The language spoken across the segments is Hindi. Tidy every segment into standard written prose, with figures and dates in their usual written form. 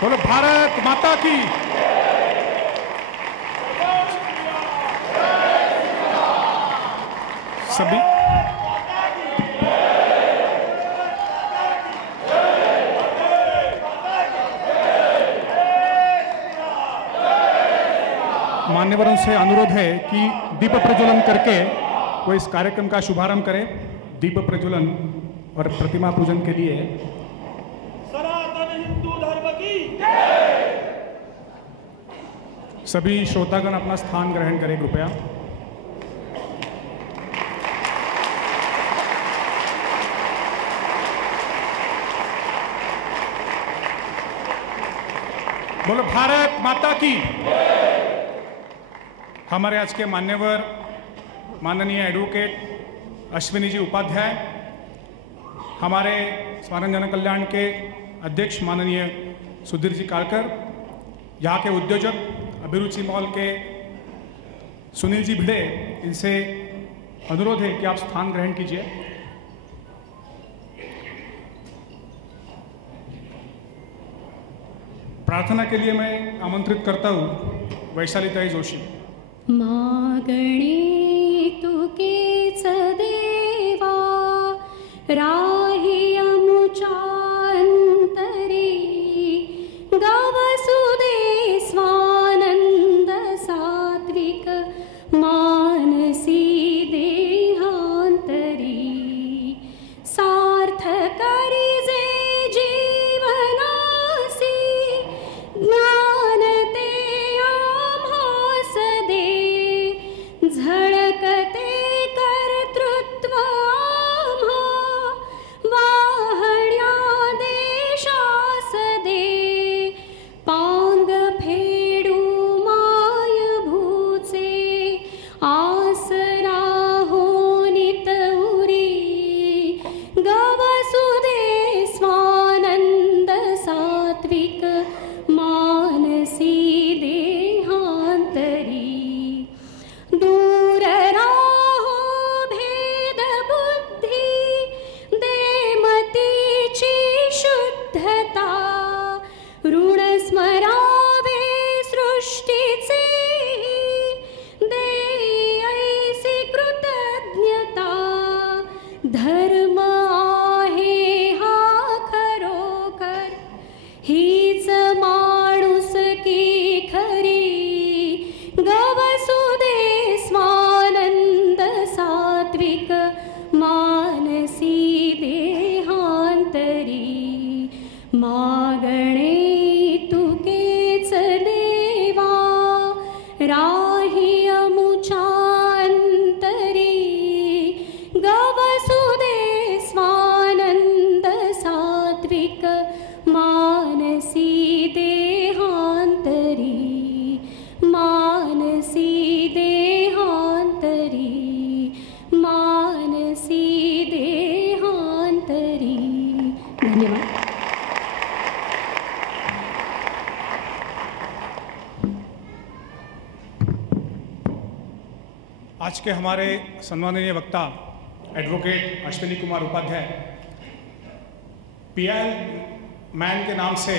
बोलो भारत माता की। सभी मान्यवरों से अनुरोध है कि दीप प्रज्वलन करके वो इस कार्यक्रम का शुभारंभ करें। दीप प्रज्वलन और प्रतिमा पूजन के लिए सनातन हिंदू धर्म की सभी श्रोतागण अपना स्थान ग्रहण करें कृपया। बोलो भारत माता की। हमारे आज के मान्यवर माननीय एडवोकेट अश्विनी जी उपाध्याय, हमारे स्वानंद जन कल्याण के अध्यक्ष माननीय सुधीर जी कालकर, यहाँ के उद्योजक अभिरुचि मॉल के सुनील जी भिड़े, इनसे अनुरोध है कि आप स्थान ग्रहण कीजिए। प्रार्थना के लिए मैं आमंत्रित करता हूँ वैशालीताई जोशी। मागणे तुकेच देवा राही अमुचांतरी गवसुदे स्वानंद सात्विक मानसी देहांतरी सार्थकरी जे जीवनासी ज्ञान ते आभास दे झळकते कर्तृत्व आम्हा वाहण्या देशास दे पांग फेडू माय भूचे आसरा होनित उरी गवसुदे स्वानंद सात्विक मानसी देहांतरी दूर राहो भेद बुद्धि देमतीची शुद्धता ऋण स्मरावे सृष्टीचे दे ऐसी कृतज्ञता धर्म आहे हा खरोखर हीच माणूस की खरी गवसुदे स्वानंद सात्विक मानसी देहांतरी मागणे तुकेच देवा राही अमुचांतरी गवसुदे स्वानंद सात्विक मानसी देहांतरी मानसी देहांतरी मानसी देहांतरी। धन्यवाद। आज के हमारे सम्माननीय वक्ता advocate Ashwini Kumar Upadhyay, PIL man के नाम से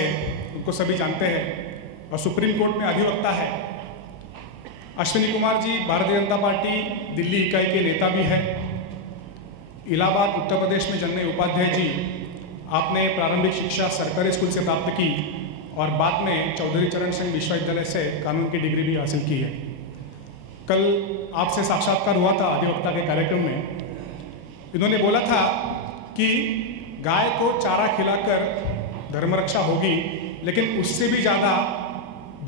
उनको सभी जानते हैं और सुप्रीम कोर्ट में अधिवक्ता है। अश्विनी कुमार जी भारतीय जनता पार्टी दिल्ली इकाई के नेता भी है। इलाहाबाद उत्तर प्रदेश में जन्मे उपाध्याय जी, आपने प्रारंभिक शिक्षा सरकारी स्कूल से प्राप्त की और बाद में चौधरी चरण सिंह विश्वविद्यालय से कानून की डिग्री भी हासिल की है। कल आपसे साक्षात्कार हुआ था अधिवक्ता के कार्यक्रम में। इन्होंने बोला था कि गाय को चारा खिलाकर धर्मरक्षा होगी, लेकिन उससे भी ज़्यादा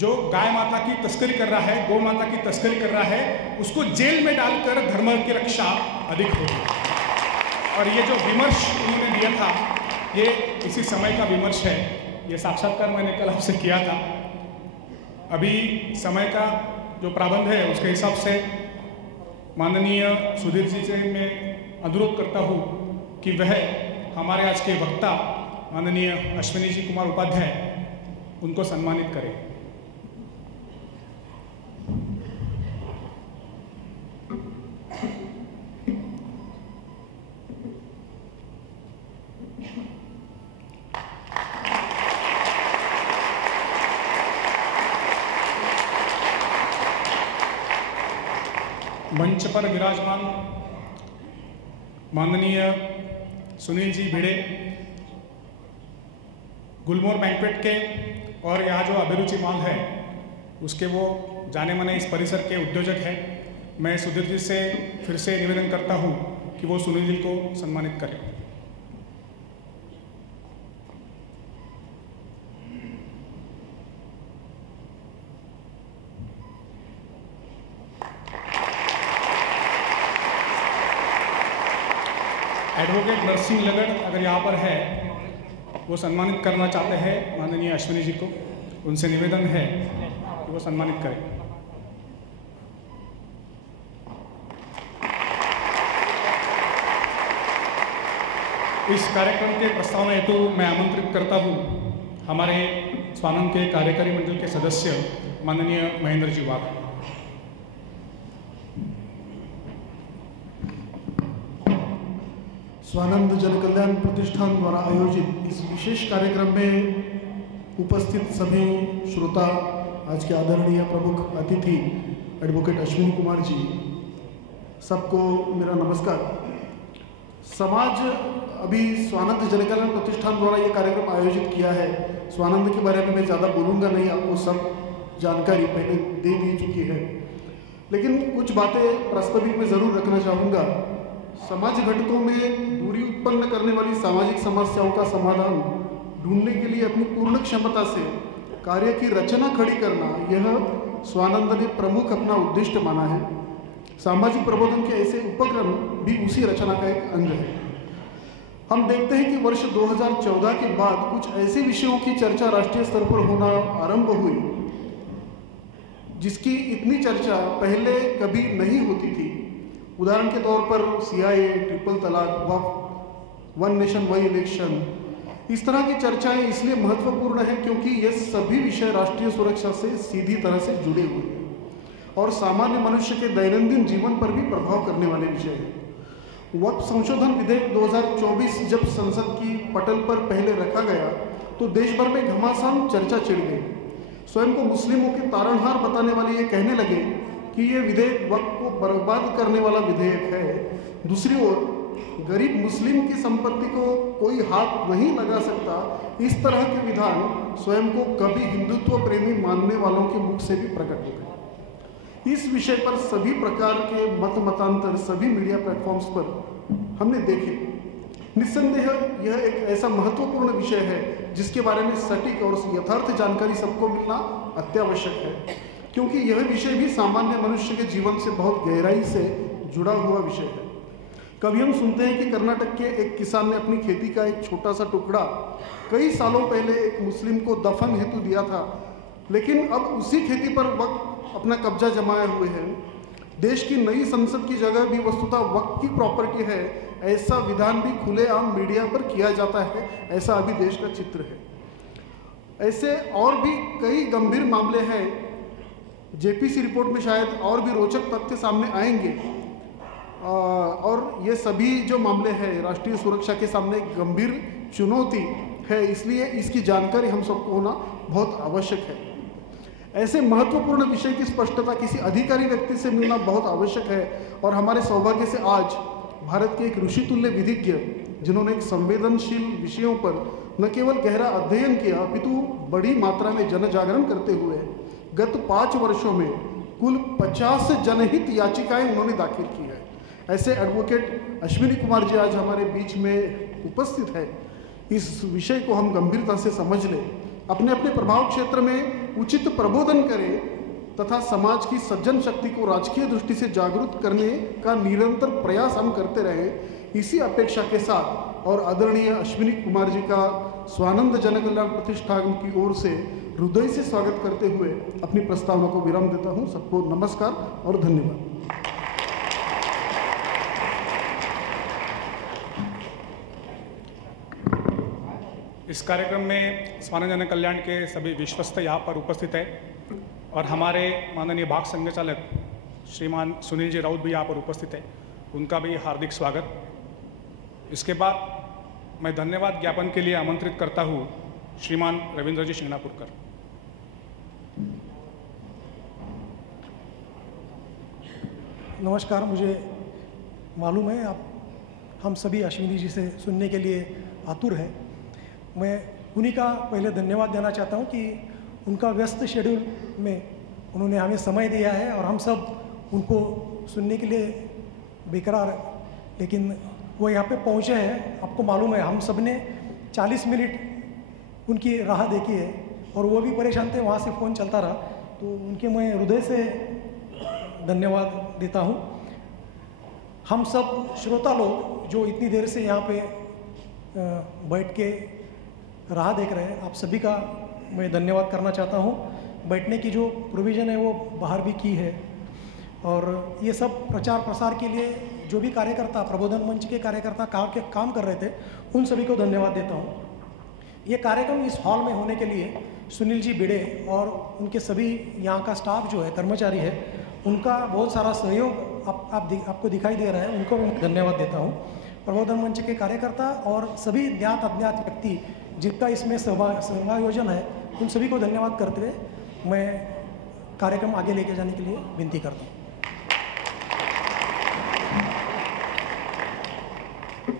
जो गाय माता की तस्करी कर रहा है, गौ माता की तस्करी कर रहा है, उसको जेल में डालकर धर्म की रक्षा अधिक होगी। और ये जो विमर्श उन्होंने दिया था, ये इसी समय का विमर्श है। ये साक्षात्कार मैंने कल आपसे किया था। अभी समय का जो प्राबंध है उसके हिसाब से माननीय सुधीर जी से मैं अनुरोध करता हूँ कि वह हमारे आज के वक्ता माननीय अश्विनी जी कुमार उपाध्याय, उनको सम्मानित करें। मंच पर विराजमान माननीय सुनील जी भिड़े, गुलमोहर बैंक्वेट के और यहाँ जो अभिरुचि मॉल है उसके वो जाने माने इस परिसर के उद्योजक हैं। मैं सुधीर जी से फिर से निवेदन करता हूँ कि वो सुनील जी को सम्मानित करें। एडवोकेट नरसिंह लगड़ अगर यहाँ पर है, वो सम्मानित करना चाहते हैं माननीय अश्विनी जी को। उनसे निवेदन है कि वो सम्मानित करें। इस कार्यक्रम के प्रस्तावना हेतु मैं आमंत्रित करता हूँ हमारे स्वानंद के कार्यकारी मंडल के सदस्य माननीय महेंद्र जी वाघ। स्वानंद जन कल्याण प्रतिष्ठान द्वारा आयोजित इस विशेष कार्यक्रम में उपस्थित सभी श्रोता, आज के आदरणीय प्रमुख अतिथि एडवोकेट अश्विनी कुमार जी, सबको मेरा नमस्कार। समाज अभी स्वानंद जन कल्याण प्रतिष्ठान द्वारा ये कार्यक्रम आयोजित किया है। स्वानंद के बारे में मैं ज़्यादा बोलूँगा नहीं, आपको सब जानकारी पहले दे दी चुकी है, लेकिन कुछ बातें प्रास्ताविक में ज़रूर रखना चाहूँगा। समाज घटकों में दूरी उत्पन्न करने वाली सामाजिक समस्याओं का समाधान ढूंढने के लिए अपनी पूर्ण क्षमता से कार्य की रचना खड़ी करना, यह स्वानंद ने प्रमुख अपना उद्देश्य माना है। सामाजिक प्रबोधन के ऐसे उपक्रम भी उसी रचना का एक अंग है। हम देखते हैं कि वर्ष 2014 के बाद कुछ ऐसे विषयों की चर्चा राष्ट्रीय स्तर पर होना आरंभ हुई जिसकी इतनी चर्चा पहले कभी नहीं होती थी। उदाहरण के तौर पर CIA, ट्रिपल तलाक, वक्फ, वन नेशन वन इलेक्शन, इस तरह की चर्चाएं इसलिए महत्वपूर्ण है क्योंकि ये सभी विषय राष्ट्रीय सुरक्षा से सीधी तरह से जुड़े हुए हैं और सामान्य मनुष्य के दैनंदिन जीवन पर भी प्रभाव करने वाले विषय हैं। वक्फ संशोधन विधेयक 2024 जब संसद की पटल पर पहले रखा गया तो देश भर में घमासान चर्चा छिड़ गई। स्वयं को मुस्लिमों के तारणहार बताने वाले ये कहने लगे कि ये विधेयक वक्फ को बर्बाद करने वाला विधेयक है। दूसरी ओर गरीब मुस्लिम की संपत्ति को कोई हाथ नहीं लगा सकता, इस तरह के विधान स्वयं को कभी हिंदुत्व प्रेमी मानने वालों के मुख से भी प्रकट हो गए। इस विषय पर सभी प्रकार के मतांतर सभी मीडिया प्लेटफॉर्म्स पर हमने देखे। निस्संदेह यह एक ऐसा महत्वपूर्ण विषय है जिसके बारे में सटीक और यथार्थ जानकारी सबको मिलना अत्यावश्यक है, क्योंकि यह विषय भी सामान्य मनुष्य के जीवन से बहुत गहराई से जुड़ा हुआ विषय है। कभी हम सुनते हैं कि कर्नाटक के एक किसान ने अपनी खेती का एक छोटा सा टुकड़ा कई सालों पहले एक मुस्लिम को दफन हेतु दिया था, लेकिन अब उसी खेती पर वक्फ अपना कब्जा जमाए हुए है। देश की नई संसद की जगह भी वस्तुतः वक्फ की प्रॉपर्टी है, ऐसा विधान भी खुलेआम मीडिया पर किया जाता है। ऐसा अभी देश का चित्र है। ऐसे और भी कई गंभीर मामले हैं। JPC रिपोर्ट में शायद और भी रोचक तथ्य सामने आएंगे और ये सभी जो मामले हैं राष्ट्रीय सुरक्षा के सामने एक गंभीर चुनौती है, इसलिए इसकी जानकारी हम सबको होना बहुत आवश्यक है। ऐसे महत्वपूर्ण विषय की स्पष्टता किसी अधिकारी व्यक्ति से मिलना बहुत आवश्यक है और हमारे सौभाग्य से आज भारत के एक ऋषितुल्य विधिज्ञ, जिन्होंने एक संवेदनशील विषयों पर न केवल गहरा अध्ययन किया अपितु बड़ी मात्रा में जन जागरण करते हुए गत 5 वर्षों में कुल 50 जनहित याचिकाएं उन्होंने दाखिल की है। ऐसे एडवोकेट अश्विनी कुमार जी आज हमारे बीच में उपस्थित है। इस विषय को हम गंभीरता से समझ लें, अपने अपने प्रभाव क्षेत्र में उचित प्रबोधन करें तथा समाज की सज्जन शक्ति को राजकीय दृष्टि से जागरूक करने का निरंतर प्रयास हम करते रहें। इसी अपेक्षा के साथ और आदरणीय अश्विनी कुमार जी का स्वानंद जन कल्याण प्रतिष्ठान की ओर से हृदय से स्वागत करते हुए अपनी प्रस्तावना को विराम देता हूं। सबको नमस्कार और धन्यवाद। इस कार्यक्रम में स्वानंद जन कल्याण के सभी विश्वस्त यहाँ पर उपस्थित है और हमारे माननीय बाग संघचालक श्रीमान सुनील जी राउत भी यहाँ पर उपस्थित है, उनका भी हार्दिक स्वागत। इसके बाद मैं धन्यवाद ज्ञापन के लिए आमंत्रित करता हूँ श्रीमान रविंद्र जी शिंगणापुरकर। नमस्कार। मुझे मालूम है आप हम सभी अश्विनी जी से सुनने के लिए आतुर हैं। मैं उन्हीं का पहले धन्यवाद देना चाहता हूं कि उनका व्यस्त शेड्यूल में उन्होंने हमें समय दिया है और हम सब उनको सुनने के लिए बेकरार, लेकिन वो यहाँ पे पहुँचे हैं। आपको मालूम है हम सब ने 40 मिनट उनकी राह देखी है और वो भी परेशान थे, वहाँ से फ़ोन चलता रहा, तो उनके मैं हृदय से धन्यवाद देता हूँ। हम सब श्रोता लोग जो इतनी देर से यहाँ पे बैठ के राह देख रहे हैं, आप सभी का मैं धन्यवाद करना चाहता हूँ। बैठने की जो प्रोविज़न है वो बाहर भी की है और ये सब प्रचार प्रसार के लिए जो भी कार्यकर्ता, प्रबोधन मंच के कार्यकर्ता काम कर रहे थे, उन सभी को धन्यवाद देता हूँ। ये कार्यक्रम इस हॉल में होने के लिए सुनील जी भिड़े और उनके सभी यहाँ का स्टाफ जो है, कर्मचारी है, उनका बहुत सारा सहयोग आपको दिखाई दे रहा है, उनको मैं धन्यवाद देता हूँ। प्रबोधन मंच के कार्यकर्ता और सभी ज्ञात अज्ञात व्यक्ति जिनका इसमें समायोजन है, उन सभी को धन्यवाद करते हुए मैं कार्यक्रम आगे लेके जाने के लिए विनती करता हूँ।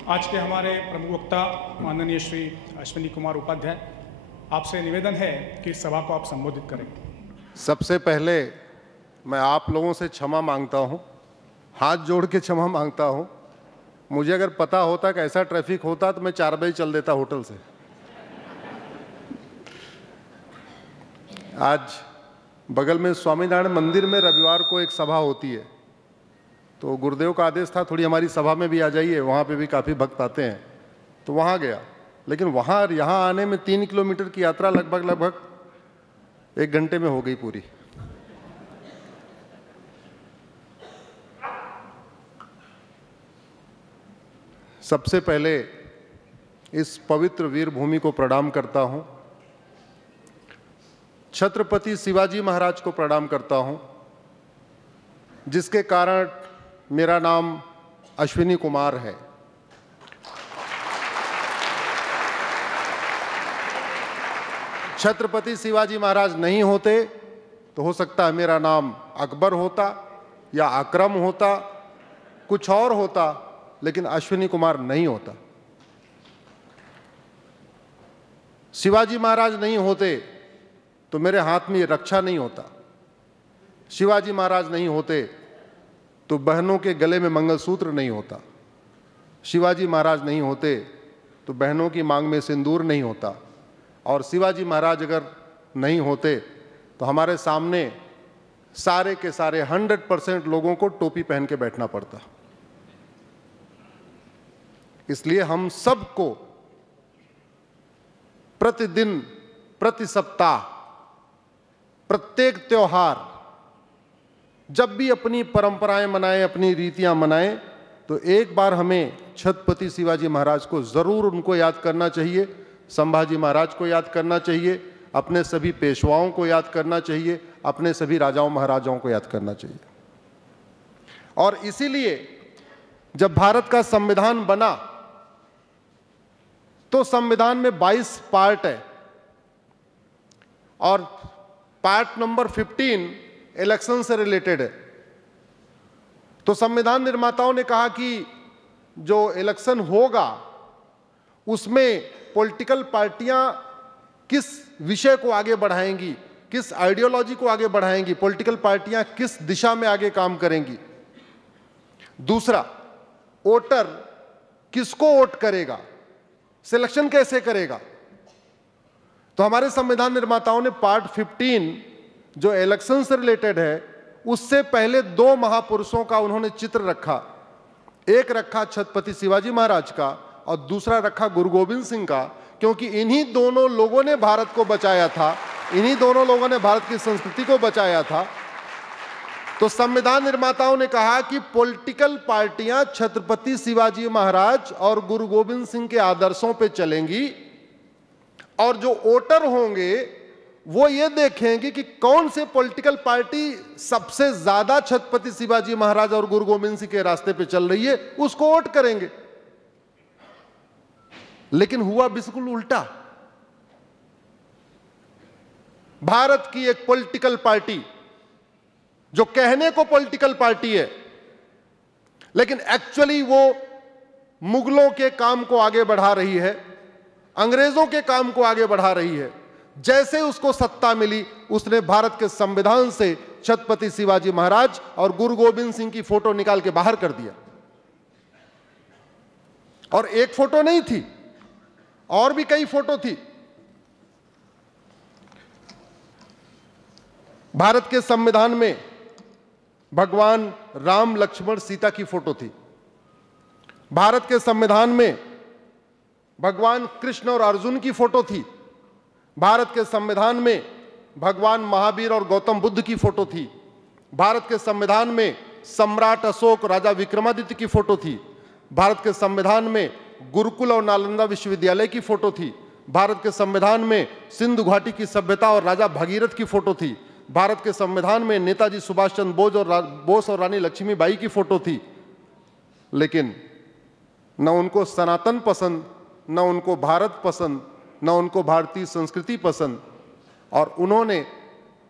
आज के हमारे प्रमुख वक्ता माननीय श्री अश्विनी कुमार उपाध्याय, आपसे निवेदन है कि इस सभा को आप संबोधित करें। सबसे पहले मैं आप लोगों से क्षमा मांगता हूं, हाथ जोड़ के क्षमा मांगता हूं। मुझे अगर पता होता कि ऐसा ट्रैफिक होता तो मैं 4 बजे चल देता होटल से। आज बगल में स्वामीनारायण मंदिर में रविवार को एक सभा होती है, तो गुरुदेव का आदेश था थोड़ी हमारी सभा में भी आ जाइए, वहाँ पे भी काफ़ी भक्त आते हैं, तो वहाँ गया। लेकिन वहाँ यहाँ आने में 3 किलोमीटर की यात्रा लगभग 1 घंटे में हो गई पूरी। सबसे पहले इस पवित्र वीर भूमि को प्रणाम करता हूँ, छत्रपति शिवाजी महाराज को प्रणाम करता हूँ, जिसके कारण मेरा नाम अश्विनी कुमार है। छत्रपति शिवाजी महाराज नहीं होते तो हो सकता है मेरा नाम अकबर होता या अकरम होता, कुछ और होता, लेकिन अश्विनी कुमार नहीं होता। शिवाजी महाराज नहीं होते तो मेरे हाथ में ये रक्षा नहीं होता। शिवाजी महाराज नहीं होते तो बहनों के गले में मंगलसूत्र नहीं होता। शिवाजी महाराज नहीं होते तो बहनों की मांग में सिंदूर नहीं होता। और शिवाजी महाराज अगर नहीं होते तो हमारे सामने सारे के सारे 100% लोगों को टोपी पहन के बैठना पड़ता। इसलिए हम सबको प्रतिदिन, प्रति सप्ताह, प्रत्येक त्योहार, जब भी अपनी परंपराएं मनाएं, अपनी रीतियां मनाएं, तो एक बार हमें छत्रपति शिवाजी महाराज को जरूर उनको याद करना चाहिए, संभाजी महाराज को याद करना चाहिए, अपने सभी पेशवाओं को याद करना चाहिए, अपने सभी राजाओं महाराजाओं को याद करना चाहिए। और इसीलिए जब भारत का संविधान बना तो संविधान में 22 पार्ट है और पार्ट नंबर 15 इलेक्शन से रिलेटेड है। तो संविधान निर्माताओं ने कहा कि जो इलेक्शन होगा उसमें पॉलिटिकल पार्टियां किस विषय को आगे बढ़ाएंगी, किस आइडियोलॉजी को आगे बढ़ाएंगी, पॉलिटिकल पार्टियां किस दिशा में आगे काम करेंगी। दूसरा, वोटर किसको वोट करेगा, सिलेक्शन कैसे करेगा। तो हमारे संविधान निर्माताओं ने पार्ट 15 जो इलेक्शन से रिलेटेड है, उससे पहले 2 महापुरुषों का उन्होंने चित्र रखा। एक रखा छत्रपति शिवाजी महाराज का और दूसरा रखा गुरु गोविंद सिंह का, क्योंकि इन्हीं दोनों लोगों ने भारत को बचाया था, इन्हीं दोनों लोगों ने भारत की संस्कृति को बचाया था। तो संविधान निर्माताओं ने कहा कि पॉलिटिकल पार्टियां छत्रपति शिवाजी महाराज और गुरु गोविंद सिंह के आदर्शों पे चलेंगी और जो वोटर होंगे वो ये देखेंगे कि कौन से पॉलिटिकल पार्टी सबसे ज्यादा छत्रपति शिवाजी महाराज और गुरु गोविंद सिंह के रास्ते पे चल रही है, उसको वोट करेंगे। लेकिन हुआ बिल्कुल उल्टा। भारत की एक पॉलिटिकल पार्टी जो कहने को पॉलिटिकल पार्टी है, लेकिन एक्चुअली वो मुगलों के काम को आगे बढ़ा रही है, अंग्रेजों के काम को आगे बढ़ा रही है। जैसे उसको सत्ता मिली, उसने भारत के संविधान से छत्रपति शिवाजी महाराज और गुरु गोविंद सिंह की फोटो निकाल के बाहर कर दिया। और एक फोटो नहीं थी, और भी कई फोटो थी। भारत के संविधान में भगवान राम, लक्ष्मण, सीता की फोटो थी। भारत के संविधान में भगवान कृष्ण और अर्जुन की फोटो थी। भारत के संविधान में भगवान महावीर और गौतम बुद्ध की फोटो थी। भारत के संविधान में सम्राट अशोक, राजा विक्रमादित्य की फोटो थी। भारत के संविधान में गुरुकुल और नालंदा विश्वविद्यालय की फोटो थी। भारत के संविधान में सिंधु घाटी की सभ्यता और राजा भगीरथ की फोटो थी। भारत के संविधान में नेताजी सुभाष चंद्र बोस और रानी लक्ष्मीबाई की फोटो थी। लेकिन न उनको सनातन पसंद, न उनको भारत पसंद, न उनको भारतीय संस्कृति पसंद, और उन्होंने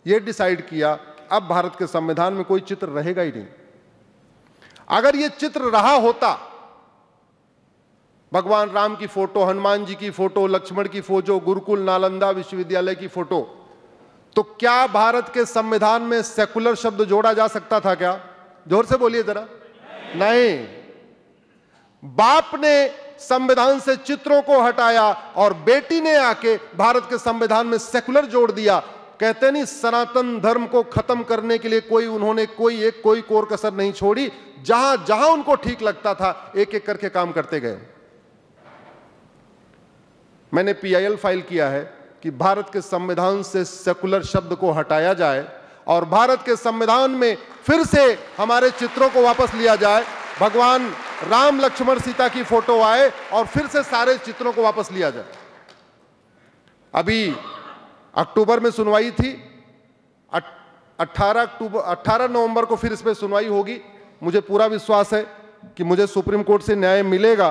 ये डिसाइड किया अब भारत के संविधान में कोई चित्र रहेगा ही नहीं। अगर ये चित्र रहा होता, भगवान राम की फोटो, हनुमान जी की फोटो, लक्ष्मण की फोटो, गुरुकुल नालंदा विश्वविद्यालय की फोटो, तो क्या भारत के संविधान में सेकुलर शब्द जोड़ा जा सकता था क्या? जोर से बोलिए जरा। नहीं। बाप ने संविधान से चित्रों को हटाया और बेटी ने आके भारत के संविधान में सेकुलर जोड़ दिया। कहते नहीं, सनातन धर्म को खत्म करने के लिए उन्होंने कोई कोर कसर नहीं छोड़ी। जहां जहां उनको ठीक लगता था, एक एक करके काम करते गए। मैंने PIL फाइल किया है कि भारत के संविधान से सेकुलर शब्द को हटाया जाए और भारत के संविधान में फिर से हमारे चित्रों को वापस लिया जाए। भगवान राम, लक्ष्मण, सीता की फोटो आए और फिर से सारे चित्रों को वापस लिया जाए। अभी अक्टूबर में सुनवाई थी, 18 नवंबर को फिर इस पर सुनवाई होगी। मुझे पूरा विश्वास है कि मुझे सुप्रीम कोर्ट से न्याय मिलेगा।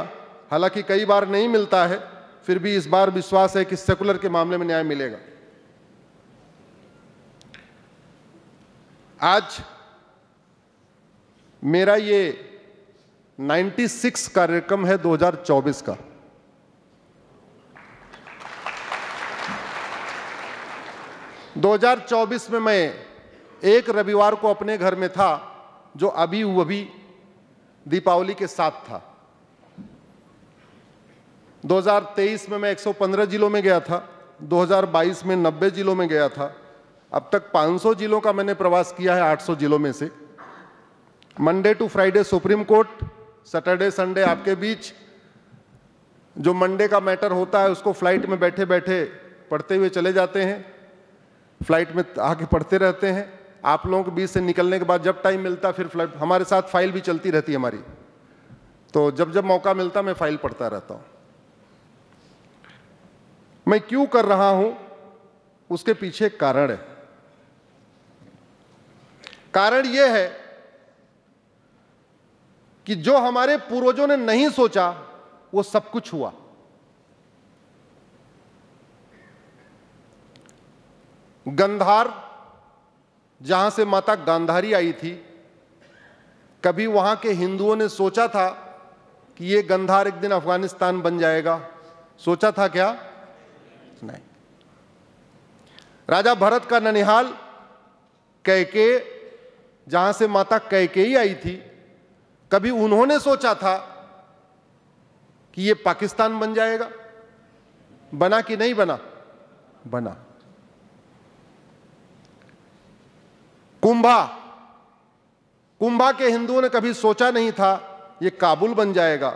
हालांकि कई बार नहीं मिलता है, फिर भी इस बार विश्वास है कि सेकुलर के मामले में न्याय मिलेगा। आज मेरा ये 96 कार्यक्रम है 2024 का। (2024) में मैं एक रविवार को अपने घर में था, जो अभी दीपावली के साथ था। 2023 में मैं 115 जिलों में गया था, 2022 में 90 जिलों में गया था। अब तक 500 जिलों का मैंने प्रवास किया है 800 जिलों में से। Monday to Friday Supreme Court, Saturday Sunday आपके बीच। जो मंडे का मैटर होता है उसको फ्लाइट में बैठे बैठे पढ़ते हुए चले जाते हैं, फ्लाइट में आके पढ़ते रहते हैं। आप लोगों के बीच से निकलने के बाद जब टाइम मिलता फिर फ्लाइट, हमारे साथ फाइल भी चलती रहती है हमारी, तो जब जब मौका मिलता मैं फाइल पढ़ता रहता हूँ। मैं क्यों कर रहा हूं, उसके पीछे एक कारण है। कारण यह है कि जो हमारे पूर्वजों ने नहीं सोचा वो सब कुछ हुआ। गंधार, जहां से माता गांधारी आई थी, कभी वहां के हिंदुओं ने सोचा था कि ये गंधार एक दिन अफगानिस्तान बन जाएगा? सोचा था क्या? नहीं। राजा भरत का ननिहाल कैकेयी, जहां से माता कैकेयी आई थी, कभी उन्होंने सोचा था कि ये पाकिस्तान बन जाएगा? बना कि नहीं बना? बना। कुंभा के हिंदुओं ने कभी सोचा नहीं था ये काबुल बन जाएगा।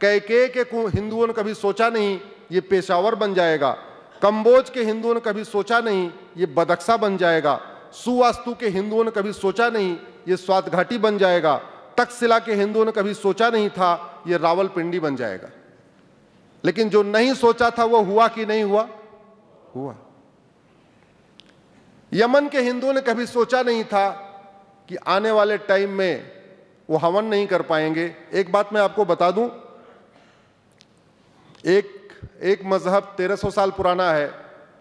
कैकेयी के हिंदुओं ने कभी सोचा नहीं ये पेशावर बन जाएगा। कंबोज के हिंदुओं ने कभी सोचा नहीं ये बदख्शा बन जाएगा। सुवास्तु के हिंदुओं ने कभी सोचा नहीं ये स्वात घाटी बन जाएगा। तक्षशिला के हिंदुओं ने कभी सोचा नहीं था ये रावलपिंडी बन जाएगा। लेकिन जो नहीं सोचा था वो हुआ कि नहीं हुआ? हुआ। यमन के हिंदुओं ने कभी सोचा नहीं था कि आने वाले टाइम में वो हवन नहीं कर पाएंगे। एक बात मैं आपको बता दूं, एक मजहब 1300 साल पुराना है,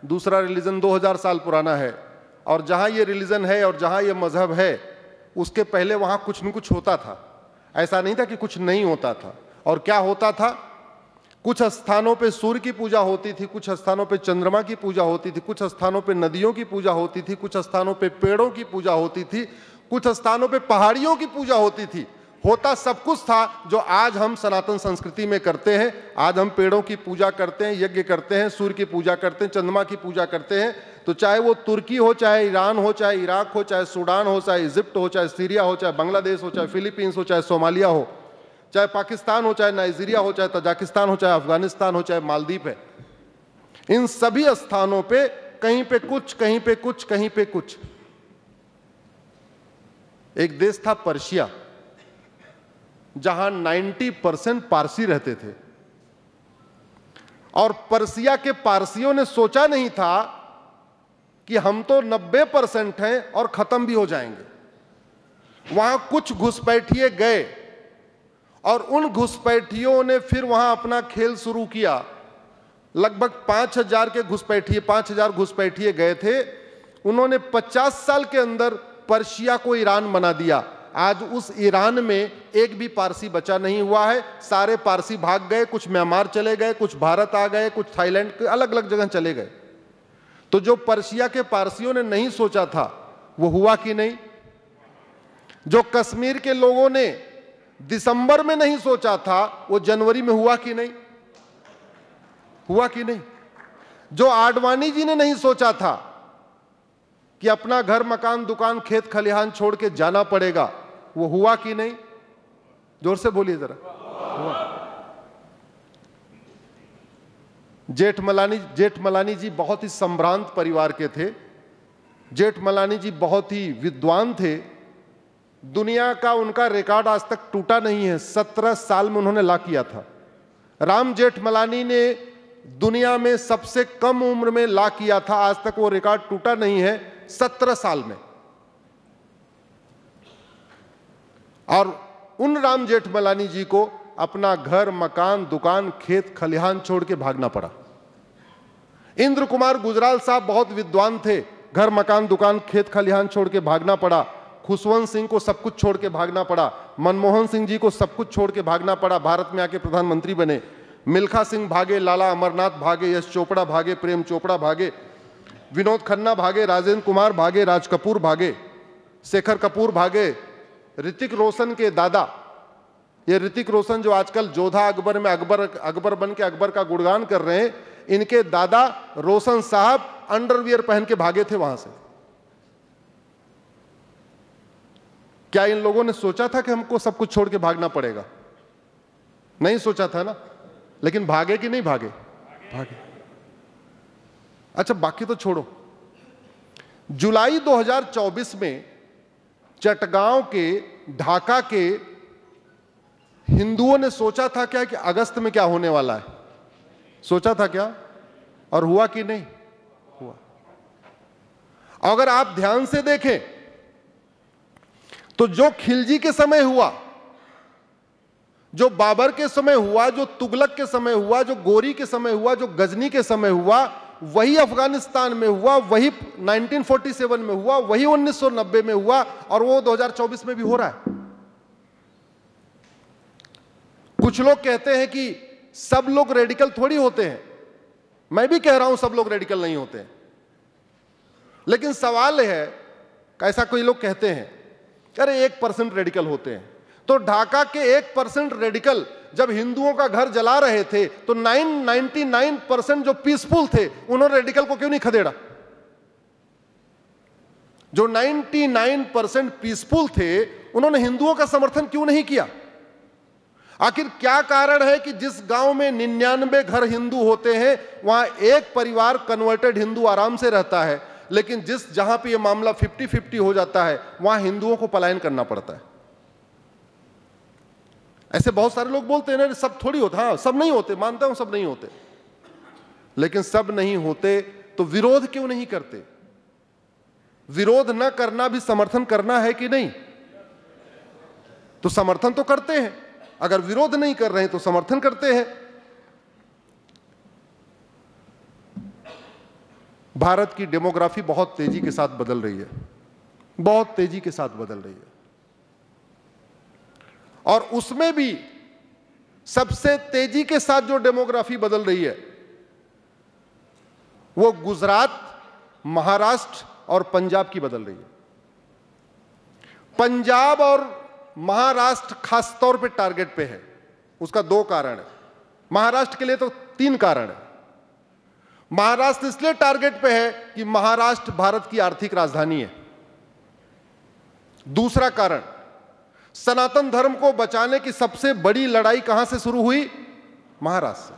दूसरा रिलीजन 2000 साल पुराना है, और जहां ये रिलीजन है और जहां ये मजहब है उसके पहले वहां कुछ न कुछ होता था। ऐसा नहीं था कि कुछ नहीं होता था। और क्या होता था, कुछ स्थानों पे सूर्य की पूजा होती थी, कुछ स्थानों पे चंद्रमा की पूजा होती थी, कुछ स्थानों पे नदियों की पूजा होती थी, कुछ स्थानों पे पेड़ों की पूजा होती थी, कुछ स्थानों पे पहाड़ियों की पूजा होती थी। होता सब कुछ था जो आज हम सनातन संस्कृति में करते हैं। आज हम पेड़ों की पूजा करते हैं, यज्ञ करते हैं, सूर्य की पूजा करते हैं, चंद्रमा की पूजा करते हैं। तो चाहे वो तुर्की हो, चाहे ईरान हो, चाहे इराक हो, चाहे सूडान हो, चाहे इजिप्ट हो, चाहे सीरिया हो, चाहे बांग्लादेश हो, चाहे फिलीपींस हो, चाहे सोमालिया हो, चाहे पाकिस्तान हो, चाहे नाइजीरिया हो, चाहे तजाकिस्तान हो, चाहे अफगानिस्तान हो, चाहे मालदीव है, इन सभी स्थानों पे कहीं पे कुछ, कहीं पे कुछ, कहीं पे कुछ। एक देश था पर्शिया, जहां 90% पारसी रहते थे, और पर्सिया के पारसियों ने सोचा नहीं था कि हम तो 90% हैं और खत्म भी हो जाएंगे। वहां कुछ घुसपैठिए गए और उन घुसपैठियों ने फिर वहां अपना खेल शुरू किया। लगभग 5,000 घुसपैठिए गए थे। उन्होंने 50 साल के अंदर पर्शिया को ईरान बना दिया। आज उस ईरान में एक भी पारसी बचा नहीं हुआ है। सारे पारसी भाग गए, कुछ म्यांमार चले गए, कुछ भारत आ गए, कुछ थाईलैंड के अलग अलग जगह चले गए। तो जो पर्शिया के पारसियों ने नहीं सोचा था वो हुआ कि नहीं? जो कश्मीर के लोगों ने दिसंबर में नहीं सोचा था वो जनवरी में हुआ कि नहीं? हुआ कि नहीं? जो आडवाणी जी ने नहीं सोचा था कि अपना घर, मकान, दुकान, खेत खलिहान छोड़ के जाना पड़ेगा, वो हुआ कि नहीं? जोर से बोलिए जरा। हुआ। जेठमलानी जी बहुत ही संभ्रांत परिवार के थे। जेठमलानी जी बहुत ही विद्वान थे। दुनिया का उनका रिकॉर्ड आज तक टूटा नहीं है। 17 साल में उन्होंने ला किया था। राम जेठमलानी ने दुनिया में सबसे कम उम्र में ला किया था, आज तक वो रिकॉर्ड टूटा नहीं है, 17 साल में। और उन राम जेठमलानी जी को अपना घर, मकान, दुकान, खेत खलिहान छोड़ के भागना पड़ा। इंद्र कुमार गुजराल साहब बहुत विद्वान थे, घर, मकान, दुकान, खेत खलिहान छोड़ के भागना पड़ा। खुशवंत सिंह को सब कुछ छोड़ के भागना पड़ा। मनमोहन सिंह जी को सब कुछ छोड़ के भागना पड़ा, भारत में आके प्रधानमंत्री बने। मिल्खा सिंह भागे, लाला अमरनाथ भागे, यश चोपड़ा भागे, प्रेम चोपड़ा भागे, विनोद खन्ना भागे, राजेंद्र कुमार भागे, राज कपूर भागे, शेखर कपूर भागे, ऋतिक रोशन के दादा, ये ऋतिक रोशन जो आजकल जोधा अकबर में अकबर बन के अकबर का गुणगान कर रहे हैं, इनके दादा रोशन साहब अंडरवियर पहन के भागे थे वहां से। क्या इन लोगों ने सोचा था कि हमको सब कुछ छोड़ के भागना पड़ेगा? नहीं सोचा था ना। लेकिन भागे कि नहीं भागे? भागे। अच्छा, बाकी तो छोड़ो। जुलाई 2024 में चटगांव के, ढाका के हिंदुओं ने सोचा था क्या कि अगस्त में क्या होने वाला है? सोचा था क्या? और हुआ कि नहीं? हुआ। अगर आप ध्यान से देखें तो जो खिलजी के समय हुआ, जो बाबर के समय हुआ, जो तुगलक के समय हुआ, जो गोरी के समय हुआ, जो गजनी के समय हुआ, वही अफगानिस्तान में हुआ, वही 1947 में हुआ, वही 1990 में हुआ, और वो 2024 में भी हो रहा है। कुछ लोग कहते हैं कि सब लोग रेडिकल थोड़ी होते हैं। मैं भी कह रहा हूं सब लोग रेडिकल नहीं होते हैं। लेकिन सवाल है, कैसा कोई लोग कहते हैं अरे 1% रेडिकल होते हैं। तो ढाका के 1% रेडिकल जब हिंदुओं का घर जला रहे थे तो 99% जो पीसफुल थे उन्होंने रेडिकल को क्यों नहीं खदेड़ा? जो 99% पीसफुल थे उन्होंने हिंदुओं का समर्थन क्यों नहीं किया? आखिर क्या कारण है कि जिस गांव में 99 घर हिंदू होते हैं वहां एक परिवार कन्वर्टेड हिंदू आराम से रहता है, लेकिन जहां पे ये मामला 50-50 हो जाता है वहां हिंदुओं को पलायन करना पड़ता है? ऐसे बहुत सारे लोग बोलते हैं ना, सब थोड़ी होता। हाँ, सब नहीं होते, मानता हूं सब नहीं होते, लेकिन सब नहीं होते तो विरोध क्यों नहीं करते? विरोध न करना भी समर्थन करना है कि नहीं? तो समर्थन तो करते हैं। अगर विरोध नहीं कर रहे हैं तो समर्थन करते हैं। भारत की डेमोग्राफी बहुत तेजी के साथ बदल रही है, बहुत तेजी के साथ बदल रही है। और उसमें भी सबसे तेजी के साथ जो डेमोग्राफी बदल रही है वो गुजरात, महाराष्ट्र और पंजाब की बदल रही है। पंजाब और महाराष्ट्र खास तौर पे टारगेट पे है। उसका 2 कारण है। महाराष्ट्र के लिए तो 3 कारण है। महाराष्ट्र इसलिए टारगेट पे है कि महाराष्ट्र भारत की आर्थिक राजधानी है। दूसरा कारण, सनातन धर्म को बचाने की सबसे बड़ी लड़ाई कहां से शुरू हुई? महाराष्ट्र से।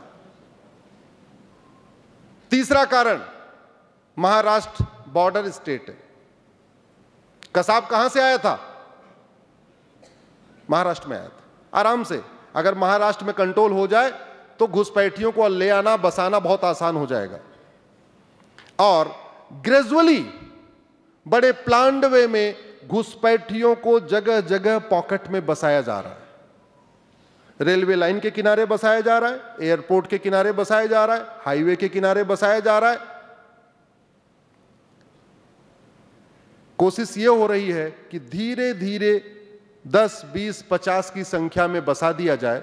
तीसरा कारण, महाराष्ट्र बॉर्डर स्टेट है। कसाब कहां से आया था? महाराष्ट्र में आया था। आराम से अगर महाराष्ट्र में कंट्रोल हो जाए तो घुसपैठियों को ले आना बसाना बहुत आसान हो जाएगा। और ग्रेजुअली बड़े प्लान्ड वे में घुसपैठियों को जगह जगह पॉकेट में बसाया जा रहा है। रेलवे लाइन के किनारे बसाया जा रहा है, एयरपोर्ट के किनारे बसाया जा रहा है, हाईवे के किनारे बसाया जा रहा है। कोशिश यह हो रही है कि धीरे धीरे 10, 20, 50 की संख्या में बसा दिया जाए,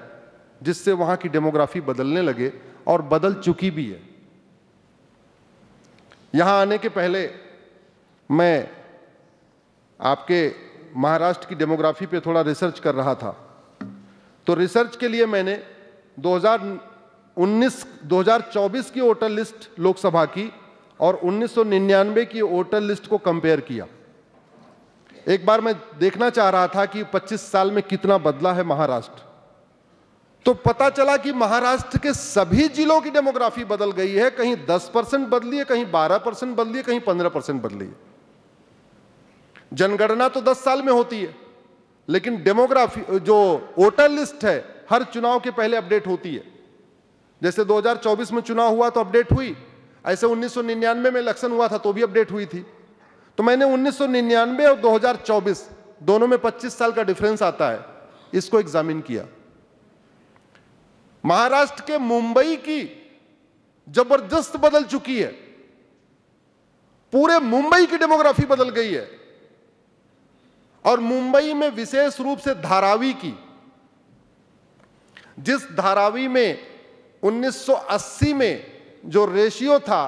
जिससे वहां की डेमोग्राफी बदलने लगे, और बदल चुकी भी है। यहां आने के पहले मैं आपके महाराष्ट्र की डेमोग्राफी पे थोड़ा रिसर्च कर रहा था। तो रिसर्च के लिए मैंने 2024 की वोटर लिस्ट लोकसभा की और 1999 की वोटर लिस्ट को कंपेयर किया। एक बार मैं देखना चाह रहा था कि 25 साल में कितना बदला है महाराष्ट्र। तो पता चला कि महाराष्ट्र के सभी जिलों की डेमोग्राफी बदल गई है। कहीं 10% बदली है, कहीं 12% बदली है, कहीं 15% बदली है। जनगणना तो 10 साल में होती है, लेकिन डेमोग्राफी जो वोटर लिस्ट है हर चुनाव के पहले अपडेट होती है। जैसे 2024 में चुनाव हुआ तो अपडेट हुई, ऐसे 1999 में इलेक्शन हुआ था तो भी अपडेट हुई थी। तो मैंने 1999 और 2024 दोनों में 25 साल का डिफरेंस आता है, इसको एग्जामिन किया। महाराष्ट्र के मुंबई की जबरदस्त बदल चुकी है। पूरे मुंबई की डेमोग्राफी बदल गई है। और मुंबई में विशेष रूप से धारावी की, जिस धारावी में 1980 में जो रेशियो था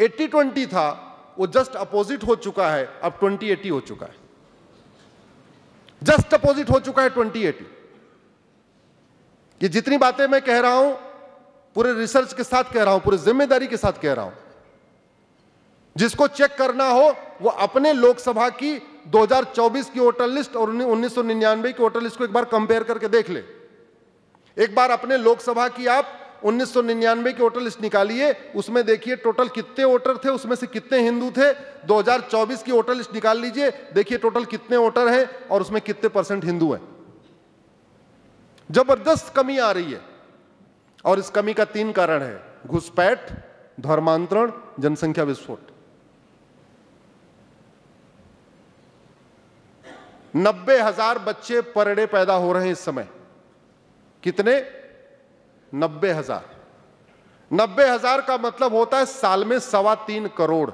80-20 था, वो जस्ट अपोजिट हो चुका है। अब 20-80 हो चुका है। जस्ट अपोजिट हो चुका है 20-80। ये जितनी बातें मैं कह रहा हूं पूरे रिसर्च के साथ कह रहा हूं, पूरी जिम्मेदारी के साथ कह रहा हूं। जिसको चेक करना हो वो अपने लोकसभा की 2024 की वोटर लिस्ट और 1999 की वोटर लिस्ट को एक बार कंपेयर करके देख ले। एक बार अपने लोकसभा की आप 1999 की वोटर लिस्ट निकालिए, उसमें देखिए टोटल कितने वोटर थे, उसमें से कितने हिंदू थे। 2024 की वोटर लिस्ट निकाल लीजिए, देखिए टोटल कितने वोटर हैं और उसमें कितने % हिंदू हैं। जबरदस्त कमी आ रही है। और इस कमी का 3 कारण है: घुसपैठ, धर्मांतरण, जनसंख्या विस्फोट। 90,000 बच्चे पर डे पैदा हो रहे हैं इस समय। कितने? 90,000। 90,000 का मतलब होता है साल में 3.25 करोड़।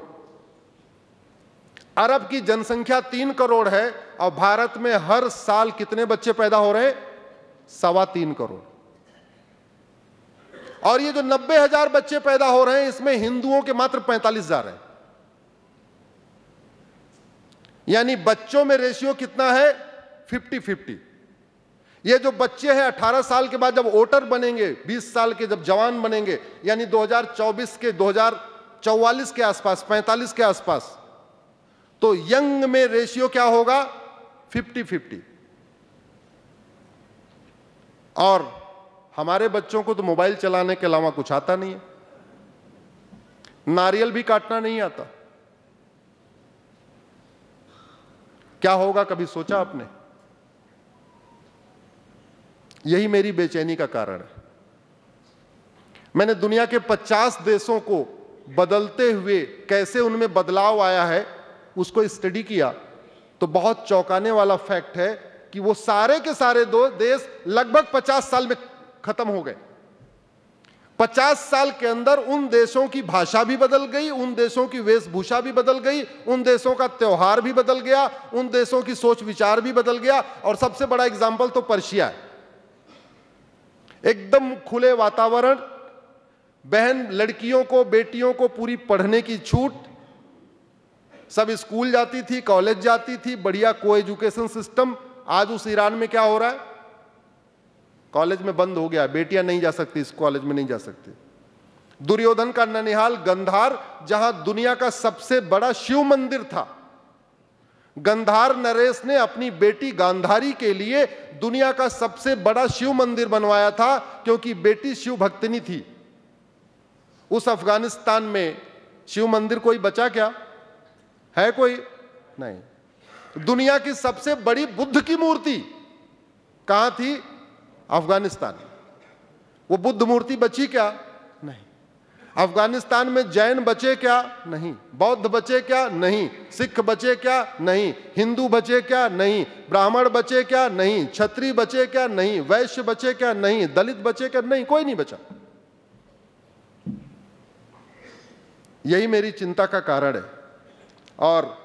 अरब की जनसंख्या 3 करोड़ है और भारत में हर साल कितने बच्चे पैदा हो रहे हैं? 3.25 करोड़। और ये जो 90,000 बच्चे पैदा हो रहे हैं, इसमें हिंदुओं के मात्र 45,000 हैं। यानी बच्चों में रेशियो कितना है? 50-50। ये जो बच्चे हैं 18 साल के बाद जब वोटर बनेंगे, 20 साल के जब जवान बनेंगे, यानी 2024 के 2044 के आसपास, 45 के आसपास, तो यंग में रेशियो क्या होगा? 50-50। और हमारे बच्चों को तो मोबाइल चलाने के अलावा कुछ आता नहीं है। नारियल भी काटना नहीं आता। क्या होगा, कभी सोचा आपने? यही मेरी बेचैनी का कारण है। मैंने दुनिया के 50 देशों को बदलते हुए कैसे उनमें बदलाव आया है उसको स्टडी किया, तो बहुत चौंकाने वाला फैक्ट है कि वो सारे के सारे देश लगभग 50 साल में खत्म हो गए। 50 साल के अंदर उन देशों की भाषा भी बदल गई, उन देशों की वेशभूषा भी बदल गई, उन देशों का त्योहार भी बदल गया, उन देशों की सोच विचार भी बदल गया। और सबसे बड़ा एग्जाम्पल तो पर्शिया है। एकदम खुले वातावरण, बहन लड़कियों को, बेटियों को पूरी पढ़ने की छूट, सब स्कूल जाती थी, कॉलेज जाती थी, बढ़िया को एजुकेशन सिस्टम। आज उस ईरान में क्या हो रहा है? कॉलेज में बंद हो गया, बेटियां नहीं जा सकती, इस कॉलेज में नहीं जा सकती। दुर्योधन का ननिहाल गंधार, जहां दुनिया का सबसे बड़ा शिव मंदिर था, गंधार नरेश ने अपनी बेटी गांधारी के लिए दुनिया का सबसे बड़ा शिव मंदिर बनवाया था, क्योंकि बेटी शिव भक्तिनी थी। उस अफगानिस्तान में शिव मंदिर कोई बचा क्या है? कोई नहीं। दुनिया की सबसे बड़ी बुद्ध की मूर्ति कहां थी? अफगानिस्तान। वो बुद्ध मूर्ति बची क्या? नहीं। अफगानिस्तान में जैन बचे क्या? नहीं। बौद्ध बचे क्या? नहीं। सिख बचे क्या? नहीं। हिंदू बचे क्या? नहीं। ब्राह्मण बचे क्या? नहीं। क्षत्रिय बचे क्या? नहीं। वैश्य बचे क्या? नहीं। दलित बचे क्या? नहीं, कोई नहीं बचा। यही मेरी चिंता का कारण है। और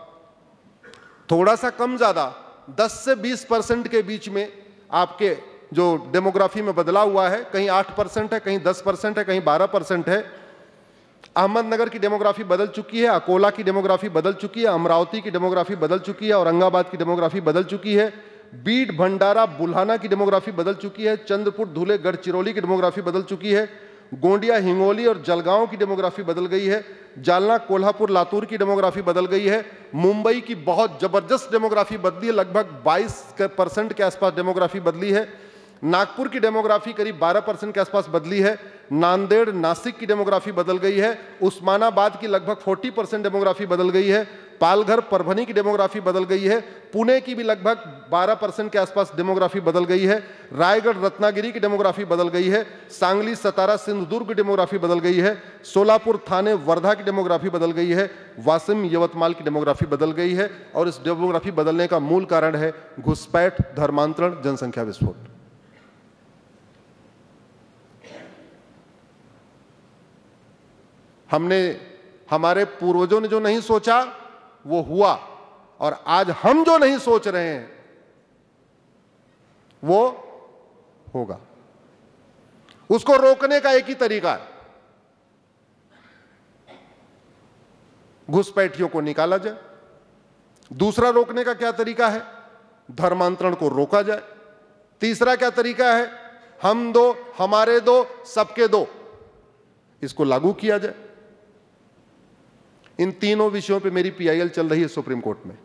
थोड़ा सा कम ज्यादा 10 से 20% के बीच में आपके जो डेमोग्राफी में बदलाव हुआ है, कहीं 8% है, कहीं 10% है, कहीं 12% है। अहमदनगर की डेमोग्राफी बदल चुकी है, अकोला की डेमोग्राफी बदल चुकी है, अमरावती की डेमोग्राफी बदल चुकी है, औरंगाबाद की डेमोग्राफी बदल चुकी है, बीड, भंडारा, बुल्हाना की डेमोग्राफी बदल चुकी है, चंद्रपुर, धुले, गढ़चिरौली की डेमोग्राफी बदल चुकी है, गोंडिया, हिंगोली और जलगांव की डेमोग्राफी बदल गई है, जालना, कोल्हापुर, लातूर की डेमोग्राफी बदल गई है, मुंबई की बहुत जबरदस्त डेमोग्राफी बदली है, लगभग 22% के आसपास डेमोग्राफी बदली है, नागपुर की डेमोग्राफी करीब 12% के आसपास बदली है, नांदेड़, नासिक की डेमोग्राफी बदल गई है, उस्मानाबाद की लगभग 40% डेमोग्राफी बदल गई है, पालघर, परभनी की डेमोग्राफी बदल गई है, पुणे की भी लगभग 12% के आसपास डेमोग्राफी बदल गई है, रायगढ़, रत्नागिरी की डेमोग्राफी बदल गई है, सांगली, सतारा, सिंधुदुर्ग की डेमोग्राफी बदल गई है, सोलापुर, थाने, वर्धा की डेमोग्राफी बदल गई है, वासिम, यवतमाल की डेमोग्राफी बदल गई है। और इस डेमोग्राफी बदलने का मूल कारण है घुसपैठ, धर्मांतरण, जनसंख्या विस्फोट। हमारे पूर्वजों ने जो नहीं सोचा वो हुआ, और आज हम जो नहीं सोच रहे हैं वो होगा। उसको रोकने का एक ही तरीका है, घुसपैठियों को निकाला जाए। दूसरा रोकने का क्या तरीका है? धर्मांतरण को रोका जाए। तीसरा क्या तरीका है? हम दो, हमारे दो, सबके दो, इसको लागू किया जाए। इन तीनों विषयों पे मेरी पीआईएल चल रही है सुप्रीम कोर्ट में।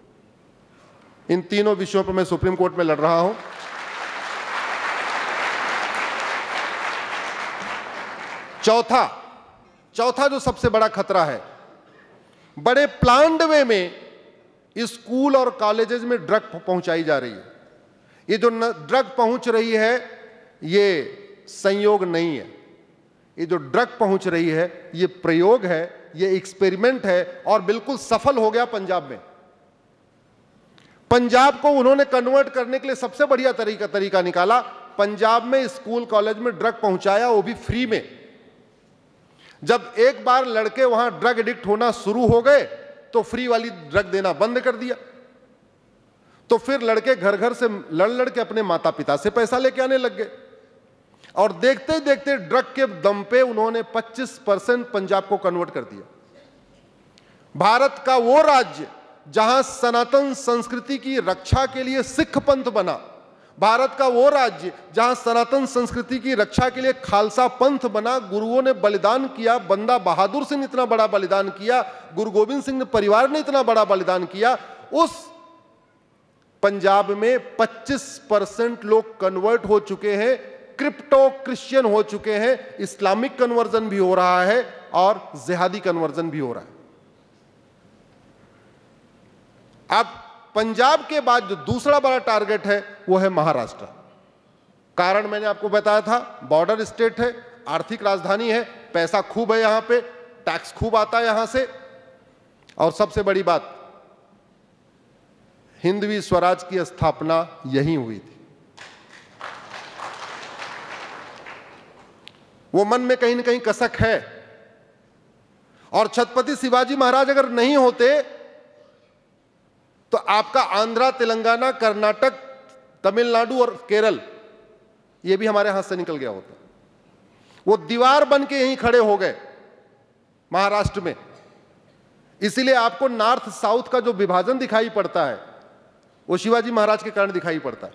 इन तीनों विषयों पे मैं सुप्रीम कोर्ट में लड़ रहा हूं। चौथा जो सबसे बड़ा खतरा है, बड़े प्लान्ड वे में स्कूल और कॉलेजेस में ड्रग पहुंचाई जा रही है। ये जो ड्रग पहुंच रही है ये संयोग नहीं है, ये जो ड्रग पहुंच रही है ये प्रयोग है, ये एक्सपेरिमेंट है, और बिल्कुल सफल हो गया पंजाब में। पंजाब को उन्होंने कन्वर्ट करने के लिए सबसे बढ़िया तरीका निकाला। पंजाब में स्कूल कॉलेज में ड्रग पहुंचाया, वो भी फ्री में। जब एक बार लड़के वहां ड्रग एडिक्ट होना शुरू हो गए तो फ्री वाली ड्रग देना बंद कर दिया। तो फिर लड़के घर घर से लड़ के अपने माता पिता से पैसा लेके आने लग गए, और देखते ही देखते ड्रग के दम पे उन्होंने 25% पंजाब को कन्वर्ट कर दिया। भारत का वो राज्य जहां सनातन संस्कृति की रक्षा के लिए सिख पंथ बना, भारत का वो राज्य जहां सनातन संस्कृति की रक्षा के लिए खालसा पंथ बना, गुरुओं ने बलिदान किया, बंदा बहादुर सिंह ने इतना बड़ा बलिदान किया, गुरु गोविंद सिंह परिवार ने इतना बड़ा बलिदान किया, उस पंजाब में 25% लोग कन्वर्ट हो चुके हैं, क्रिप्टो क्रिश्चियन हो चुके हैं, इस्लामिक कन्वर्जन भी हो रहा है और जिहादी कन्वर्जन भी हो रहा है। अब पंजाब के बाद जो दूसरा बड़ा टारगेट है वो है महाराष्ट्र। कारण मैंने आपको बताया था, बॉर्डर स्टेट है, आर्थिक राजधानी है, पैसा खूब है यहां पे, टैक्स खूब आता है यहां से, और सबसे बड़ी बात, हिंदवी स्वराज की स्थापना यहीं हुई थी। वो मन में कहीं ना कहीं कसक है। और छत्रपति शिवाजी महाराज अगर नहीं होते तो आपका आंध्रा, तेलंगाना, कर्नाटक, तमिलनाडु और केरल ये भी हमारे हाथ से निकल गया होता। वो दीवार बन के यहीं खड़े हो गए महाराष्ट्र में। इसीलिए आपको नॉर्थ साउथ का जो विभाजन दिखाई पड़ता है वो शिवाजी महाराज के कारण दिखाई पड़ता है।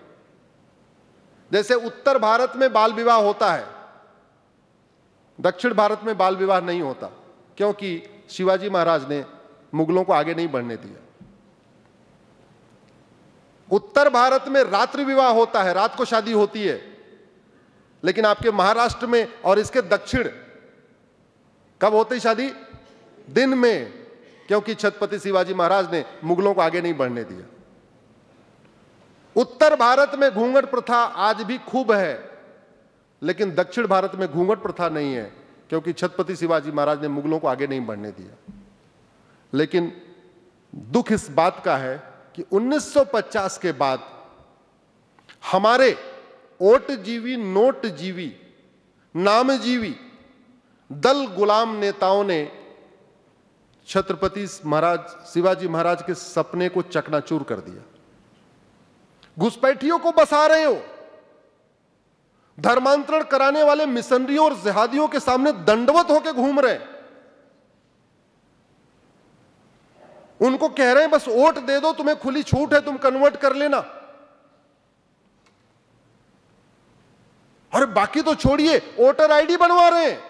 जैसे उत्तर भारत में बाल विवाह होता है, दक्षिण भारत में बाल विवाह नहीं होता, क्योंकि शिवाजी महाराज ने मुगलों को आगे नहीं बढ़ने दिया। उत्तर भारत में रात्रि विवाह होता है, रात को शादी होती है, लेकिन आपके महाराष्ट्र में और इसके दक्षिण कब होती शादी? दिन में, क्योंकि छत्रपति शिवाजी महाराज ने मुगलों को आगे नहीं बढ़ने दिया। उत्तर भारत में घूंघट प्रथा आज भी खूब है, लेकिन दक्षिण भारत में घूंघट प्रथा नहीं है, क्योंकि छत्रपति शिवाजी महाराज ने मुगलों को आगे नहीं बढ़ने दिया। लेकिन दुख इस बात का है कि 1950 के बाद हमारे ओटजीवी, नोटजीवी, नामजीवी दल गुलाम नेताओं ने छत्रपति महाराज शिवाजी महाराज के सपने को चकनाचूर कर दिया। घुसपैठियों को बसा रहे हो, धर्मांतरण कराने वाले मिशनरियों और जिहादियों के सामने दंडवत होकर घूम रहे हैं। उनको कह रहे हैं बस वोट दे दो, तुम्हें खुली छूट है, तुम कन्वर्ट कर लेना। और बाकी तो छोड़िए, वोटर आईडी बनवा रहे हैं।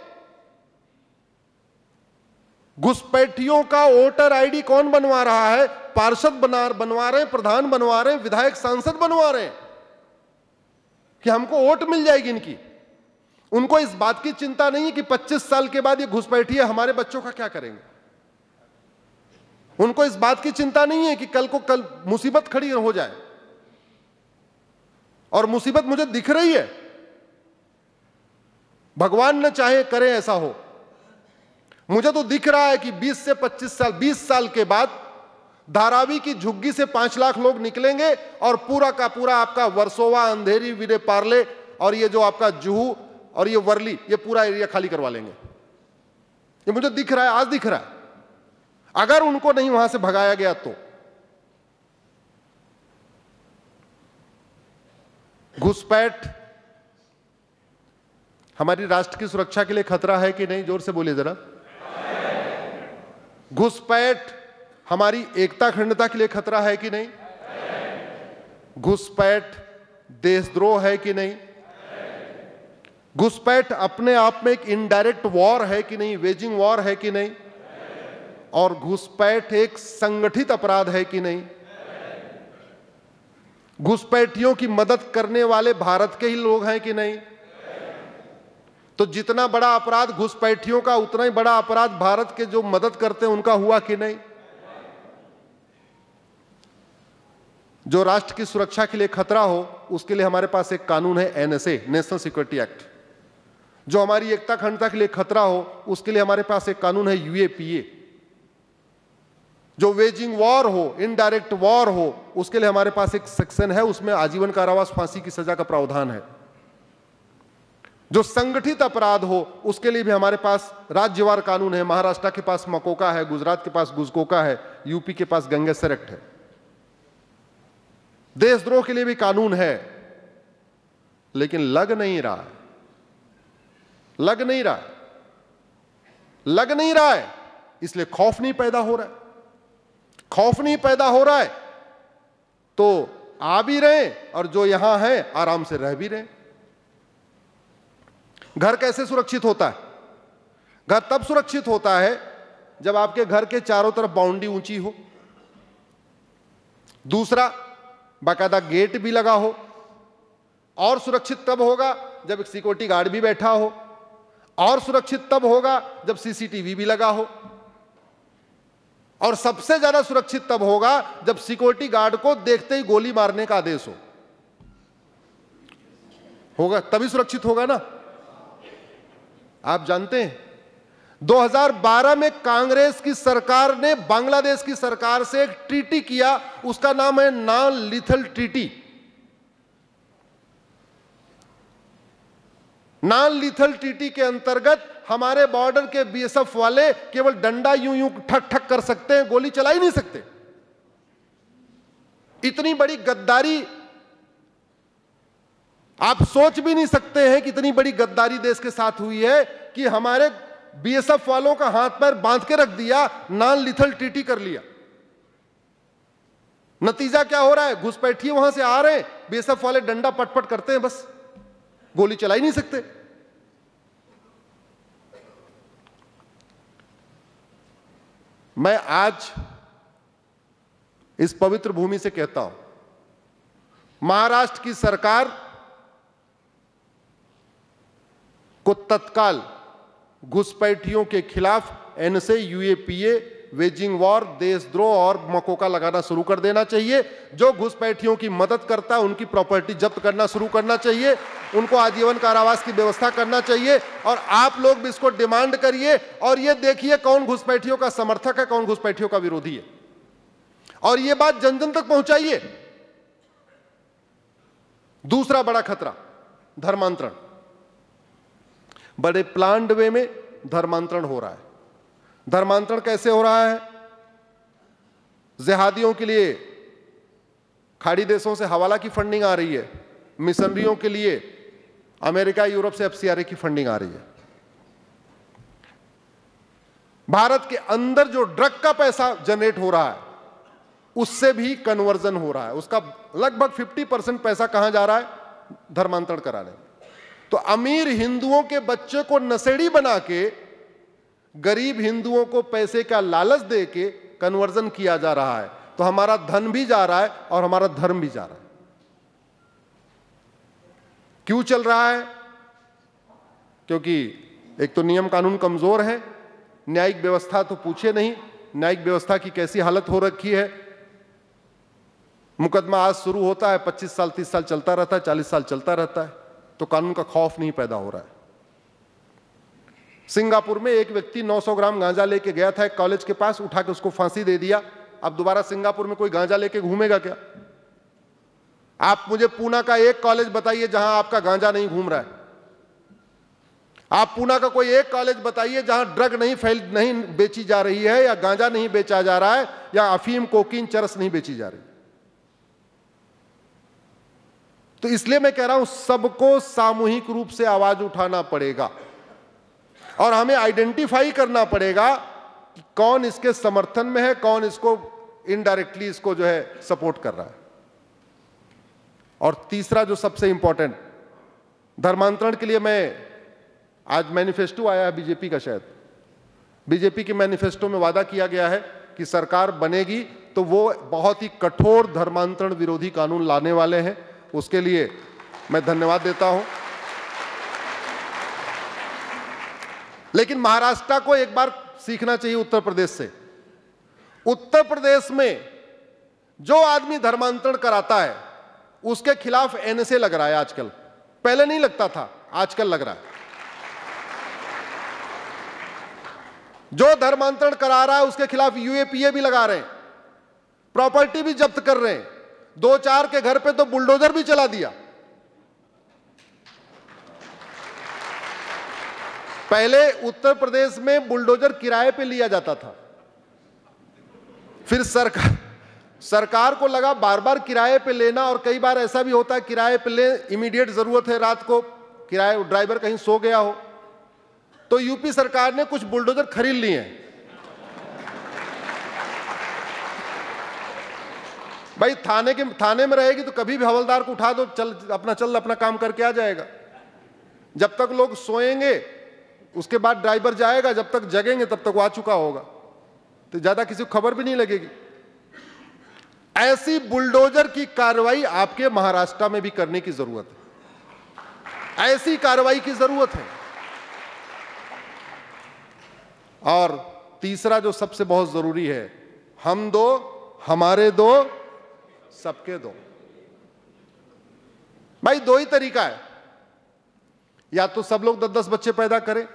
घुसपैठियों का वोटर आईडी कौन बनवा रहा है? पार्षद बनवा रहे हैं, प्रधान बनवा रहे हैं, विधायक सांसद बनवा रहे हैं कि हमको वोट मिल जाएगी इनकी। उनको इस बात की चिंता नहीं है कि 25 साल के बाद ये घुसपैठिए हमारे बच्चों का क्या करेंगे। उनको इस बात की चिंता नहीं है कि कल मुसीबत खड़ी हो जाए। और मुसीबत मुझे दिख रही है, भगवान न चाहे करे ऐसा हो। मुझे तो दिख रहा है कि 20 से 25 साल, 20 साल के बाद धारावी की झुग्गी से 5 लाख लोग निकलेंगे और पूरा का पूरा आपका वर्सोवा, अंधेरी, विले पार्ले और ये जो आपका जुहू और ये वर्ली, ये पूरा एरिया खाली करवा लेंगे। ये मुझे दिख रहा है, आज दिख रहा है। अगर उनको नहीं वहां से भगाया गया तो घुसपैठ हमारी राष्ट्र की सुरक्षा के लिए खतरा है कि नहीं? जोर से बोलिए जरा। घुसपैठ हमारी एकता अखंडता के लिए खतरा है कि नहीं? घुसपैठ देशद्रोह है कि नहीं? घुसपैठ अपने आप में एक इनडायरेक्ट वॉर है कि नहीं, वेजिंग वॉर है कि नहीं? और घुसपैठ एक संगठित अपराध है कि नहीं? घुसपैठियों की मदद करने वाले भारत के ही लोग हैं कि नहीं? तो जितना बड़ा अपराध घुसपैठियों का, उतना ही बड़ा अपराध भारत के जो मदद करते हैं उनका हुआ कि नहीं? जो राष्ट्र की सुरक्षा के लिए खतरा हो उसके लिए हमारे पास एक कानून है, एनएसए, नेशनल सिक्योरिटी एक्ट। जो हमारी एकता अखंडता के लिए खतरा हो उसके लिए हमारे पास एक कानून है, यूएपीए। जो वेजिंग वॉर हो, इनडायरेक्ट वॉर हो, उसके लिए हमारे पास एक सेक्शन है, उसमें आजीवन कारावास, फांसी की सजा का प्रावधान है। जो संगठित अपराध हो उसके लिए भी हमारे पास राज्यवार कानून है। महाराष्ट्र के पास मकोका है, गुजरात के पास गुजकोका है, यूपी के पास गैंगस्टर एक्ट है। देशद्रोह के लिए भी कानून है, लेकिन लग नहीं रहा है, लग नहीं रहा है, लग नहीं रहा है। इसलिए खौफ नहीं पैदा हो रहा है। खौफ नहीं पैदा हो रहा है तो आ भी रहे और जो यहां है आराम से रह भी रहे। घर कैसे सुरक्षित होता है? घर तब सुरक्षित होता है जब आपके घर के चारों तरफ बाउंड्री ऊंची हो, दूसरा बाकायदा गेट भी लगा हो, और सुरक्षित तब होगा जब एक सिक्योरिटी गार्ड भी बैठा हो, और सुरक्षित तब होगा जब सीसीटीवी भी लगा हो, और सबसे ज्यादा सुरक्षित तब होगा जब सिक्योरिटी गार्ड को देखते ही गोली मारने का आदेश होगा, तभी सुरक्षित होगा ना। आप जानते हैं 2012 में कांग्रेस की सरकार ने बांग्लादेश की सरकार से एक ट्रीटी किया, उसका नाम है non lethal treaty. Non lethal treaty के अंतर्गत हमारे बॉर्डर के बीएसएफ वाले केवल डंडा यूं यूं ठक ठक कर सकते हैं, गोली चला ही नहीं सकते। इतनी बड़ी गद्दारी आप सोच भी नहीं सकते हैं कि इतनी बड़ी गद्दारी देश के साथ हुई है कि हमारे बीएसएफ वालों का हाथ पैर बांध के रख दिया, नॉन लीथल ट्रीटी कर लिया। नतीजा क्या हो रहा है? घुसपैठिए वहां से आ रहे हैं, बीएसएफ वाले डंडा पटपट करते हैं, बस गोली चला ही नहीं सकते। मैं आज इस पवित्र भूमि से कहता हूं, महाराष्ट्र की सरकार को तत्काल घुसपैठियों के खिलाफ एनएसए, यूएपीए, वेजिंग वॉर, देशद्रोह और मकोका लगाना शुरू कर देना चाहिए। जो घुसपैठियों की मदद करता है उनकी प्रॉपर्टी जब्त करना शुरू करना चाहिए, उनको आजीवन कारावास की व्यवस्था करना चाहिए। और आप लोग भी इसको डिमांड करिए और ये देखिए कौन घुसपैठियों का समर्थक है, कौन घुसपैठियों का विरोधी है, और ये बात जन जन तक पहुंचाइए। दूसरा बड़ा खतरा धर्मांतरण। बड़े प्लान्ड वे में धर्मांतरण हो रहा है। धर्मांतरण कैसे हो रहा है? जिहादियों के लिए खाड़ी देशों से हवाला की फंडिंग आ रही है, मिशनरियों के लिए अमेरिका यूरोप से एफसीआरए की फंडिंग आ रही है। भारत के अंदर जो ड्रग का पैसा जनरेट हो रहा है उससे भी कन्वर्जन हो रहा है। उसका लगभग 50% पैसा कहां जा रहा है? धर्मांतरण कराने। तो अमीर हिंदुओं के बच्चे को नशेड़ी बना के गरीब हिंदुओं को पैसे का लालच दे के कन्वर्जन किया जा रहा है। तो हमारा धन भी जा रहा है और हमारा धर्म भी जा रहा है। क्यों चल रहा है? क्योंकि एक तो नियम कानून कमजोर है, न्यायिक व्यवस्था तो पूछे नहीं, न्यायिक व्यवस्था की कैसी हालत हो रखी है। मुकदमा आज शुरू होता है, 25 साल 30 साल चलता रहता है, 40 साल चलता रहता है, तो कानून का खौफ नहीं पैदा हो रहा है। सिंगापुर में एक व्यक्ति 900 ग्राम गांजा लेके गया था एक कॉलेज के पास, उठा के उसको फांसी दे दिया। अब दोबारा सिंगापुर में कोई गांजा लेके घूमेगा क्या? आप मुझे पूना का एक कॉलेज बताइए जहां आपका गांजा नहीं घूम रहा है। आप पूना का कोई एक कॉलेज बताइए जहां ड्रग नहीं बेची जा रही है, या गांजा नहीं बेचा जा रहा है, या अफीम, कोकीन, चरस नहीं बेची जा रही। तो इसलिए मैं कह रहा हूं सबको सामूहिक रूप से आवाज उठाना पड़ेगा और हमें आइडेंटिफाई करना पड़ेगा कि कौन इसके समर्थन में है, कौन इसको इनडायरेक्टली इसको जो है सपोर्ट कर रहा है। और तीसरा जो सबसे इंपॉर्टेंट, धर्मांतरण के लिए मैं आज मैनिफेस्टो आया है बीजेपी का, शायद बीजेपी के मैनिफेस्टो में वादा किया गया है कि सरकार बनेगी तो वो बहुत ही कठोर धर्मांतरण विरोधी कानून लाने वाले हैं। उसके लिए मैं धन्यवाद देता हूं। लेकिन महाराष्ट्र को एक बार सीखना चाहिए उत्तर प्रदेश से। उत्तर प्रदेश में जो आदमी धर्मांतरण कराता है उसके खिलाफ एनएसए लग रहा है आजकल। पहले नहीं लगता था, आजकल लग रहा है। जो धर्मांतरण करा रहा है उसके खिलाफ यूएपीए भी लगा रहे हैं, प्रॉपर्टी भी जब्त कर रहे हैं। 2-4 के घर पे तो बुलडोजर भी चला दिया। पहले उत्तर प्रदेश में बुलडोजर किराए पे लिया जाता था, फिर सरकार को लगा बार बार किराए पे लेना, और कई बार ऐसा भी होता है किराए पे ले, इमीडिएट जरूरत है, रात को किराए ड्राइवर कहीं सो गया हो, तो यूपी सरकार ने कुछ बुलडोजर खरीद लिए हैं। भाई थाने में रहेगी तो कभी भी हवलदार को उठा दो, चल अपना काम करके आ जाएगा। जब तक लोग सोएंगे उसके बाद ड्राइवर जाएगा, जब तक जगेंगे तब तक वो आ चुका होगा, तो ज्यादा किसी को खबर भी नहीं लगेगी। ऐसी बुलडोजर की कार्रवाई आपके महाराष्ट्र में भी करने की जरूरत है, ऐसी कार्रवाई की जरूरत है। और तीसरा जो सबसे बहुत जरूरी है, हम दो, हमारे दो, सबके दो। भाई दो ही तरीका है, या तो सब लोग 10-10 बच्चे पैदा करें,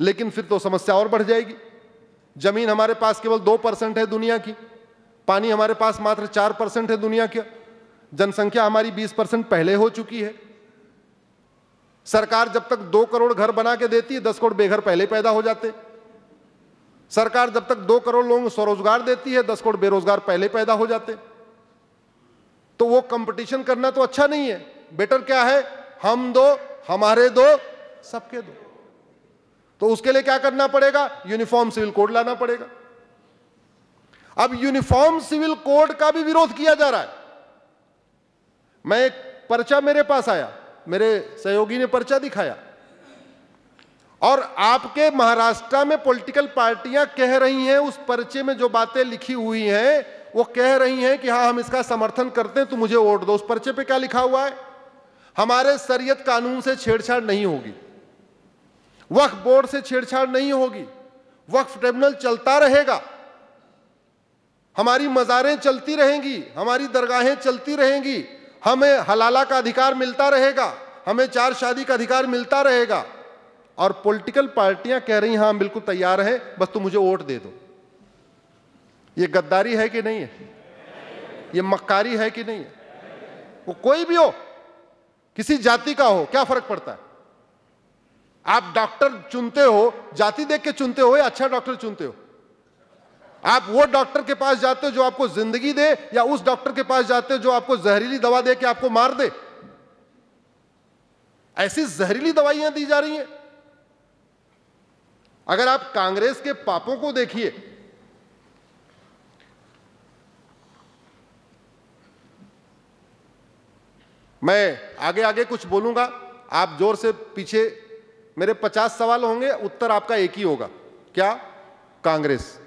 लेकिन फिर तो समस्या और बढ़ जाएगी। जमीन हमारे पास केवल 2% है दुनिया की, पानी हमारे पास मात्र 4% है दुनिया की, जनसंख्या हमारी 20% पहले हो चुकी है। सरकार जब तक 2 करोड़ घर बना के देती है, 10 करोड़ बेघर पहले ही पैदा हो जाते। सरकार जब तक 2 करोड़ लोगों को स्वरोजगार देती है, 10 करोड़ बेरोजगार पहले पैदा हो जाते। तो वो कंपटीशन करना तो अच्छा नहीं है। बेटर क्या है, हम दो, हमारे दो, सबके दो। तो उसके लिए क्या करना पड़ेगा, यूनिफॉर्म सिविल कोड लाना पड़ेगा। अब यूनिफॉर्म सिविल कोड का भी विरोध किया जा रहा है। मैं एक पर्चा मेरे पास आया, मेरे सहयोगी ने पर्चा दिखाया, और आपके महाराष्ट्र में पॉलिटिकल पार्टियां कह रही हैं, उस पर्चे में जो बातें लिखी हुई हैं वो कह रही हैं कि हाँ हम इसका समर्थन करते हैं, तो मुझे वोट दो। उस पर्चे पे क्या लिखा हुआ है, हमारे शरीयत कानून से छेड़छाड़ नहीं होगी, वक्फ बोर्ड से छेड़छाड़ नहीं होगी, वक्फ ट्रिब्यूनल चलता रहेगा, हमारी मज़ारें चलती रहेंगी, हमारी दरगाहें चलती रहेंगी, हमें हलाला का अधिकार मिलता रहेगा, हमें 4 शादी का अधिकार मिलता रहेगा। और पॉलिटिकल पार्टियां कह रही हैं हाँ बिल्कुल तैयार है, बस तुम मुझे वोट दे दो। ये गद्दारी है कि नहीं है, ये मक्कारी है कि नहीं है। वो कोई भी हो, किसी जाति का हो, क्या फर्क पड़ता है। आप डॉक्टर चुनते हो जाति देख के चुनते हो या अच्छा डॉक्टर चुनते हो। आप वो डॉक्टर के पास जाते हो जो आपको जिंदगी दे, या उस डॉक्टर के पास जाते हो जो आपको जहरीली दवा दे के आपको मार दे। ऐसी जहरीली दवाइयां दी जा रही हैं। अगर आप कांग्रेस के पापों को देखिए, मैं आगे आगे कुछ बोलूंगा, आप जोर से पीछे, मेरे 50 सवाल होंगे, उत्तर आपका एक ही होगा, क्या, कांग्रेस।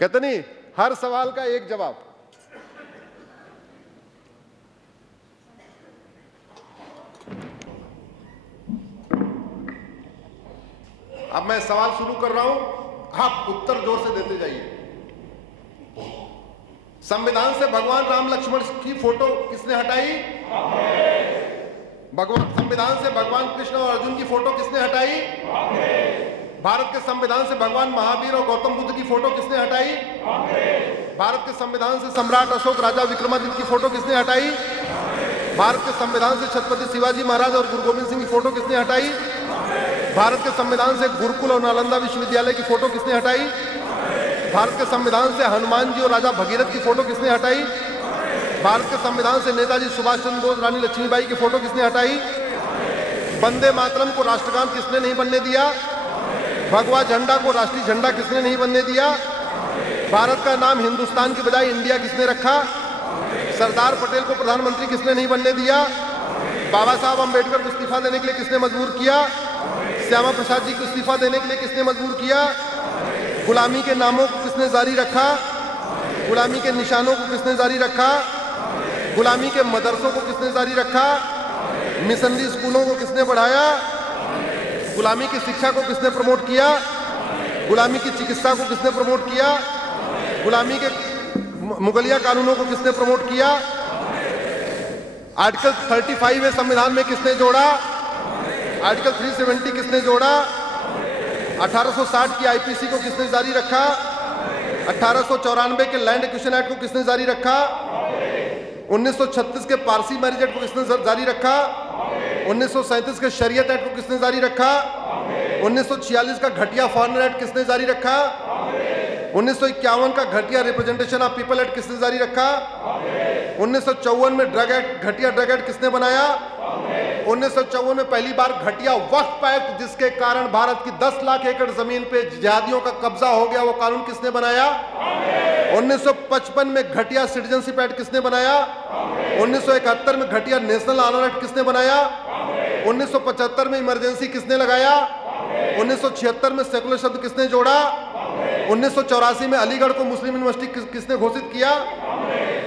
कहते नहीं, हर सवाल का एक जवाब। अब मैं सवाल शुरू कर रहा हूं, आप उत्तर जोर से देते जाइए। संविधान से भगवान राम लक्ष्मण की फोटो किसने हटाई? संविधान से भगवान कृष्ण और अर्जुन की फोटो किसने हटाई? भारत के संविधान से भगवान महावीर और गौतम बुद्ध की फोटो किसने हटाई? भारत के संविधान से सम्राट अशोक राजा विक्रमादित्य की फोटो किसने हटाई? भारत के संविधान से छत्रपति शिवाजी महाराज और गुरु गोविंद सिंह की फोटो किसने हटाई? भारत के संविधान से गुरुकुल और नालंदा विश्वविद्यालय की फोटो किसने हटाई? भारत के संविधान से हनुमान जी और राजा भगीरथ की फोटो किसने हटाई? भारत के संविधान से नेताजी सुभाष चंद्र बोस, रानी लक्ष्मीबाई की फोटो किसने हटाई? वंदे मातरम को राष्ट्रगान किसने नहीं बनने दिया? भगवा झंडा को राष्ट्रीय झंडा किसने नहीं बनने दिया? भारत का नाम हिंदुस्तान की बजाय इंडिया किसने रखा? सरदार पटेल को प्रधानमंत्री किसने नहीं बनने दिया? बाबा साहब अंबेडकर को इस्तीफा देने के लिए किसने मजबूर किया? श्यामा प्रसाद जी को इस्तीफा देने के लिए किसने मजबूर किया? गुलामी के नामों को किसने जारी रखा? गुलामी के निशानों को किसने जारी रखा? गुलामी के मदरसों को किसने जारी रखा? मिशनरी स्कूलों को किसने बढ़ाया? गुलामी की शिक्षा को किसने प्रमोट किया? गुलामी की चिकित्सा को किसने प्रमोट किया? गुलामी के मुगलिया कानूनों को किसने प्रमोट किया? आर्टिकल 35 है संविधान में किसने जोड़ा? आर्टिकल 370 किसने जोड़ा? 1860 की आईपीसी को किसने जारी रखा? 1894 के लैंड एक्विजिशन एक्ट को किसने जारी रखा? 1936 के पारसी मैरिज एक्ट को किसने जारी रखा? 1937 के शरीयत एक्ट को किसने जारी रखा? 1946 का घटिया फॉरेनर एक्ट किसने जारी रखा? 1951 का घटिया रिप्रेजेंटेशन ऑफ पीपल एक्ट किसने जारी रखा? 1954 में ड्रग एक्ट, घटिया ड्रग एक्ट किसने बनाया? 1954 में पहली बार घटिया वक्फ एक्ट, जिसके कारण भारत की 10 लाख एकड़ जमीन पे जिहादियों का कब्जा हो गया, वो कानून किसने बनाया? 1955 में घटिया सिटीजनशिप एक्ट किसने बनाया? 1971 में घटिया नेशनल ऑनर एक्ट किसने बनाया? 1975 में इमरजेंसी किसने लगाया? 1976 में सेकुलर शब्द किसने जोड़ा? 1984 में अलीगढ़ को मुस्लिम यूनिवर्सिटी किसने घोषित किया?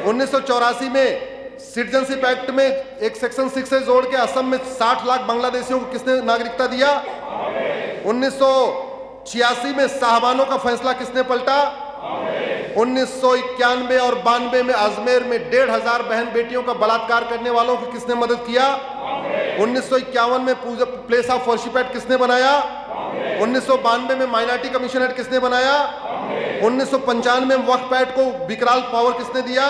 1984 में सिटीजनशिप एक्ट में एक सेक्शन 6 से जोड़ के असम में 60 लाख बांग्लादेशियों को किसने नागरिकता दिया? 1986 में साहबानों का फैसला किसने पलटा? 1991 और 92 में अजमेर में 1500 बहन बेटियों का बलात्कार करने वालों की किसने मदद किया? 1951 में प्लेस ऑफ वर्शिप एक्ट किसने बनाया? 1992 में माइनॉरिटी कमीशन एक्ट किसने बनाया? 1995 में वक्फ एक्ट को विकराल पावर किसने दिया?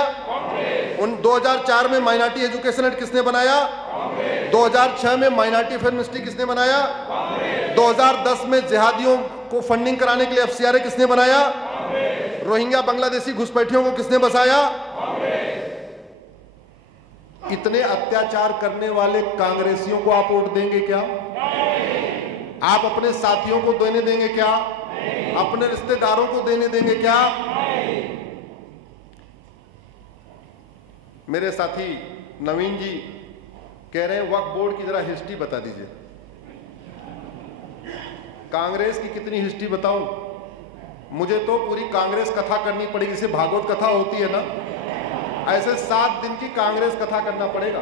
2004 में माइनॉरिटी एजुकेशन एक्ट किसने बनाया? 2006 में माइनॉरिटी अफेयर मिनिस्ट्री किसने बनाया? 2010 में जिहादियों को फंडिंग कराने के लिए एफसीआरए किसने बनाया? रोहिंग्या बांग्लादेशी घुसपैठियों को किसने बसाया? इतने अत्याचार करने वाले कांग्रेसियों को आप वोट देंगे क्या? आप अपने साथियों को देने देंगे क्या? अपने रिश्तेदारों को देने देंगे क्या? मेरे साथी नवीन जी कह रहे हैं वक्फ बोर्ड की जरा हिस्ट्री बता दीजिए। कांग्रेस की कितनी हिस्ट्री बताऊं? मुझे तो पूरी कांग्रेस कथा करनी पड़ेगी। जैसे भागवत कथा होती है ना, ऐसे 7 दिन की कांग्रेस कथा करना पड़ेगा।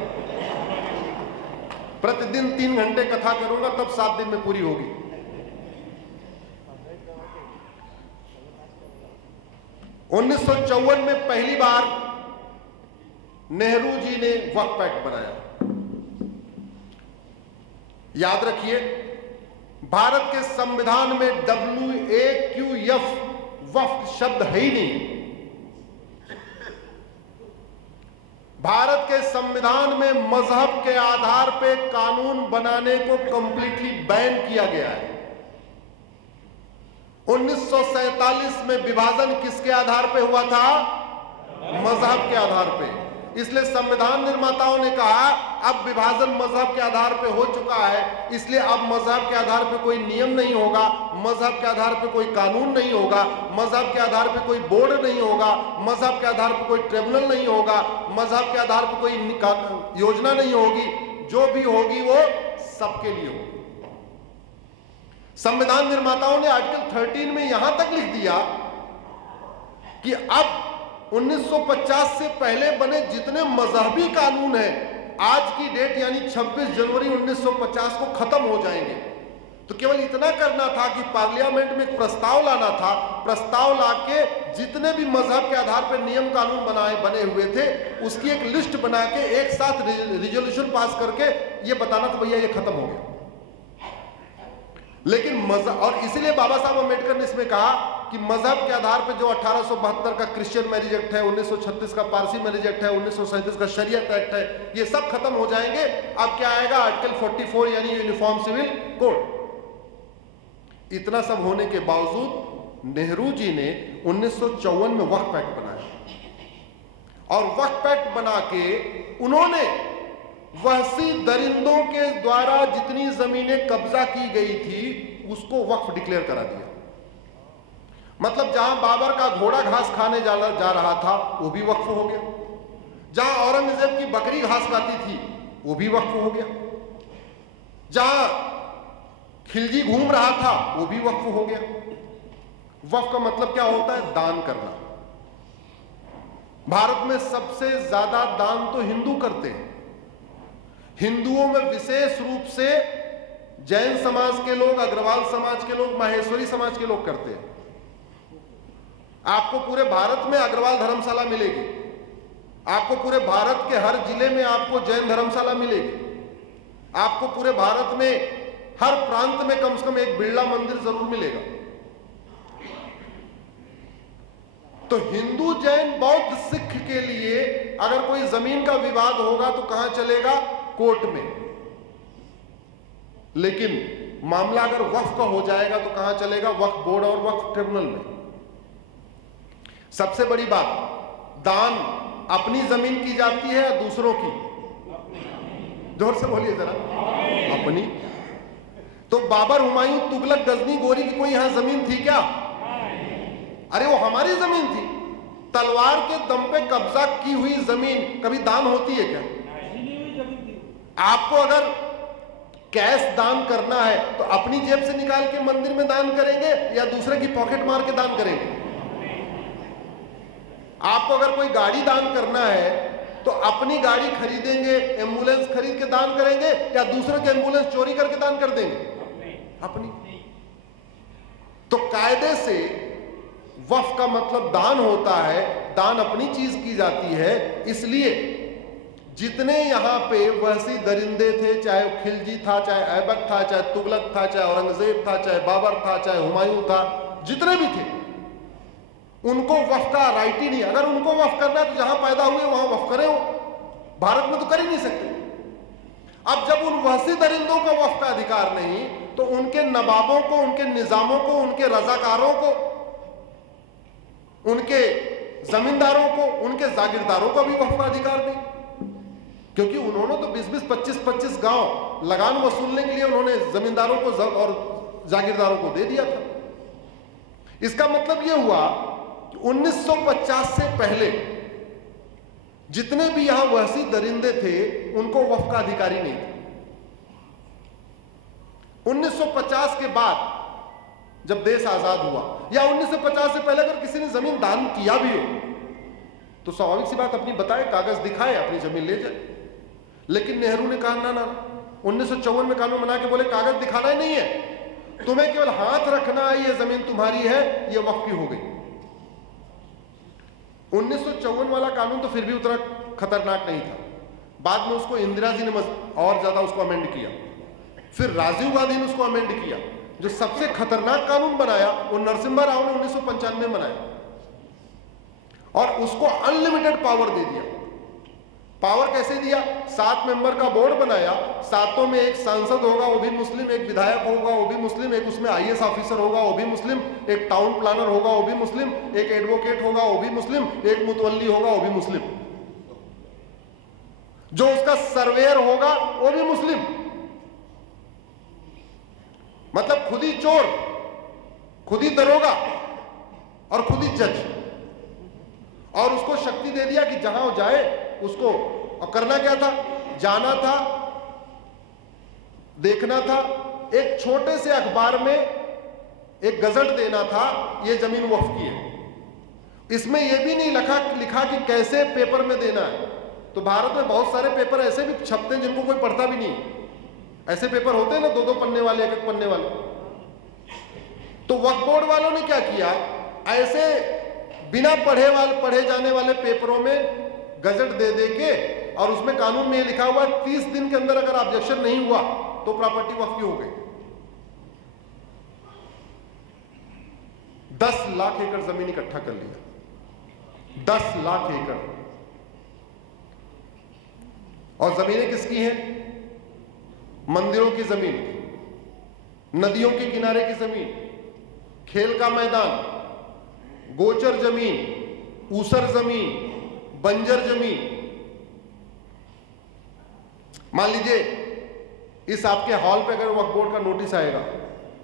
प्रतिदिन 3 घंटे कथा करूंगा तब 7 दिन में पूरी होगी। उन्नीस 1954 में पहली बार नेहरू जी ने वक्फ एक्ट बनाया। याद रखिए, भारत के संविधान में WAQF वक्फ शब्द है ही नहीं। भारत के संविधान में मजहब के आधार पे कानून बनाने को कंप्लीटली बैन किया गया है। 1947 में विभाजन किसके आधार पे हुआ था? मजहब के आधार पे। इसलिए संविधान निर्माताओं ने कहा अब विभाजन मजहब के आधार पे हो चुका है, इसलिए अब मजहब के आधार पे कोई नियम नहीं होगा, मजहब के आधार पे कोई कानून नहीं होगा, मजहब के आधार पे कोई बोर्ड नहीं होगा, मजहब के आधार पे कोई ट्रिब्यूनल नहीं होगा, मजहब के आधार पे कोई योजना नहीं होगी। जो भी होगी वो सबके लिए होगी। संविधान निर्माताओं ने आर्टिकल 13 में यहां तक लिख दिया कि अब 1950 से पहले बने जितने मजहबी कानून हैं आज की डेट यानी 26 जनवरी 1950 को खत्म हो जाएंगे। तो केवल इतना करना था कि पार्लियामेंट में एक प्रस्ताव लाना था, प्रस्ताव लाके जितने भी मजहब के आधार पर नियम कानून बने हुए थे उसकी एक लिस्ट बना के एक साथ रिजोल्यूशन पास करके ये बताना था भैया ये खत्म हो गया। लेकिन मजहब, और इसीलिए बाबा साहब अम्बेडकर ने इसमें कहा कि मजहब के आधार पर जो 1872 का क्रिश्चियन मैरिज एक्ट है, 1936 का पारसी मैरिज एक्ट है, 1937 का शरीयत एक्ट है, ये सब खत्म हो जाएंगे। अब क्या आएगा? आर्टिकल 44 यानी यूनिफॉर्म सिविल कोड। इतना सब होने के बावजूद नेहरू जी ने 1954 में वक्फ एक्ट बनाया और वक्फ एक्ट बना के उन्होंने वहसी दरिंदों के द्वारा जितनी जमीनें कब्जा की गई थी उसको वक्फ डिक्लेयर करा दिया। मतलब जहां बाबर का घोड़ा घास खाने जा रहा था वो भी वक्फ हो गया, जहां औरंगजेब की बकरी घास खाती थी वो भी वक्फ हो गया, जहां खिलजी घूम रहा था वो भी वक्फ हो गया। वक्फ का मतलब क्या होता है? दान करना। भारत में सबसे ज्यादा दान तो हिंदू करते हैं। हिंदुओं में विशेष रूप से जैन समाज के लोग, अग्रवाल समाज के लोग, माहेश्वरी समाज के लोग करते हैं। आपको पूरे भारत में अग्रवाल धर्मशाला मिलेगी, आपको पूरे भारत के हर जिले में आपको जैन धर्मशाला मिलेगी, आपको पूरे भारत में हर प्रांत में कम से कम एक बिरला मंदिर जरूर मिलेगा। तो हिंदू, जैन, बौद्ध, सिख के लिए अगर कोई जमीन का विवाद होगा तो कहां चलेगा? कोर्ट में। लेकिन मामला अगर वक्फ का हो जाएगा तो कहां चलेगा? वक्फ बोर्ड और वक्फ ट्रिब्यूनल में। सबसे बड़ी बात, दान अपनी जमीन की जाती है या दूसरों की? जोर से बोलिए जरा। अपनी। तो बाबर, हुमायूं, तुगलक, गजनी, गोरी की कोई यहां जमीन थी क्या? अरे वो हमारी जमीन थी। तलवार के दम पे कब्जा की हुई जमीन कभी दान होती है क्या? आपको अगर कैश दान करना है तो अपनी जेब से निकाल के मंदिर में दान करेंगे या दूसरे की पॉकेट मार के दान करेंगे? आपको अगर कोई गाड़ी दान करना है तो अपनी गाड़ी खरीदेंगे, एम्बुलेंस खरीद के दान करेंगे या दूसरे के एम्बुलेंस चोरी करके दान कर देंगे? अपनी। तो कायदे से वक्फ का मतलब दान होता है, दान अपनी चीज की जाती है। इसलिए जितने यहां पे वहसी दरिंदे थे, चाहे खिलजी था, चाहे ऐबक था, चाहे तुगलक था, चाहे औरंगजेब था, चाहे बाबर था, चाहे हुमायूं था, जितने भी थे उनको वक्फ का राइट ही नहीं। अगर उनको वक्फ करना है तो जहां पैदा हुए वहां वक्फ करें हो, भारत में तो कर ही नहीं सकते। अब जब उन वहसी दरिंदों का वक्फ का अधिकार नहीं, तो उनके नवाबों को, उनके निजामों को, उनके रजाकारों को, उनके जमींदारों को, उनके जागीरदारों को भी वक्फ का अधिकार नहीं, क्योंकि उन्होंने तो 20-20, 25-25 गांव लगान वसूलने के लिए उन्होंने जमींदारों को और जागीरदारों को दे दिया था। इसका मतलब यह हुआ कि 1950 से पहले जितने भी यहां वहसी दरिंदे थे उनको वक्फ का अधिकारी नहीं था। 1950 के बाद जब देश आजाद हुआ, या 1950 से पहले अगर किसी ने जमीन दान किया भी हो तो स्वाभाविक सी बात अपनी बताए, कागज दिखाए, अपनी जमीन ले जाए। लेकिन नेहरू ने कहा ना, 1954 में कानून बना के बोले कागज दिखाना ही नहीं है, तुम्हें केवल हाथ रखना है, ये जमीन तुम्हारी है, ये वक्फ की हो गई। 1954 वाला कानून तो फिर भी उतना खतरनाक नहीं था। बाद में उसको इंदिरा जी ने और ज्यादा उसको अमेंड किया, फिर राजीव गांधी ने उसको अमेंड किया। जो सबसे खतरनाक कानून बनाया वो नरसिम्हा राव ने 1995 में बनाया, और उसको अनलिमिटेड पावर दे दिया। पावर कैसे दिया? 7 मेंबर का बोर्ड बनाया, 7 में एक सांसद होगा वो भी मुस्लिम, एक विधायक होगा वो भी मुस्लिम, एक उसमें IAS ऑफिसर होगा वो भी मुस्लिम, एक टाउन प्लानर होगा वो भी मुस्लिम, एक एडवोकेट होगा वो भी मुस्लिम, एक मुतवल्ली होगा वो भी मुस्लिम, जो उसका सर्वेयर होगा वो भी मुस्लिम। मतलब खुद ही चोर, खुद ही दरोगा और खुद ही जज, और उसको शक्ति दे दिया कि जहां वो जाए उसको, और करना क्या था? जाना था, देखना था, एक छोटे से अखबार में एक गजट देना था, ये जमीन वक्फ की है। इसमें यह भी नहीं लिखा कि कैसे पेपर में देना है। तो भारत में बहुत सारे पेपर ऐसे भी छपते हैं जिनको कोई पढ़ता भी नहीं। ऐसे पेपर होते हैं ना, 2-2 पन्ने वाले, 1-1 पन्ने वाले। तो वक्फ बोर्ड वालों ने क्या किया? ऐसे बिना पढ़े जाने वाले पेपरों में गजट दे के, और उसमें कानून में लिखा हुआ 30 दिन के अंदर अगर ऑब्जेक्शन नहीं हुआ तो प्रॉपर्टी वक्फ की हो गई। 10 लाख एकड़ जमीन इकट्ठा कर लिया, 10 लाख एकड़। और जमीनें किसकी हैं? मंदिरों की जमीन, नदियों के किनारे की जमीन, खेल का मैदान, गोचर जमीन, ऊसर जमीन, बंजर जमीन। मान लीजिए इस आपके हॉल पे अगर वक्फ बोर्ड का नोटिस आएगा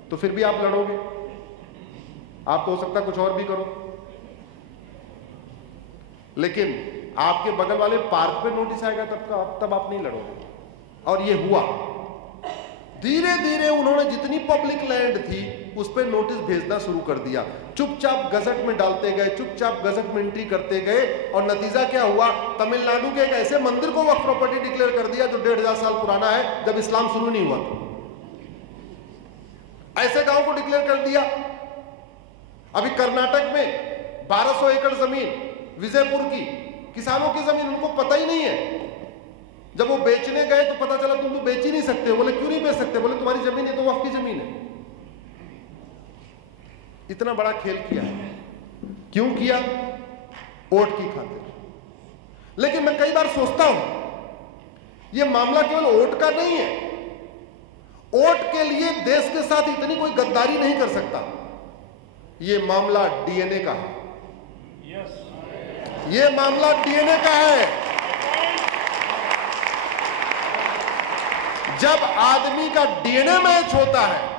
तो फिर भी आप लड़ोगे? आप तो हो सकता है कुछ और भी करो, लेकिन आपके बगल वाले पार्क पे नोटिस आएगा तब आप नहीं लड़ोगे। और ये हुआ। धीरे धीरे उन्होंने जितनी पब्लिक लैंड थी उस पर नोटिस भेजना शुरू कर दिया, चुपचाप गजट में डालते गए, चुपचाप गजट में एंट्री करते गए। और नतीजा क्या हुआ? तमिलनाडु के एक ऐसे मंदिर को वक्फ प्रॉपर्टी डिक्लेयर कर दिया जो 1500 साल पुराना है, जब इस्लाम शुरू नहीं हुआ। ऐसे गांव को डिक्लेयर कर दिया। अभी कर्नाटक में 1200 एकड़ जमीन विजयपुर की, किसानों की जमीन, उनको पता ही नहीं है। जब वो बेचने गए तो पता चला तुम तो बेच ही नहीं सकते। बोले क्यों नहीं बेच सकते? बोले तुम्हारी जमीन है तो वक्फ की जमीन है। इतना बड़ा खेल किया है। क्यों किया? वोट की खातिर। लेकिन मैं कई बार सोचता हूं यह मामला केवल वोट का नहीं है। वोट के लिए देश के साथ इतनी कोई गद्दारी नहीं कर सकता। यह मामला डीएनए का है। यह मामला डीएनए का है। जब आदमी का डीएनए मैच होता है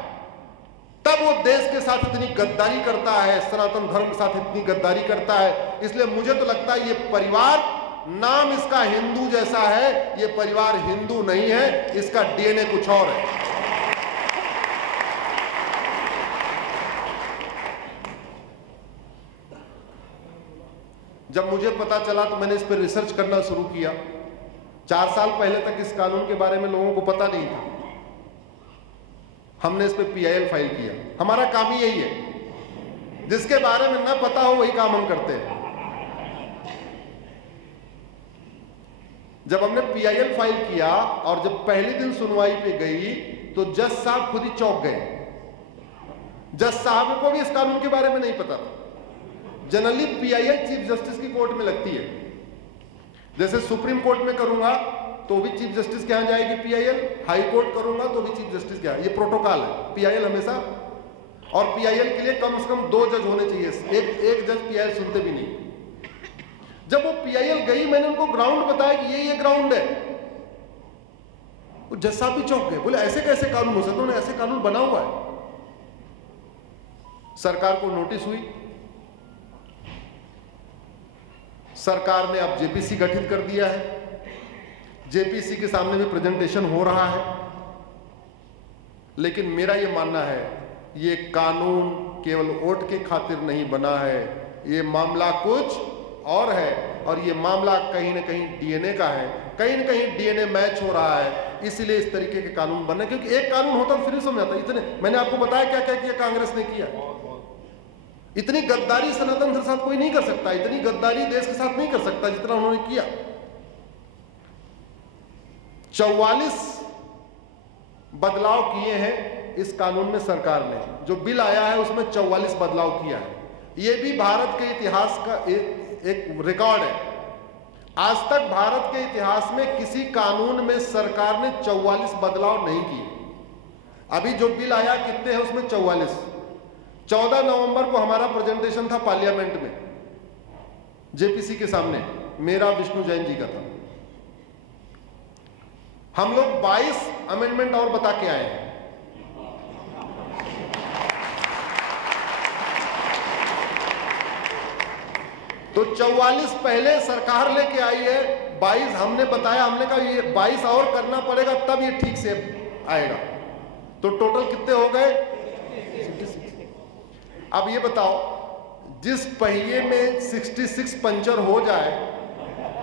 तब वो देश के साथ इतनी गद्दारी करता है, सनातन धर्म के साथ इतनी गद्दारी करता है। इसलिए मुझे तो लगता है ये परिवार, नाम इसका हिंदू जैसा है, ये परिवार हिंदू नहीं है, इसका डीएनए कुछ और है। जब मुझे पता चला तो मैंने इस पर रिसर्च करना शुरू किया। 4 साल पहले तक इस कानून के बारे में लोगों को पता नहीं था। हमने इस पे PIL फाइल किया। हमारा काम ही यही है, जिसके बारे में ना पता हो वही काम हम करते हैं। जब हमने PIL फाइल किया और जब पहले दिन सुनवाई पे गई तो जज साहब खुद ही चौंक गए। जज साहब को भी इस कानून के बारे में नहीं पता था। जनरली पीआईएल चीफ जस्टिस की कोर्ट में लगती है। जैसे सुप्रीम कोर्ट में करूंगा तो भी चीफ जस्टिस के यहां जाएगी पीआईएल, हाई कोर्ट करूंगा तो भी चीफ जस्टिस के यहां। ये प्रोटोकॉल है पीआईएल हमेशा। और पीआईएल के लिए कम से कम 2 जज होने चाहिए, एक जज पीआईएल सुनते भी नहीं। जब वो पीआईएल गई, मैंने उनको ग्राउंड बताया कि ये ग्राउंड है, वो जज साहब भी चौंक गए, बोले ऐसे कैसे कानून हो सकते? उन्होंने ऐसे कानून बना हुआ है। सरकार को नोटिस हुई, सरकार ने अब जेपीसी गठित कर दिया है। जेपीसी के सामने भी प्रेजेंटेशन हो रहा है। लेकिन मेरा यह मानना है ये कानून केवल वोट के खातिर नहीं बना है, ये मामला कुछ और है। और ये मामला कहीं ना कहीं डीएनए का है, कहीं ना कहीं डीएनए मैच हो रहा है, इसलिए इस तरीके के कानून बने। क्योंकि एक कानून होता तो फिर समझ आता। इतने मैंने आपको बताया क्या क्या किया कांग्रेस ने किया। इतनी गद्दारी सनातन के साथ कोई नहीं कर सकता, इतनी गद्दारी देश के साथ नहीं कर सकता जितना उन्होंने किया। 44 बदलाव किए हैं इस कानून में सरकार ने। जो बिल आया है उसमें 44 बदलाव किया है। यह भी भारत के इतिहास का एक रिकॉर्ड है। आज तक भारत के इतिहास में किसी कानून में सरकार ने 44 बदलाव नहीं किए। अभी जो बिल आया कितने हैं उसमें 44। 14 नवंबर को हमारा प्रेजेंटेशन था पार्लियामेंट में, जेपीसी के सामने, मेरा विष्णु जैन जी का था। हम लोग 22 अमेंडमेंट और बता के आए हैं। तो 44 पहले सरकार लेके आई है, 22 हमने बताया। हमने कहा ये 22 और करना पड़ेगा तब ये ठीक से आएगा। तो टोटल कितने हो गए? 66। अब ये बताओ, जिस पहिए में 66 पंचर हो जाए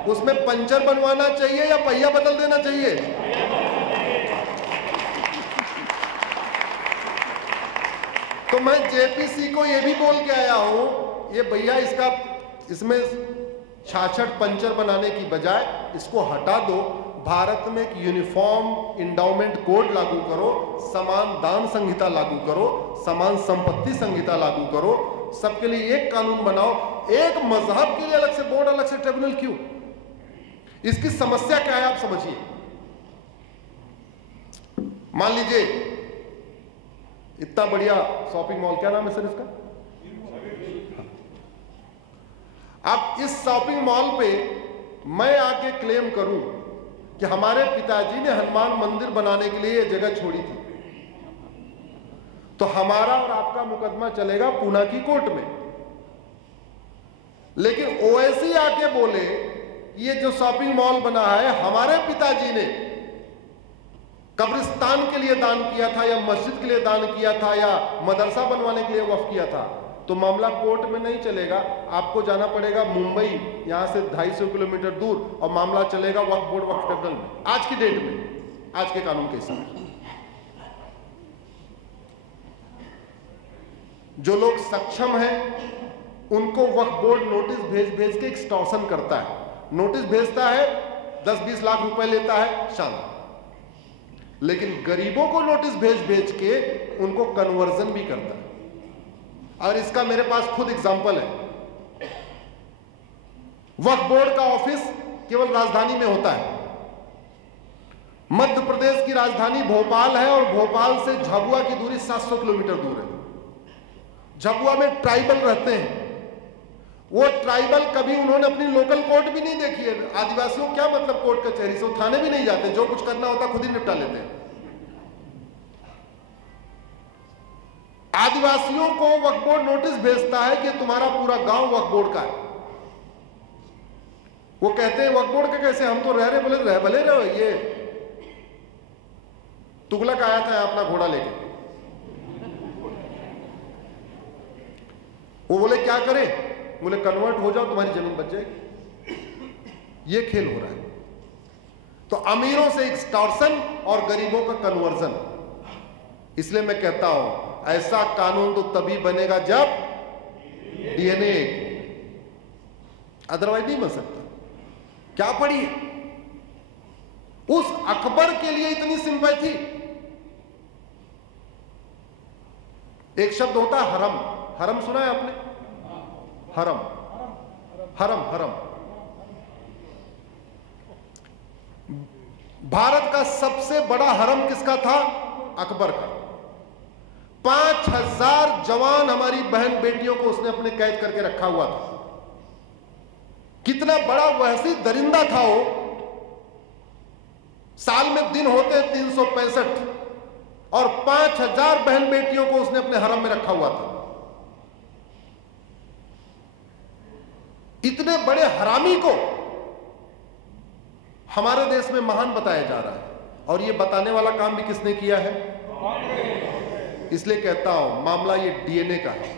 उसमें पंचर बनवाना चाहिए या पहिया बदल देना चाहिए? तो मैं जेपीसी को ये भी बोल के आया हूं, ये भैया इसमें 66 पंचर बनाने की बजाय इसको हटा दो। भारत में एक यूनिफॉर्म इंडाउमेंट कोड लागू करो, समान दान संहिता लागू करो, समान संपत्ति संहिता लागू करो, सबके लिए एक कानून बनाओ। एक मजहब के लिए अलग से बोर्ड, अलग से ट्रिब्यूनल क्यों? इसकी समस्या क्या है आप समझिए। मान लीजिए इतना बढ़िया शॉपिंग मॉल, क्या नाम है सर इसका? अब इस शॉपिंग मॉल पे मैं आके क्लेम करूं कि हमारे पिताजी ने हनुमान मंदिर बनाने के लिए यह जगह छोड़ी थी, तो हमारा और आपका मुकदमा चलेगा पूना की कोर्ट में। लेकिन ओवैसी आके बोले ये जो शॉपिंग मॉल बना है हमारे पिताजी ने कब्रिस्तान के लिए दान किया था, या मस्जिद के लिए दान किया था, या मदरसा बनवाने के लिए वक्फ किया था, तो मामला कोर्ट में नहीं चलेगा। आपको जाना पड़ेगा मुंबई, यहां से 250 किलोमीटर दूर, और मामला चलेगा वक्फ बोर्ड, वक्फ ट्रिब्यूनल में। आज की डेट में, आज के कानून के हिसाब से जो लोग सक्षम हैं उनको वक्फ बोर्ड नोटिस भेज के एक्सटॉर्शन करता है। नोटिस भेजता है, 10-20 लाख रुपए लेता है, शांत। लेकिन गरीबों को नोटिस भेज के उनको कन्वर्जन भी करता है। और इसका मेरे पास खुद एग्जांपल है। वक्फ बोर्ड का ऑफिस केवल राजधानी में होता है। मध्य प्रदेश की राजधानी भोपाल है और भोपाल से झाबुआ की दूरी 700 किलोमीटर दूर है। झाबुआ में ट्राइबल रहते हैं। वो ट्राइबल कभी उन्होंने अपनी लोकल कोर्ट भी नहीं देखी है। आदिवासियों क्या मतलब कोर्ट कचहरी से, वो थाने भी नहीं जाते, जो कुछ करना होता खुद ही निपटा लेते हैं। आदिवासियों को वक्फ बोर्ड नोटिस भेजता है कि तुम्हारा पूरा गांव वक्फ बोर्ड का है। वो कहते हैं वक्फ बोर्ड के कैसे, हम तो रह रहे, बोले रह भले रहो। ये तुगलक आया था अपना घोड़ा लेके, वो बोले क्या करे, बोले कन्वर्ट हो जाओ तुम्हारी जमीन बच जाएगी। ये खेल हो रहा है। तो अमीरों से एक्सटॉर्शन और गरीबों का कन्वर्जन। इसलिए मैं कहता हूं ऐसा कानून तो तभी बनेगा जब डीएनए, अदरवाइज नहीं बन सकता। क्या पढ़ी उस अकबर के लिए इतनी सिंपैथी। एक शब्द होता है हरम, हरम सुना है आपने? हरम हरम हरम। भारत का सबसे बड़ा हरम किसका था? अकबर का। 5000 जवान हमारी बहन बेटियों को उसने अपने कैद करके रखा हुआ था। कितना बड़ा वहशी दरिंदा था वो। साल में दिन होते 365 और 5000 बहन बेटियों को उसने अपने हरम में रखा हुआ था। इतने बड़े हरामी को हमारे देश में महान बताया जा रहा है, और ये बताने वाला काम भी किसने किया है? इसलिए कहता हूं मामला ये डीएनए का है,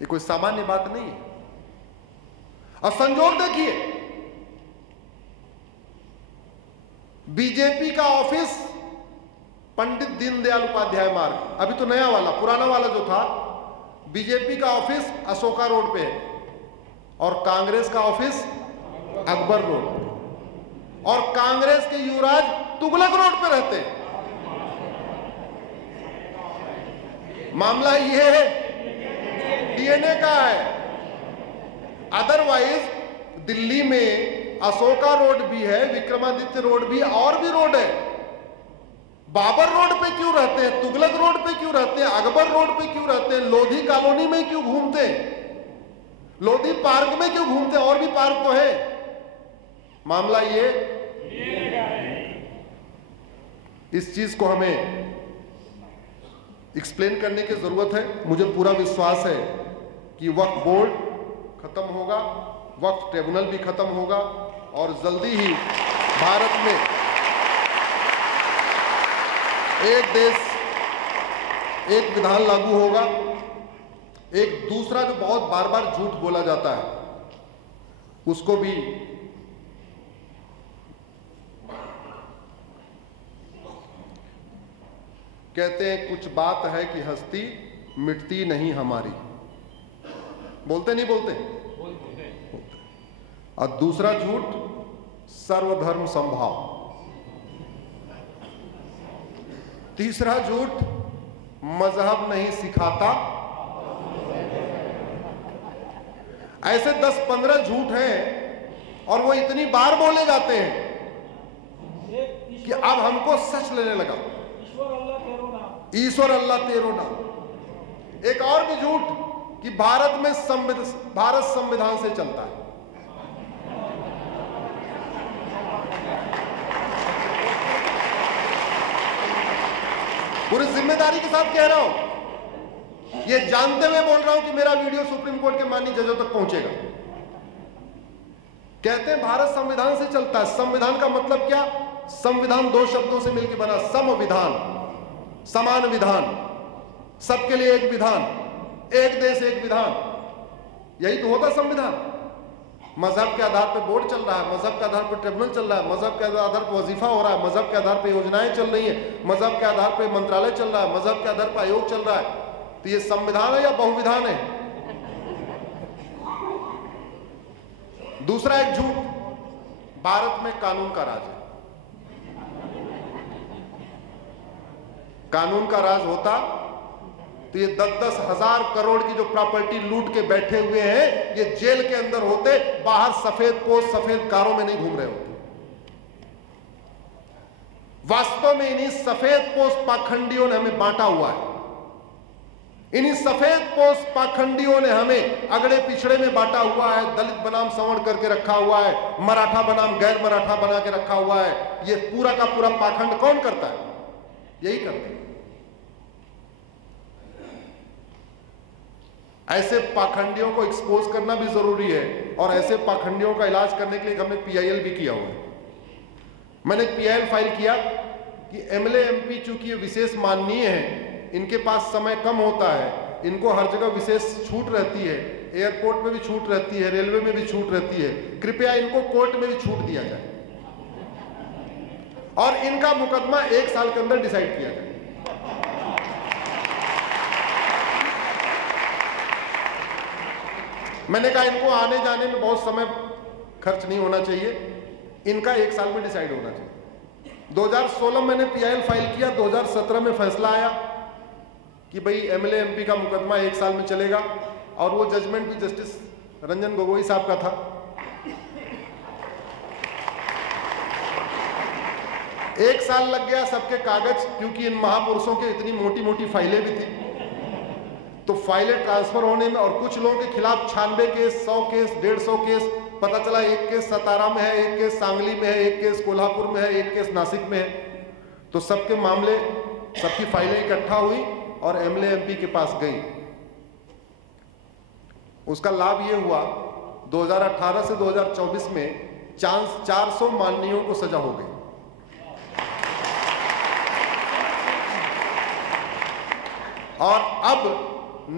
ये कोई सामान्य बात नहीं है। और संजोग देखिए, बीजेपी का ऑफिस पंडित दीनदयाल उपाध्याय मार्ग, अभी तो नया वाला, पुराना वाला जो था, बीजेपी का ऑफिस अशोका रोड पे है और कांग्रेस का ऑफिस अकबर रोड पे, और कांग्रेस के युवराज तुगलक रोड पे रहते हैं। मामला ये है, डीएनए का है। अदरवाइज दिल्ली में अशोका रोड भी है, विक्रमादित्य रोड भी, और भी रोड है। बाबर रोड पे क्यों रहते हैं? तुगलक रोड पे क्यों रहते हैं? अकबर रोड पे क्यों रहते हैं? लोधी कॉलोनी में क्यों घूमते हैं? लोधी पार्क में क्यों घूमते हैं? और भी पार्क तो है। मामला ये, इस चीज को हमें एक्सप्लेन करने की जरूरत है। मुझे पूरा विश्वास है कि वक्फ बोर्ड खत्म होगा, वक्फ ट्रिब्यूनल भी खत्म होगा, और जल्दी ही भारत में एक देश एक विधान लागू होगा। एक दूसरा जो बहुत बार बार झूठ बोला जाता है, उसको भी कहते हैं, कुछ बात है कि हस्ती मिटती नहीं हमारी। बोलते नहीं बोलते? और दूसरा झूठ, सर्वधर्म समभाव। तीसरा झूठ, मजहब नहीं सिखाता। ऐसे 10-15 झूठ हैं और वो इतनी बार बोले जाते हैं कि अब हमको सच लेने लगा। ईश्वर अल्लाह तेरो नाम। एक और भी झूठ कि भारत में भारत संविधान से चलता है। पूरी जिम्मेदारी के साथ कह रहा हूं, ये जानते हुए बोल रहा हूं कि मेरा वीडियो सुप्रीम कोर्ट के माननीय जजों तक पहुंचेगा। कहते हैं भारत संविधान से चलता है। संविधान का मतलब क्या? संविधान दो शब्दों से मिलकर बना, समविधान, समान विधान, सबके लिए एक विधान, एक देश एक विधान। यही तो होता संविधान। मजहब के आधार पर बोर्ड चल रहा है, मजहब के आधार पर ट्रिब्यूनल चल रहा है, मजहब के आधार पर वजीफा हो रहा है, मजहब के आधार पर योजनाएं चल रही है, मजहब के आधार पर मंत्रालय चल रहा है, मजहब के आधार पर आयोग चल रहा है। तो ये संविधान है या बहुविधान है? दूसरा एक झूठ, भारत में कानून का राज है। कानून का राज होता तो ये 10-10 हजार करोड़ की जो प्रॉपर्टी लूट के बैठे हुए हैं, ये जेल के अंदर होते, बाहर सफेद पोश सफेद कारों में नहीं घूम रहे होते। वास्तव में इन्हीं सफेद पोश पाखंडियों ने हमें बांटा हुआ है। इन्हीं सफेद पोश पाखंडियों ने हमें अगड़े पिछड़े में बांटा हुआ है। दलित बनाम सवर्ण करके रखा हुआ है, मराठा बनाम गैर मराठा बना के रखा हुआ है। ये पूरा का पूरा पाखंड कौन करता है? यही करते हैं। ऐसे पाखंडियों को एक्सपोज करना भी जरूरी है, और ऐसे पाखंडियों का इलाज करने के लिए हमने पीआईएल भी किया हुआ है। मैंने पीआईएल फाइल किया कि एमएलए एमपी चूंकि ये विशेष माननीय है, इनके पास समय कम होता है, इनको हर जगह विशेष छूट रहती है, एयरपोर्ट में भी छूट रहती है, रेलवे में भी छूट रहती है, कृपया इनको कोर्ट में भी छूट दिया जाए और इनका मुकदमा 1 साल के अंदर डिसाइड किया जाए। मैंने कहा इनको आने जाने में बहुत समय खर्च नहीं होना चाहिए, इनका 1 साल में डिसाइड होना चाहिए। 2016 मैंने पीआईएल फाइल किया, 2017 में फैसला आया कि भाई एमएलए एमपी का मुकदमा 1 साल में चलेगा। और वो जजमेंट भी जस्टिस रंजन गोगोई साहब का था। एक साल लग गया सबके कागज, क्योंकि इन महापुरुषों के इतनी मोटी मोटी फाइलें भी थी, तो फाइलें ट्रांसफर होने में, और कुछ लोगों के खिलाफ 96 केस, 100 केस, 150 केस, पता चला एक केस सतारा में है, एक केस सांगली में है, एक केस कोल्हापुर में है, एक केस नासिक में है। तो सबके मामले, सबकी फाइलें इकट्ठा हुई और एमएलए एमपी के पास गई। उसका लाभ यह हुआ 2018 से 2024 में 400 माननीयों को सजा हो गई। और अब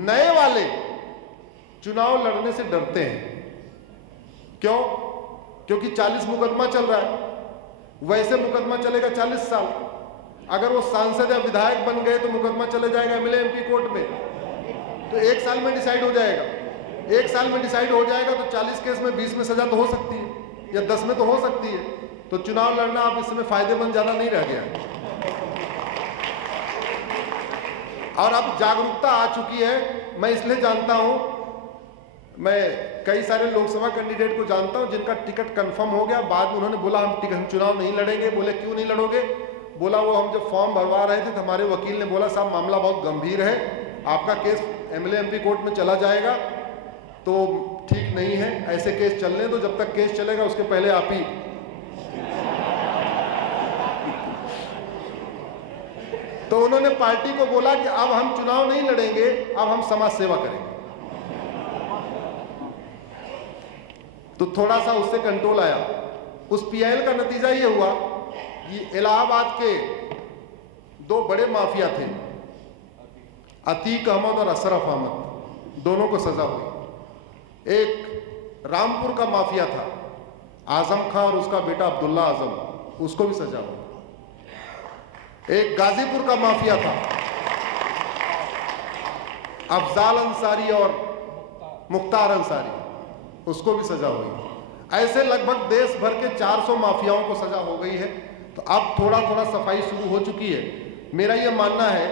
नए वाले चुनाव लड़ने से डरते हैं। क्यों? क्योंकि 40 मुकदमा चल रहा है, वैसे मुकदमा चलेगा 40 साल। अगर वो सांसद या विधायक बन गए तो मुकदमा चले जाएगा एमएलए एमपी कोर्ट में, तो 1 साल में डिसाइड हो जाएगा। 1 साल में डिसाइड हो जाएगा तो 40 केस में 20 में सजा तो हो सकती है, या 10 में तो हो सकती है। तो चुनाव लड़ना अब इस समय फायदेमंद ज्यादा नहीं रह गया है। और अब जागरूकता आ चुकी है। मैं इसलिए जानता हूं, मैं कई सारे लोकसभा कैंडिडेट को जानता हूं जिनका टिकट कंफर्म हो गया, बाद में उन्होंने बोला हम चुनाव नहीं लड़ेंगे। बोले क्यों नहीं लड़ोगे? बोला वो हम जब फॉर्म भरवा रहे थे तो हमारे वकील ने बोला साहब मामला बहुत गंभीर है, आपका केस एमएलए एमपी कोर्ट में चला जाएगा तो ठीक नहीं है, ऐसे केस चलने दो, जब तक केस चलेगा उसके पहले आप ही। तो उन्होंने पार्टी को बोला कि अब हम चुनाव नहीं लड़ेंगे, अब हम समाज सेवा करेंगे। तो थोड़ा सा उससे कंट्रोल आया। उस पीआईएल का नतीजा ये हुआ कि इलाहाबाद के 2 बड़े माफिया थे, अतीक अहमद और अशरफ अहमद, दोनों को सजा हुई। एक रामपुर का माफिया था आजम खां और उसका बेटा अब्दुल्ला आजम, उसको भी सजा हुई। एक गाजीपुर का माफिया था अफजाल अंसारी और मुख्तार अंसारी, उसको भी सजा हुई। ऐसे लगभग देश भर के 400 माफियाओं को सजा हो गई है। तो अब थोड़ा थोड़ा सफाई शुरू हो चुकी है। मेरा यह मानना है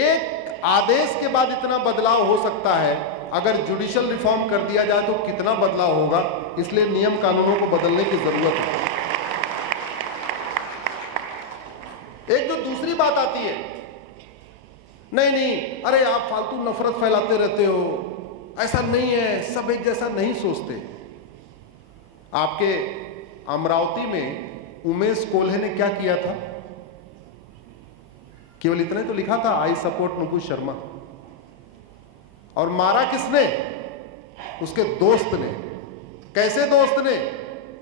एक आदेश के बाद इतना बदलाव हो सकता है, अगर जुडिशियल रिफॉर्म कर दिया जाए तो कितना बदलाव होगा। इसलिए नियम कानूनों को बदलने की जरूरत है। एक जो दूसरी बात आती है, नहीं अरे आप फालतू नफरत फैलाते रहते हो, ऐसा नहीं है, सब एक जैसा नहीं सोचते। आपके अमरावती में उमेश कोल्हे ने क्या किया था? केवल इतने तो लिखा था आई सपोर्ट नुपुर शर्मा, और मारा किसने? उसके दोस्त ने। कैसे दोस्त ने?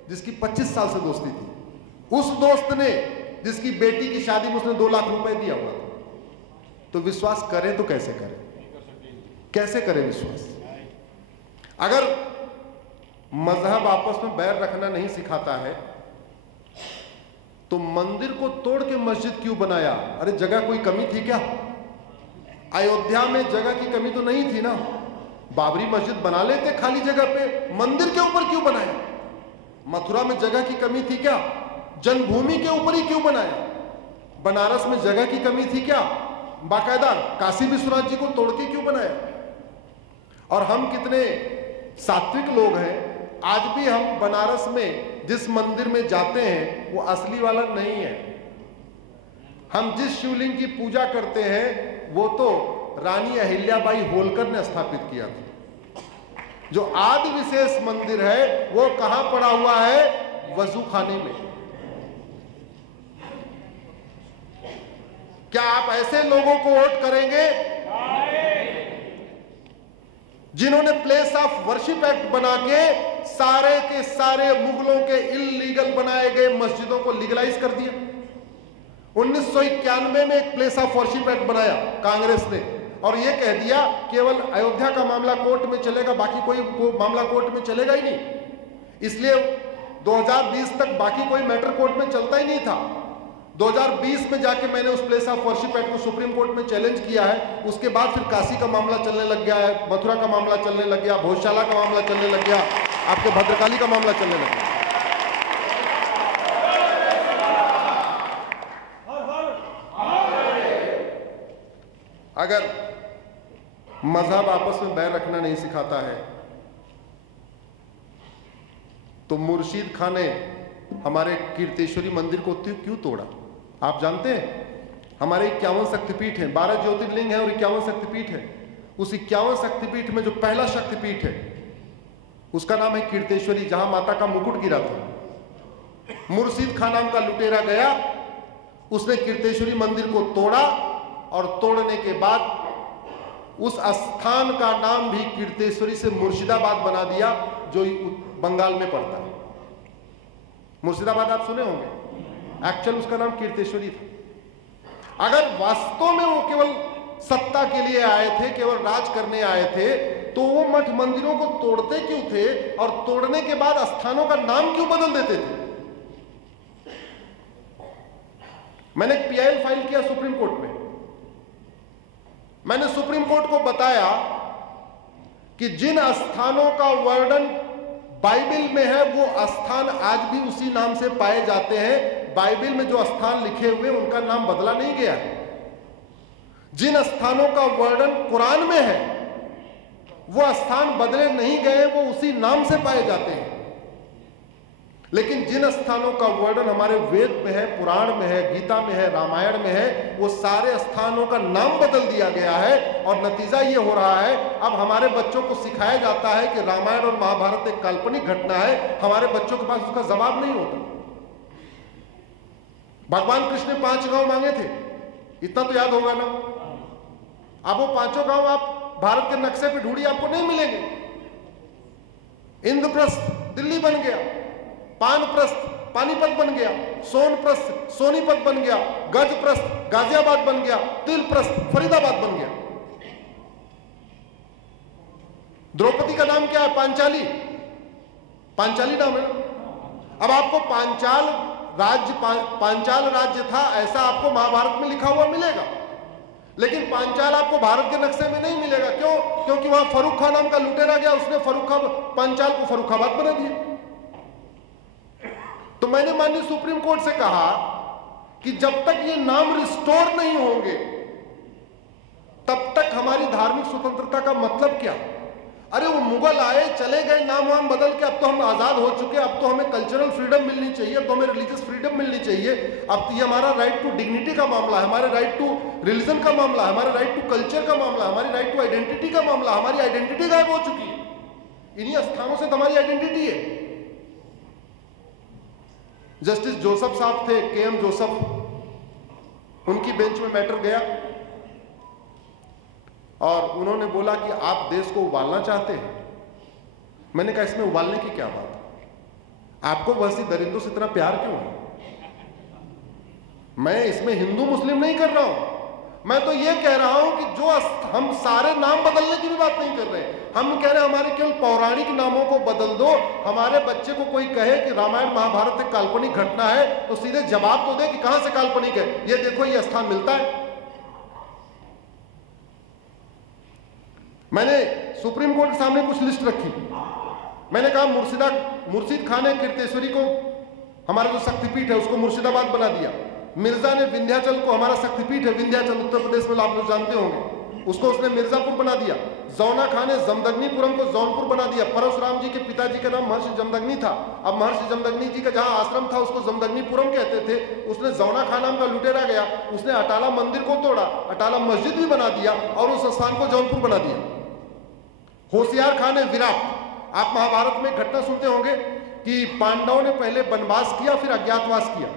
जिसकी 25 साल से दोस्ती थी, उस दोस्त ने जिसकी बेटी की शादी में उसने 2 लाख रुपए दिया हुआ था। तो विश्वास करें तो कैसे करें? कैसे करें विश्वास? अगर मजहब आपस में बैर रखना नहीं सिखाता है तो मंदिर को तोड़ के मस्जिद क्यों बनाया? अरे जगह कोई कमी थी क्या? अयोध्या में जगह की कमी तो नहीं थी ना, बाबरी मस्जिद बना लेते खाली जगह पे, मंदिर के ऊपर क्यों बनाया? मथुरा में जगह की कमी थी क्या? जन्मभूमि के ऊपर ही क्यों बनाया? बनारस में जगह की कमी थी क्या? बाकायदा काशी विश्वनाथ जी को तोड़ के क्यों बनाया? और हम कितने सात्विक लोग हैं, आज भी हम बनारस में जिस मंदिर में जाते हैं वो असली वाला नहीं है। हम जिस शिवलिंग की पूजा करते हैं वो तो रानी अहिल्याबाई होलकर ने स्थापित किया था। जो आदि विशेष मंदिर है वो कहां पड़ा हुआ है? वजू खाने में। क्या आप ऐसे लोगों को वोट करेंगे जिन्होंने प्लेस ऑफ वर्शिप एक्ट बना के सारे के सारे मुगलों के इल्लीगल बनाए गए मस्जिदों को लीगलाइज कर दिया? 1991 में एक प्लेस ऑफ वर्शिप एक्ट बनाया कांग्रेस ने, और यह कह दिया केवल अयोध्या का मामला कोर्ट में चलेगा, बाकी कोई मामला कोर्ट में चलेगा ही नहीं। इसलिए 2020 तक बाकी कोई मैटर कोर्ट में चलता ही नहीं था। 2020 में जाके मैंने उस प्लेस ऑफ वर्शिप एक्ट को सुप्रीम कोर्ट में चैलेंज किया है। उसके बाद फिर काशी का मामला चलने लग गया है, मथुरा का मामला चलने लग गया, भोजशाला का मामला चलने लग गया, आपके भद्रकाली का मामला चलने लग गया। अगर मजहब आपस में बैर रखना नहीं सिखाता है, तो मुर्शीद खान ने हमारे कीर्तेश्वरी मंदिर को क्यों तोड़ा? आप जानते हैं हमारे 51 शक्तिपीठ हैं, 12 ज्योतिर्लिंग है और 51 शक्तिपीठ है। उस 51 शक्तिपीठ में जो पहला शक्तिपीठ है उसका नाम है कीर्तेश्वरी, जहां माता का मुकुट गिरा था। मुर्शीद खान नाम का लुटेरा गया, उसने कीर्तेश्वरी मंदिर को तोड़ा और तोड़ने के बाद उस स्थान का नाम भी कीर्तेश्वरी से मुर्शिदाबाद बना दिया, जो बंगाल में पड़ता है। मुर्शिदाबाद आप सुने होंगे, एक्चुअल उसका नाम कीर्तेश्वरी था। अगर वास्तव में वो केवल सत्ता के लिए आए थे, केवल राज करने आए थे, तो वो मठ मंदिरों को तोड़ते क्यों थे और तोड़ने के बाद स्थानों का नाम क्यों बदल देते थे? मैंने एक पीआईएल फाइल किया सुप्रीम कोर्ट में। मैंने सुप्रीम कोर्ट को बताया कि जिन स्थानों का वर्णन बाइबल में है वो स्थान आज भी उसी नाम से पाए जाते हैं। बाइबल में जो स्थान लिखे हुए उनका नाम बदला नहीं गया। जिन स्थानों का वर्णन कुरान में है वो स्थान बदले नहीं गए, वो उसी नाम से पाए जाते हैं। लेकिन जिन स्थानों का वर्णन हमारे वेद में है, पुराण में है, गीता में है, रामायण में है, वो सारे स्थानों का नाम बदल दिया गया है। और नतीजा ये हो रहा है, अब हमारे बच्चों को सिखाया जाता है कि रामायण और महाभारत एक काल्पनिक घटना है। हमारे बच्चों के पास उसका जवाब नहीं होता। भगवान कृष्ण ने 5 गांव मांगे थे, इतना तो याद होगा ना। अब वो 5 गांव आप भारत के नक्शे पे ढूंढिए, आपको नहीं मिलेंगे। इंद्रप्रस्थ दिल्ली बन गया, पानप्रस्थ पानीपत बन गया, सोनप्रस्थ सोनीपत बन गया, गजप्रस्थ गाजियाबाद बन गया, तिलप्रस्थ फरीदाबाद बन गया। द्रौपदी का नाम क्या है? पांचाली। पांचाली नाम है। अब आपको पांचाल राज्य था ऐसा आपको महाभारत में लिखा हुआ मिलेगा, लेकिन पांचाल आपको भारत के नक्शे में नहीं मिलेगा। क्यों? क्योंकि वहां फर्रुख खान नाम का लुटेरा गया, उसने पांचाल को फर्रुखाबाद बना दिया। तो मैंने माननीय सुप्रीम कोर्ट से कहा कि जब तक ये नाम रिस्टोर नहीं होंगे तब तक हमारी धार्मिक स्वतंत्रता का मतलब क्या? अरे वो मुगल आए चले गए, नाम वाम बदल के, अब तो हम आजाद हो चुके, अब तो हमें कल्चरल फ्रीडम मिलनी चाहिए, अब तो हमें रिलीजियस फ्रीडम मिलनी चाहिए। अब तो ये हमारा राइट टू डिग्निटी का मामला है, हमारे राइट टू रिलीजन का मामला है, हमारे राइट टू कल्चर का मामला है, हमारी राइट टू आइडेंटिटी का मामला। हमारी आइडेंटिटी गायब हो चुकी है। इन्हीं स्थानों से तो हमारी आइडेंटिटी है। जस्टिस जोसेफ साहब थे, केएम जोसेफ, उनकी बेंच में मैटर गया और उन्होंने बोला कि आप देश को उबालना चाहते हैं। मैंने कहा इसमें उबालने की क्या बात है? आपको वैसी दरिंदों से इतना प्यार क्यों है? मैं इसमें हिंदू मुस्लिम नहीं कर रहा हूं, मैं तो ये कह रहा हूं कि जो हम सारे नाम बदलने की भी बात नहीं कर रहे। हम कह रहे हैं हमारे केवल पौराणिक नामों को बदल दो। हमारे बच्चे को कोई कहे कि रामायण महाभारत एक काल्पनिक घटना है तो सीधे जवाब तो दे कि कहां से काल्पनिक है। ये देखो ये स्थान मिलता है। मैंने सुप्रीम कोर्ट के सामने कुछ लिस्ट रखी। मैंने कहा मुर्शीद खान ने कीर्तेश्वरी को, हमारा जो शक्तिपीठ है, उसको मुर्शिदाबाद बना दिया। मिर्जा ने विंध्याचल को, हमारा शक्तिपीठ है विंध्याचल उत्तर प्रदेश में, आप लोग जानते होंगे, उसको उसने मिर्जापुर बना दिया। जौना खान ने जमदग्नीपुरम को जौनपुर बना दिया। परशुराम जी के पिताजी का नाम महर्षि जमदग्नि था। अब महर्षि जमदग्नि जी का जहां आश्रम था उसको जमदग्नीपुरम कहते थे। उसने जौना खान नाम का लुटेरा गया, उसने अटाला मंदिर को तोड़ा, अटाला मस्जिद भी बना दिया और उस स्थान को जौनपुर बना दिया। होशियार खान ने विराट, आप महाभारत में घटना सुनते होंगे कि पांडवों ने पहले वनवास किया फिर अज्ञातवास किया।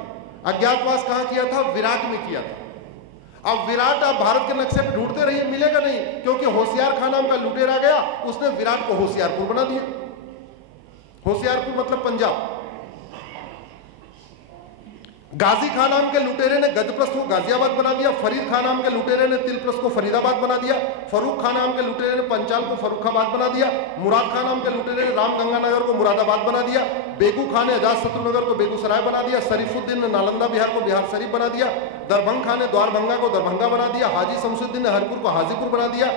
अज्ञातवास कहां किया था? विराट में किया था। अब विराट आप भारत के नक्शे पे ढूंढते रहिए, मिलेगा नहीं, क्योंकि होशियार खान नाम का लुटेरा गया, उसने विराट को होशियारपुर बना दिया। होशियारपुर मतलब पंजाब। गाजी खान नाम के लुटेरे ने गजप्रस्थ को गाजियाबाद बना दिया। फरीद खान नाम के लुटेरे ने तिलप्रस्थ को फरीदाबाद बना दिया। फरूख खान नाम के लुटेरे ने पंचाल को फरुखाबाद बना दिया। मुराद खान नाम के लुटेरे ने रामगंगानगर को मुरादाबाद बना दिया। बेगू खान ने अजातशत्रुनगर को बेगूसराय बना दिया। शरीफुद्दीन ने नालंदा बिहार को बिहार शरीफ बना दिया। दरभंग खान ने द्वारभंगा को दरभंगा बना दिया। हाजी शमसुद्दीन ने हरपुर को हाजीपुर बना दिया।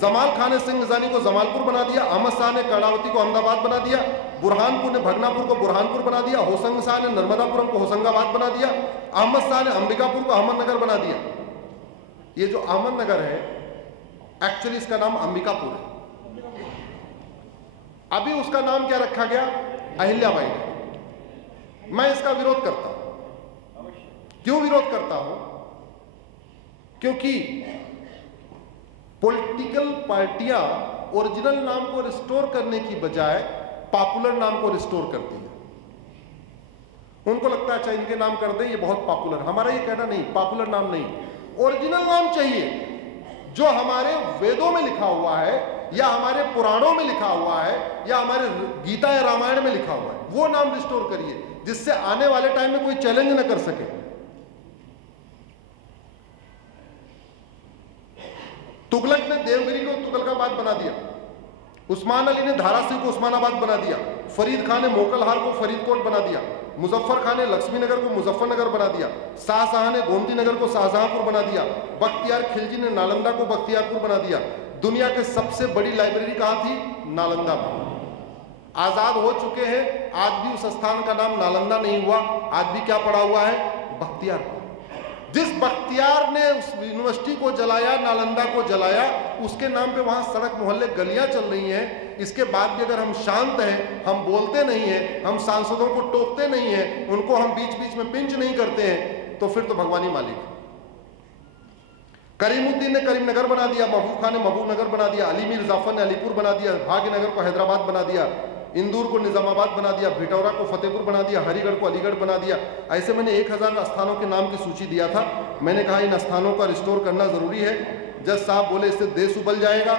जमाल खान ने सिंह निजानी को जमालपुर बना दिया। अहमद शाह ने कर्णावती को अहमदाबाद बना दिया। बुरहानपुर ने भगनापुर को बुरहानपुर बना दिया। होशंग शाह ने नर्मदापुरम को होशंगाबाद बना दिया। अहमद शाह ने अंबिकापुर को अहमदनगर बना दिया। ये जो अहमदनगर है, एक्चुअली इसका नाम अंबिकापुर है। अभी उसका नाम क्या रखा गया? अहिल्याबाई। मैं इसका विरोध करता हूं। क्यों विरोध करता हूं? क्योंकि पॉलिटिकल पार्टियां ओरिजिनल नाम को रिस्टोर करने की बजाय पॉपुलर नाम को रिस्टोर करती है। उनको लगता है अच्छा इनके नाम कर दें, ये बहुत पॉपुलर। हमारा ये कहना नहीं, पॉपुलर नाम नहीं, ओरिजिनल नाम चाहिए जो हमारे वेदों में लिखा हुआ है या हमारे पुराणों में लिखा हुआ है या हमारे गीता या रामायण में लिखा हुआ है, वो नाम रिस्टोर करिए जिससे आने वाले टाइम में कोई चैलेंज न कर सके। तुगलक ने देवगिरी को तुगलकाबाद बना दिया, उस्मान अली ने धाराशिव को उस्मानाबाद बना दिया, फरीद खान ने मोकलहार को फरीदकोट बना दिया, मुजफ्फर खान ने लक्ष्मीनगर को मुजफ्फरनगर बना दिया, शाहजहां ने गोमती नगर को शाहजहांपुर बना दिया, बख्तियार खिलजी ने नालंदा को बख्तियारपुर बना दिया। दुनिया की सबसे बड़ी लाइब्रेरी कहां थी? नालंदा में। आजाद हो चुके हैं, आज भी उस स्थान का नाम नालंदा नहीं हुआ, आज भी क्या पड़ा हुआ है? बख्तियारपुर। जिस बख्तियार ने उस यूनिवर्सिटी को जलाया, नालंदा को जलाया, उसके नाम पे वहां सड़क मोहल्ले गलियां चल रही हैं। इसके बाद भी अगर हम शांत हैं, हम बोलते नहीं हैं, हम सांसदों को टोकते नहीं हैं, उनको हम बीच बीच में पिंच नहीं करते हैं, तो फिर तो भगवान ही मालिक है। करीमुद्दीन ने करीमनगर बना दिया, महबूब खान ने महबूबनगर बना दिया, अली मीर जाफर ने अलीपुर बना दिया, भाग्यनगर को हैदराबाद बना दिया, इंदौर को निजामाबाद बना दिया, भिटौरा को फतेहपुर बना दिया, हरिगढ़ को अलीगढ़ बना दिया। ऐसे मैंने 1000 स्थानों के नाम की सूची दिया था। मैंने कहा इन स्थानों का रिस्टोर करना जरूरी है। जज साहब बोले इससे देश उबल जाएगा।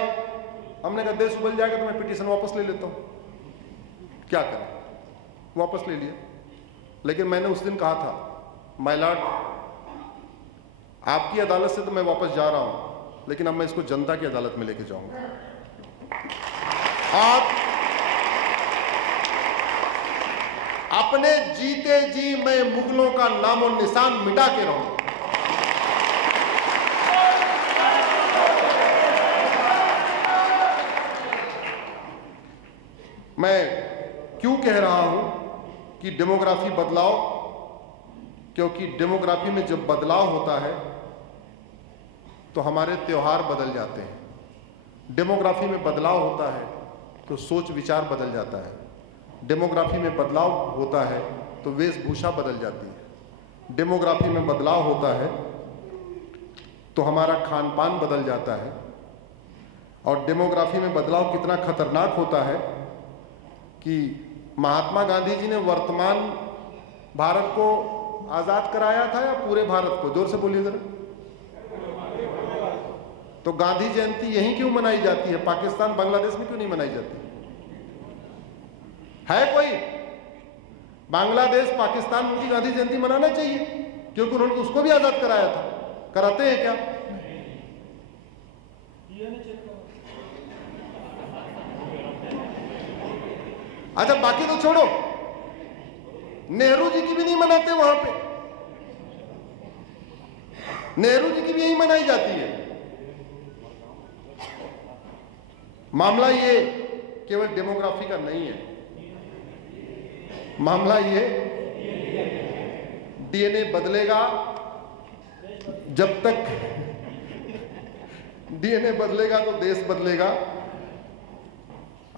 हमने कहा देश उबल जाएगा तो मैं पिटीशन वापस ले लेता हूं, क्या करें, वापस ले लिया। लेकिन मैंने उस दिन कहा था माय लॉर्ड, आपकी अदालत से तो मैं वापस जा रहा हूं, लेकिन अब मैं इसको जनता की अदालत में लेके जाऊंगा। आप अपने जीते जी मैं मुगलों का नामो निशान मिटा के रहूं। मैं क्यों कह रहा हूं कि डेमोग्राफी बदलाव? क्योंकि डेमोग्राफी में जब बदलाव होता है तो हमारे त्योहार बदल जाते हैं। डेमोग्राफी में बदलाव होता है तो सोच विचार बदल जाता है। डेमोग्राफी में बदलाव होता है तो वेशभूषा बदल जाती है। डेमोग्राफी में बदलाव होता है तो हमारा खान पान बदल जाता है। और डेमोग्राफी में बदलाव कितना खतरनाक होता है कि महात्मा गांधी जी ने वर्तमान भारत को आजाद कराया था या पूरे भारत को? जोर से बोलिए जरा। तो गांधी जयंती यहीं क्यों मनाई जाती है? पाकिस्तान बांग्लादेश में क्यों नहीं मनाई जाती है? कोई बांग्लादेश पाकिस्तान उनकी गांधी जयंती मनाना चाहिए क्योंकि उन्होंने उसको भी आजाद कराया था। कराते हैं क्या? अच्छा बाकी तो छोड़ो, नेहरू जी की भी नहीं मनाते वहां पे। नेहरू जी की भी यही मनाई जाती है। मामला ये केवल डेमोग्राफी का नहीं है, मामला ये डीएनए बदलेगा। जब तक डीएनए बदलेगा तो देश बदलेगा।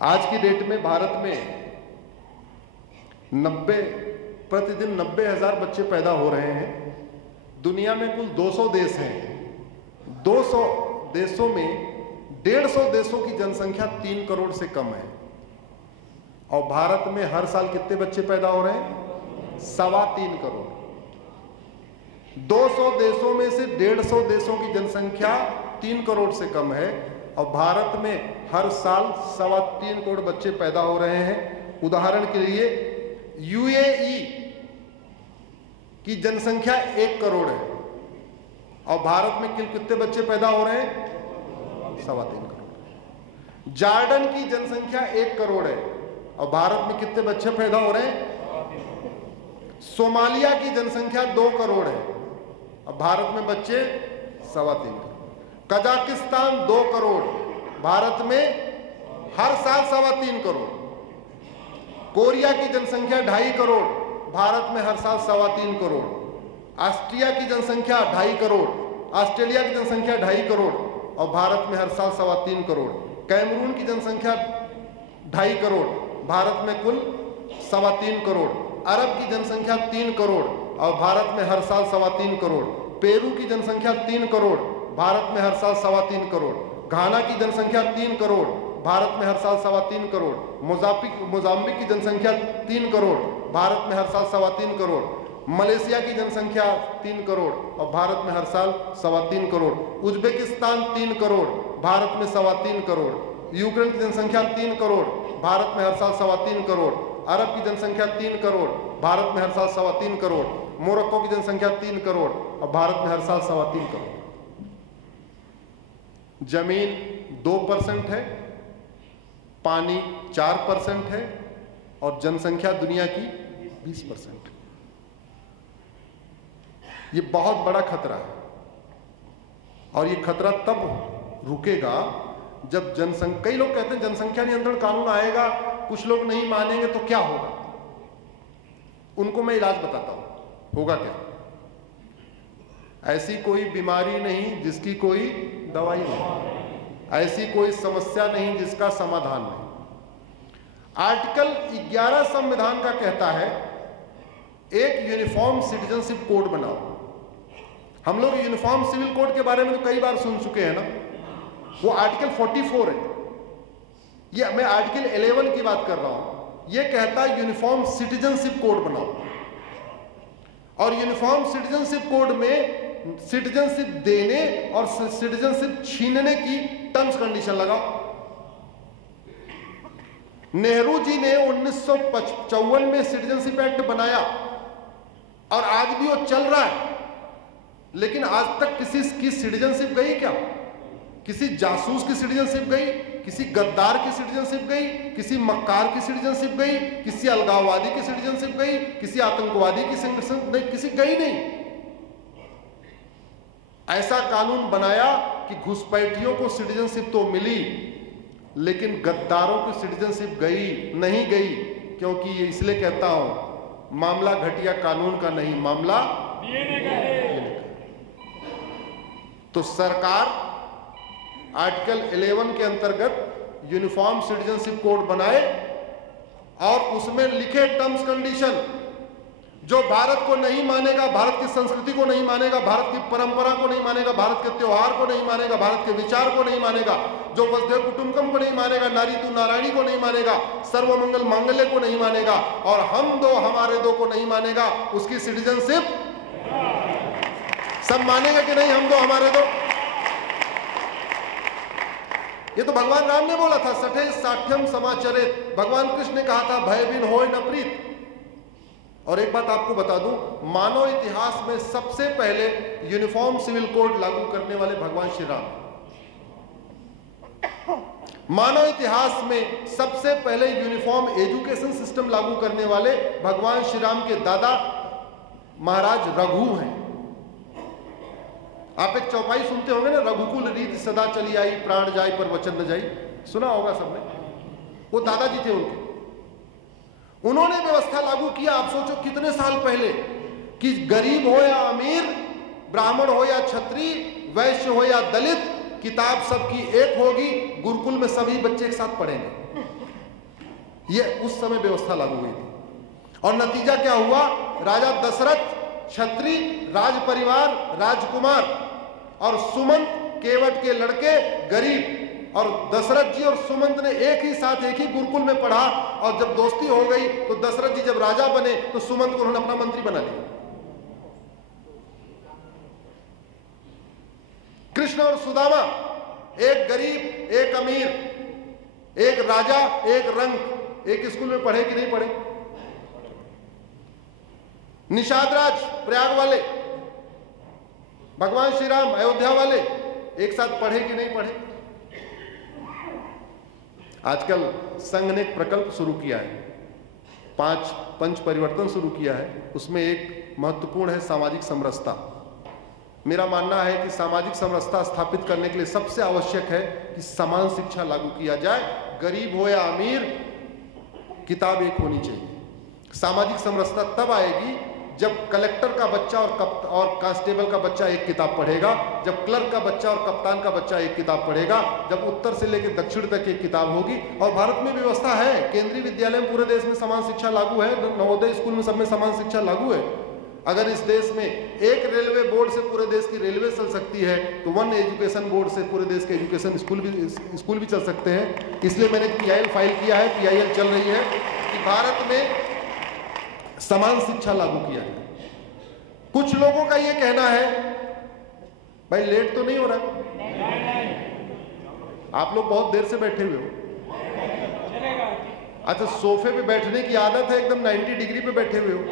आज की डेट में भारत में प्रतिदिन 90,000 बच्चे पैदा हो रहे हैं। दुनिया में कुल 200 देश हैं। 200 देशों में 150 देशों की जनसंख्या 3 करोड़ से कम है। और भारत में हर साल कितने बच्चे पैदा हो रहे हैं? 3.25 करोड़। 200 देशों में से 150 देशों की जनसंख्या 3 करोड़ से कम है और भारत में हर साल 3.25 करोड़ बच्चे पैदा हो रहे हैं। उदाहरण के लिए यूएई की जनसंख्या 1 करोड़ है और भारत में कितने बच्चे पैदा हो रहे हैं? 3.25 करोड़। जॉर्डन की जनसंख्या 1 करोड़ है और भारत में कितने बच्चे पैदा हो रहे हैं? सोमालिया की जनसंख्या 2 करोड़ है और भारत में बच्चे 3.25 करोड़। कजाकिस्तान 2 करोड़, भारत में हर साल 3.25 करोड़। कोरिया की जनसंख्या 2.5 करोड़, भारत में हर साल 3.25 करोड़। ऑस्ट्रिया की जनसंख्या 2.5 करोड़, ऑस्ट्रेलिया की जनसंख्या 2.5 करोड़, और भारत में हर साल 3.25 करोड़। कैमरून की जनसंख्या 2.5 करोड़, भारत में कुल 3.25 करोड़। अरब की जनसंख्या 3 करोड़ और भारत में हर साल 3.25 करोड़। पेरू की जनसंख्या 3 करोड़, भारत में हर साल 3.25 करोड़। घाना की जनसंख्या 3 करोड़, भारत में हर साल 3.25 करोड़। मोजाम्बिक की जनसंख्या 3 करोड़, भारत में हर साल 3.25 करोड़। मलेशिया की जनसंख्या 3 करोड़ और भारत में हर साल 3.25 करोड़। उज्बेकिस्तान 3 करोड़, भारत में 3.25 करोड़। यूक्रेन की जनसंख्या 3 करोड़, भारत में हर साल 3.25 करोड़। अरब की जनसंख्या 3 करोड़, भारत में हर साल 3.25 करोड़। मोरक्को की जनसंख्या 3 करोड़ और भारत में हर साल 3.25 करोड़। जमीन 2% है, पानी 4% है और जनसंख्या दुनिया की 20%। ये बहुत बड़ा खतरा है और ये खतरा तब रुकेगा जब जनसंख्या, कई लोग कहते हैं जनसंख्या नियंत्रण कानून आएगा, कुछ लोग नहीं मानेंगे तो क्या होगा। उनको मैं इलाज बताता हूं, होगा क्या। ऐसी कोई बीमारी नहीं जिसकी कोई दवाई नहीं, ऐसी कोई समस्या नहीं जिसका समाधान नहीं। आर्टिकल 11 संविधान का कहता है एक यूनिफॉर्म सिटीजनशिप कोड बनाओ। हम लोग यूनिफॉर्म सिविल कोड के बारे में तो कई बार सुन चुके हैं ना, वो आर्टिकल 44 है। ये मैं आर्टिकल 11 की बात कर रहा हूं। ये कहता है यूनिफॉर्म सिटीजनशिप कोड बनाओ और यूनिफॉर्म सिटीजनशिप कोड में सिटीजनशिप देने और सिटीजनशिप छीनने की टर्म्स कंडीशन लगाओ। नेहरू जी ने 1954 में सिटीजनशिप एक्ट बनाया और आज भी वो चल रहा है, लेकिन आज तक किसी की सिटीजनशिप गई क्या? किसी जासूस की सिटीजनशिप गई? किसी गद्दार की सिटीजनशिप गई? किसी मक्कार की सिटीजनशिप गई? किसी अलगाववादी की सिटीजनशिप गई? किसी आतंकवादी की सिटीजनशिप नहीं, किसी गई नहीं। ऐसा कानून बनाया कि घुसपैठियों को सिटीजनशिप तो मिली लेकिन गद्दारों की सिटीजनशिप गई नहीं गई, क्योंकि ये इसलिए कहता हूं मामला घटिया कानून का नहीं, मामला डीएनए का है। तो सरकार आर्टिकल 11 के अंतर्गत यूनिफॉर्म सिटीजनशिप कोड बनाए और उसमें लिखे टर्म्स कंडीशन। जो भारत को नहीं मानेगा, भारत की संस्कृति को नहीं मानेगा, भारत की परंपरा को नहीं मानेगा, भारत के त्योहार को नहीं मानेगा, भारत के विचार को नहीं मानेगा, जो वसुधैव कुटुंबकम को नहीं मानेगा, नारी तू नारायणी को नहीं मानेगा, सर्वमंगल मांगल्य को नहीं मानेगा और हम दो हमारे दो को नहीं मानेगा, उसकी सिटीजनशिप सब मानेगा कि नहीं? हम दो हमारे दो। ये तो भगवान राम ने बोला था, सठे साठ्यम समाचरित। भगवान कृष्ण ने कहा था भय बिन होय न प्रीत। और एक बात आपको बता दूं, मानव इतिहास में सबसे पहले यूनिफॉर्म सिविल कोड लागू करने वाले भगवान श्री राम। मानव इतिहास में सबसे पहले यूनिफॉर्म एजुकेशन सिस्टम लागू करने वाले भगवान श्री राम के दादा महाराज रघु हैं। आप एक चौपाई सुनते होंगे ना, रघुकुल रीत सदा चली आई, प्राण जाई पर वचन न जाई, सुना होगा सबने। वो दादाजी थे उनके। उन्होंने व्यवस्था लागू किया। आप सोचो कितने साल पहले, कि गरीब हो या अमीर, ब्राह्मण हो या क्षत्रिय, वैश्य हो या दलित, किताब सबकी एक होगी, गुरुकुल में सभी बच्चे एक साथ पढ़ेंगे। ये उस समय व्यवस्था लागू हुई थी। और नतीजा क्या हुआ? राजा दशरथ क्षत्रिय, राज परिवार, राजकुमार और सुमंत केवट के लड़के गरीब, और दशरथ जी और सुमंत ने एक ही साथ एक ही गुरुकुल में पढ़ा और जब दोस्ती हो गई तो दशरथ जी जब राजा बने तो सुमंत को उन्होंने अपना मंत्री बना लिया। कृष्ण और सुदामा, एक गरीब एक अमीर, एक राजा एक रंक, एक स्कूल में पढ़े कि नहीं पढ़े? निषाद राज प्रयाग वाले, भगवान श्री राम अयोध्या वाले एक साथ पढ़े कि नहीं पढ़े? आजकल संघ ने एक प्रकल्प शुरू किया है, 5 पंच परिवर्तन शुरू किया है। उसमें एक महत्वपूर्ण है सामाजिक समरसता। मेरा मानना है कि सामाजिक समरसता स्थापित करने के लिए सबसे आवश्यक है कि समान शिक्षा लागू किया जाए। गरीब हो या अमीर, किताब एक होनी चाहिए। सामाजिक समरसता तब आएगी जब कलेक्टर का बच्चा और कांस्टेबल का बच्चा एक किताब पढ़ेगा, जब क्लर्क का बच्चा और कप्तान का बच्चा एक किताब पढ़ेगा, जब उत्तर से लेकर दक्षिण तक एक किताब होगी। और भारत में व्यवस्था है, केंद्रीय विद्यालय में पूरे देश में समान शिक्षा लागू है, नवोदय स्कूल में सब में समान शिक्षा लागू है। अगर इस देश में एक रेलवे बोर्ड से पूरे देश की रेलवे चल सकती है, तो वन एजुकेशन बोर्ड से पूरे देश के एजुकेशन स्कूल भी चल सकते हैं। इसलिए मैंने PIL फाइल किया है, PIL चल रही है कि भारत में समान शिक्षा लागू किया है। कुछ लोगों का यह कहना है, भाई लेट तो नहीं हो रहा, आप लोग बहुत देर से बैठे हुए हो। अच्छा, सोफे पे बैठने की आदत है, एकदम 90 डिग्री पे बैठे हुए हो।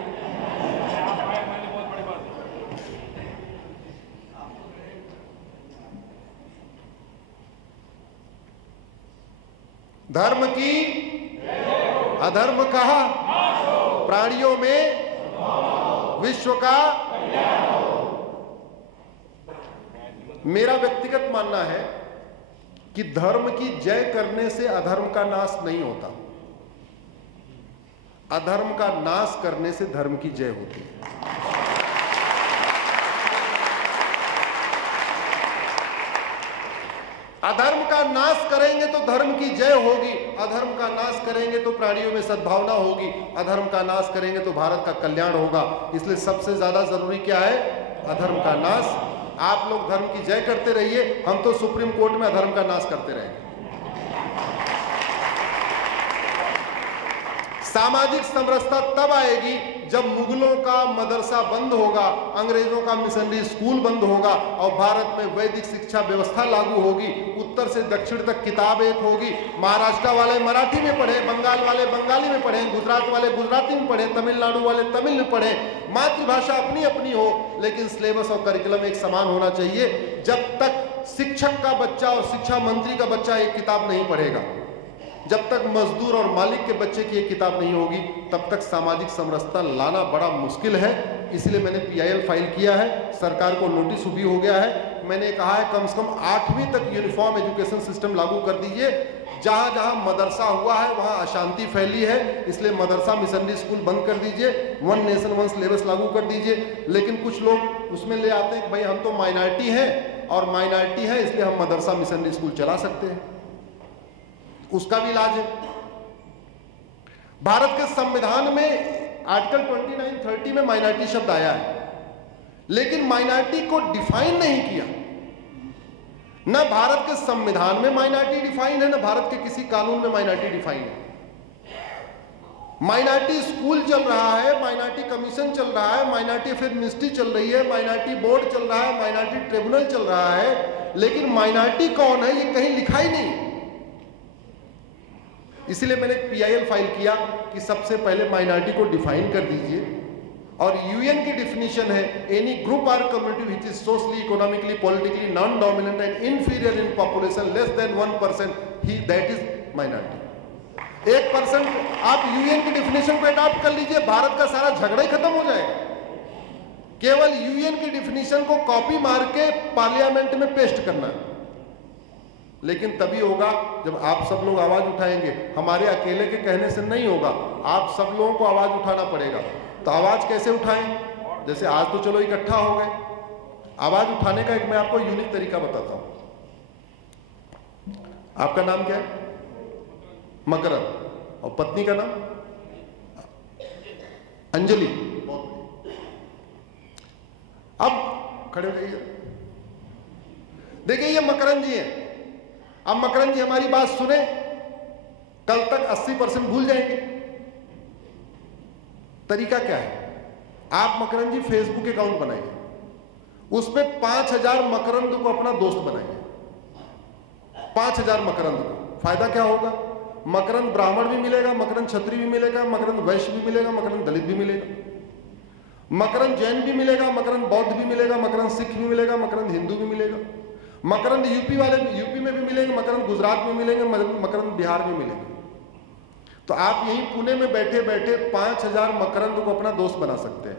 धर्म की अधर्म कहा, प्राणियों में विश्व का। मेरा व्यक्तिगत मानना है कि धर्म की जय करने से अधर्म का नाश नहीं होता, अधर्म का नाश करने से धर्म की जय होती है। अधर्म का नाश करेंगे तो धर्म की जय होगी, अधर्म का नाश करेंगे तो प्राणियों में सद्भावना होगी, अधर्म का नाश करेंगे तो भारत का कल्याण होगा। इसलिए सबसे ज्यादा जरूरी क्या है? अधर्म का नाश। आप लोग धर्म की जय करते रहिए, हम तो सुप्रीम कोर्ट में अधर्म का नाश करते रहेंगे। सामाजिक समरसता तब आएगी जब मुगलों का मदरसा बंद होगा, अंग्रेजों का मिशनरी स्कूल बंद होगा और भारत में वैदिक शिक्षा व्यवस्था लागू होगी। उत्तर से दक्षिण तक किताब एक होगी, महाराष्ट्र वाले मराठी में पढ़े, बंगाल वाले बंगाली में पढ़े, गुजरात वाले गुजराती में पढ़े, तमिलनाडु वाले तमिल में पढ़े। मातृभाषा अपनी अपनी हो, लेकिन सिलेबस और करिकुलम एक समान होना चाहिए। जब तक शिक्षक का बच्चा और शिक्षा मंत्री का बच्चा एक किताब नहीं पढ़ेगा, जब तक मजदूर और मालिक के बच्चे की एक किताब नहीं होगी, तब तक सामाजिक समरसता लाना बड़ा मुश्किल है। इसलिए मैंने PIL फाइल किया है, सरकार को नोटिस भी हो गया है। मैंने कहा है कम से कम 8वीं तक यूनिफॉर्म एजुकेशन सिस्टम लागू कर दीजिए। जहां जहां मदरसा हुआ है वहां अशांति फैली है, इसलिए मदरसा मिशनरी स्कूल बंद कर दीजिए, वन नेशन वन सिलेबस लागू कर दीजिए। लेकिन कुछ लोग उसमें ले आते हैं कि भाई हम तो माइनॉरिटी हैं और माइनॉरिटी है इसलिए हम मदरसा मिशनरी स्कूल चला सकते हैं, उसका भी इलाज है। भारत के संविधान में आर्टिकल 29-30 में माइनॉरिटी शब्द आया है, लेकिन माइनॉरिटी को डिफाइन नहीं किया। न भारत के संविधान में माइनॉरिटी डिफाइन है, न भारत के किसी कानून में माइनॉरिटी डिफाइन है। माइनॉरिटी स्कूल चल रहा है, माइनॉरिटी कमीशन चल रहा है, माइनॉरिटी अफेयर मिनिस्ट्री चल रही है, माइनॉरिटी बोर्ड चल रहा है, माइनॉरिटी ट्रिब्यूनल चल रहा है, लेकिन माइनॉरिटी कौन है ये कहीं लिखा ही नहीं। इसलिए मैंने PIL फाइल किया कि सबसे पहले माइनॉरिटी को डिफाइन कर दीजिए। और UN की डिफिनीशन है, एनी ग्रुप और community which is socially, economically, politically non dominant and inferior in population less than 1%, he that is minority. 1% आप UN की डिफिनीशन को अडॉप्ट कर लीजिए, भारत का सारा झगड़ा ही खत्म हो जाएगा। केवल UN की डिफिनीशन को कॉपी मार के पार्लियामेंट में पेस्ट करना है। लेकिन तभी होगा जब आप सब लोग आवाज उठाएंगे। हमारे अकेले के कहने से नहीं होगा, आप सब लोगों को आवाज उठाना पड़ेगा। तो आवाज कैसे उठाएं? जैसे आज तो चलो इकट्ठा हो गए, आवाज उठाने का एक मैं आपको यूनिक तरीका बताता हूं। आपका नाम क्या है? मकरंद। और पत्नी का नाम? अंजलि। अब खड़े हो जाइए। देखिए ये मकरंद जी है। अब मकरंद जी हमारी बात सुने, कल तक 80% भूल जाएंगे। तरीका क्या है? आप मकरंद जी फेसबुक अकाउंट बनाइए, उसमें 5000 मकरंद को अपना दोस्त बनाइए। 5000 मकरंद को। फायदा क्या होगा? मकरंद ब्राह्मण भी मिलेगा, मकरंद क्षत्रिय भी मिलेगा, मकरंद वैश्य भी मिलेगा, मकरंद दलित भी मिलेगा, मकरंद जैन भी मिलेगा, मकरंद बौद्ध भी मिलेगा, मकरंद सिख भी मिलेगा, मकरंद हिंदू भी मिलेगा, मकरंद यूपी वाले यूपी में भी मिलेंगे, मकरंद गुजरात में मिलेंगे, मकरंद बिहार में मिलेंगे। तो आप यहीं पुणे में बैठे बैठे 5000 मकरंद को अपना दोस्त बना सकते हैं।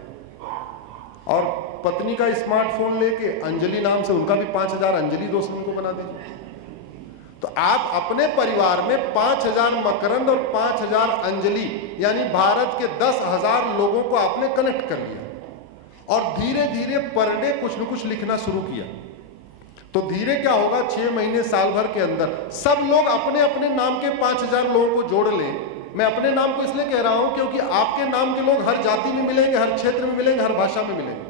और पत्नी का स्मार्टफोन लेके अंजलि नाम से उनका भी 5000 अंजलि दोस्त उनको बना दीजिए। तो आप अपने परिवार में 5000 मकरंद और 5000 अंजलि, यानी भारत के 10,000 लोगों को आपने कनेक्ट कर लिया। और धीरे धीरे पर डे कुछ न कुछ लिखना शुरू किया। तो धीरे क्या होगा, 6 महीने साल भर के अंदर सब लोग अपने अपने नाम के 5000 लोगों को जोड़ लें। मैं अपने नाम को इसलिए कह रहा हूं क्योंकि आपके नाम के लोग हर जाति में मिलेंगे, हर क्षेत्र में मिलेंगे, हर भाषा में मिलेंगे।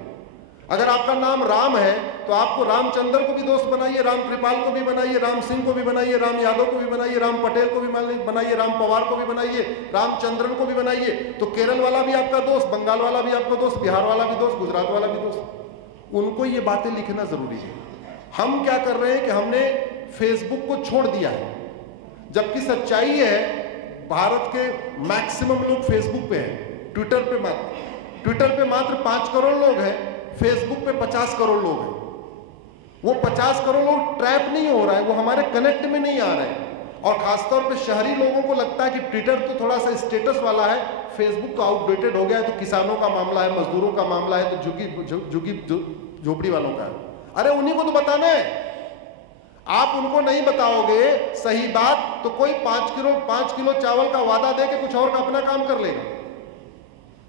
अगर आपका नाम राम है तो आपको रामचंद्र को भी दोस्त बनाइए, राम कृपाल को भी बनाइए, राम सिंह को भी बनाइए, राम यादव को भी बनाइए, राम पटेल को भी बनाइए, राम पवार को भी बनाइए, रामचंद्रन को भी बनाइए। तो केरल वाला भी आपका दोस्त, बंगाल वाला भी आपका दोस्त, बिहार वाला भी दोस्त, गुजरात वाला भी दोस्त। उनको ये बातें लिखना जरूरी है। हम क्या कर रहे हैं कि हमने फेसबुक को छोड़ दिया है, जबकि सच्चाई है भारत के मैक्सिमम लोग फेसबुक पे हैं। ट्विटर पे मात्र 5 करोड़ लोग हैं, फेसबुक पे 50 करोड़ लोग हैं। वो 50 करोड़ लोग ट्रैप नहीं हो रहा है, वो हमारे कनेक्ट में नहीं आ रहे हैं। और खासतौर पे शहरी लोगों को लगता है कि ट्विटर तो थोड़ा सा स्टेटस वाला है, फेसबुक तो आउटडेटेड हो गया है, तो किसानों का मामला है, मजदूरों का मामला है, तो झुग्गी झोपड़ी वालों का है। अरे उन्हीं को तो बताना है, आप उनको नहीं बताओगे सही बात तो कोई 5 किलो चावल का वादा दे के कुछ और का अपना काम कर लेगा।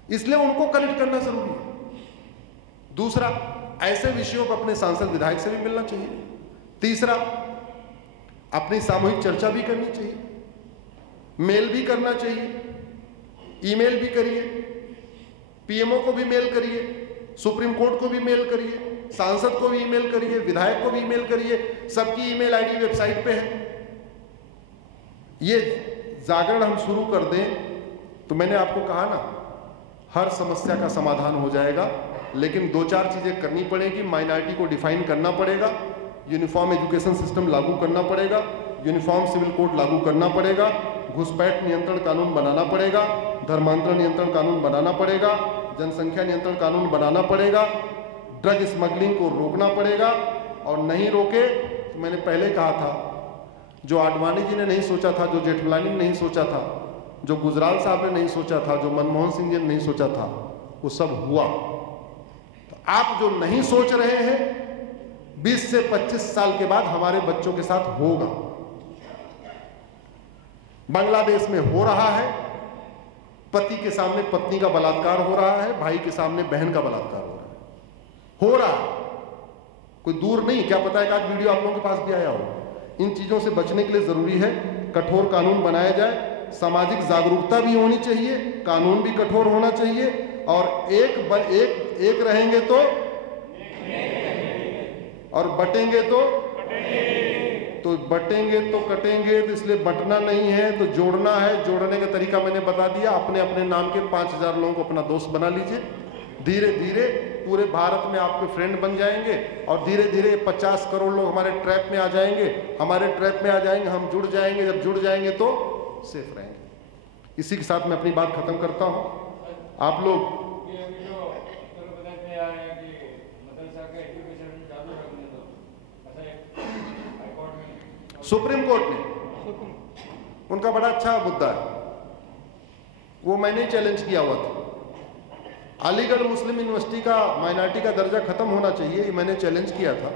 इसलिए उनको कनेक्ट करना जरूरी है। दूसरा, ऐसे विषयों पर अपने सांसद विधायक से भी मिलना चाहिए। तीसरा, अपनी सामूहिक चर्चा भी करनी चाहिए, मेल भी करना चाहिए, ईमेल भी करिए, पीएमओ को भी मेल करिए, सुप्रीम कोर्ट को भी मेल करिए, सांसद को भी ईमेल करिए, विधायक को भी ईमेल करिए। सबकी ईमेल आईडी वेबसाइट पे है। ये जागरण हम शुरू कर दें तो मैंने आपको कहा ना, हर समस्या का समाधान हो जाएगा। लेकिन 2-4 चीजें करनी पड़ेगी। माइनॉरिटी को डिफाइन करना पड़ेगा, यूनिफॉर्म एजुकेशन सिस्टम लागू करना पड़ेगा, यूनिफॉर्म सिविल कोड लागू करना पड़ेगा, घुसपैठ नियंत्रण कानून बनाना पड़ेगा, धर्मांतरण नियंत्रण कानून बनाना पड़ेगा, जनसंख्या नियंत्रण कानून बनाना पड़ेगा, ड्रग स्मगलिंग को रोकना पड़ेगा। और नहीं रोके तो मैंने पहले कहा था, जो आडवाणी जी ने नहीं सोचा था, जो जेठमलानी ने नहीं सोचा था, जो गुजराल साहब ने नहीं सोचा था, जो मनमोहन सिंह जी ने नहीं सोचा था, वो सब हुआ। तो आप जो नहीं सोच रहे हैं 20 से 25 साल के बाद हमारे बच्चों के साथ होगा। बांग्लादेश में हो रहा है, पति के सामने पत्नी का बलात्कार हो रहा है, भाई के सामने बहन का बलात्कार हो रहा है। कोई दूर नहीं, क्या पता है कि आज वीडियो आप लोगों के पास भी आया हो। इन चीजों से बचने के लिए जरूरी है कठोर कानून बनाया जाए, सामाजिक जागरूकता भी होनी चाहिए, कानून भी कठोर होना चाहिए। और एक रहेंगे तो और बटेंगे तो बटेंगे तो कटेंगे। तो इसलिए बटना नहीं है तो जोड़ना है। जोड़ने का तरीका मैंने बता दिया। अपने अपने नाम के 5000 लोगों को अपना दोस्त बना लीजिए। धीरे धीरे पूरे भारत में आपके फ्रेंड बन जाएंगे और धीरे धीरे 50 करोड़ लोग हमारे ट्रैप में आ जाएंगे, हम जुड़ जाएंगे। जब जुड़ जाएंगे तो सेफ रहेंगे। इसी के साथ मैं अपनी बात खत्म करता हूं। आप लोग सुप्रीम कोर्ट ने उनका बड़ा अच्छा मुद्दा है, वो मैंने चैलेंज किया हुआ था। अलीगढ़ मुस्लिम यूनिवर्सिटी का माइनॉरिटी का दर्जा खत्म होना चाहिए, ये मैंने चैलेंज किया था।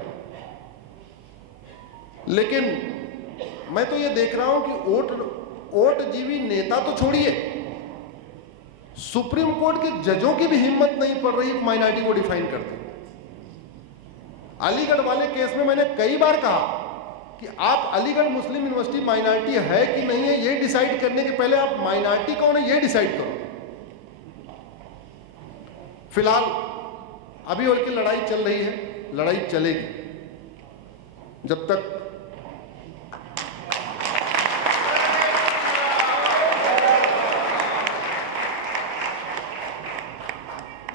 लेकिन मैं तो ये देख रहा हूं कि ओट जीवी नेता तो छोड़िए, सुप्रीम कोर्ट के जजों की भी हिम्मत नहीं पड़ रही माइनॉरिटी को डिफाइन करते। अलीगढ़ वाले केस में मैंने कई बार कहा कि आप अलीगढ़ मुस्लिम यूनिवर्सिटी माइनॉरिटी है कि नहीं है ये डिसाइड करने के पहले आप माइनॉरिटी कौन है ये डिसाइड करो। फिलहाल अभी और की लड़ाई चल रही है, लड़ाई चलेगी जब तक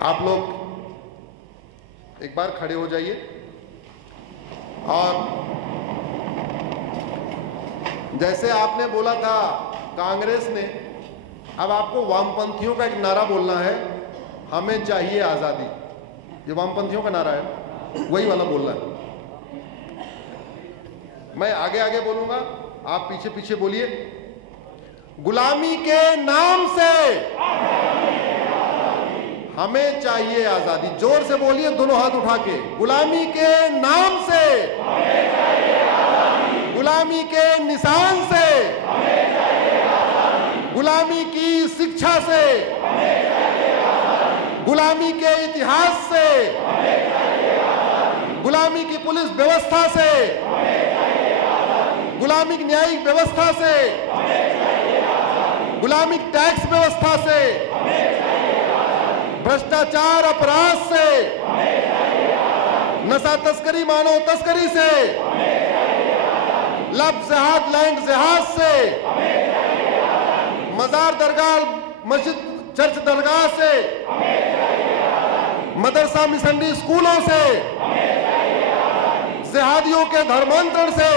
आप लोग एक बार खड़े हो जाइए। और जैसे आपने बोला था कांग्रेस ने, अब आपको वामपंथियों का एक नारा बोलना है, हमें चाहिए आजादी। ये वामपंथियों का नारा है, वही वाला बोलना है। मैं आगे आगे बोलूंगा, आप पीछे पीछे बोलिए। गुलामी के नाम से हमें चाहिए आजादी। जोर से बोलिए, दोनों हाथ उठा के। गुलामी के नाम से, गुलामी के निशान से, गुलामी की शिक्षा से, गुलामी के इतिहास से, गुलामी की पुलिस व्यवस्था से, गुलामी की न्यायिक व्यवस्था से, गुलामी टैक्स व्यवस्था से, भ्रष्टाचार अपराध से, नशा तस्करी मानव तस्करी से, लब जिहाद लैंड जिहाद से, मजार दरगाह मस्जिद चर्च दरगाह से, मदरसा मिशनरी स्कूलों से, जिहादियों के धर्मांतरण से,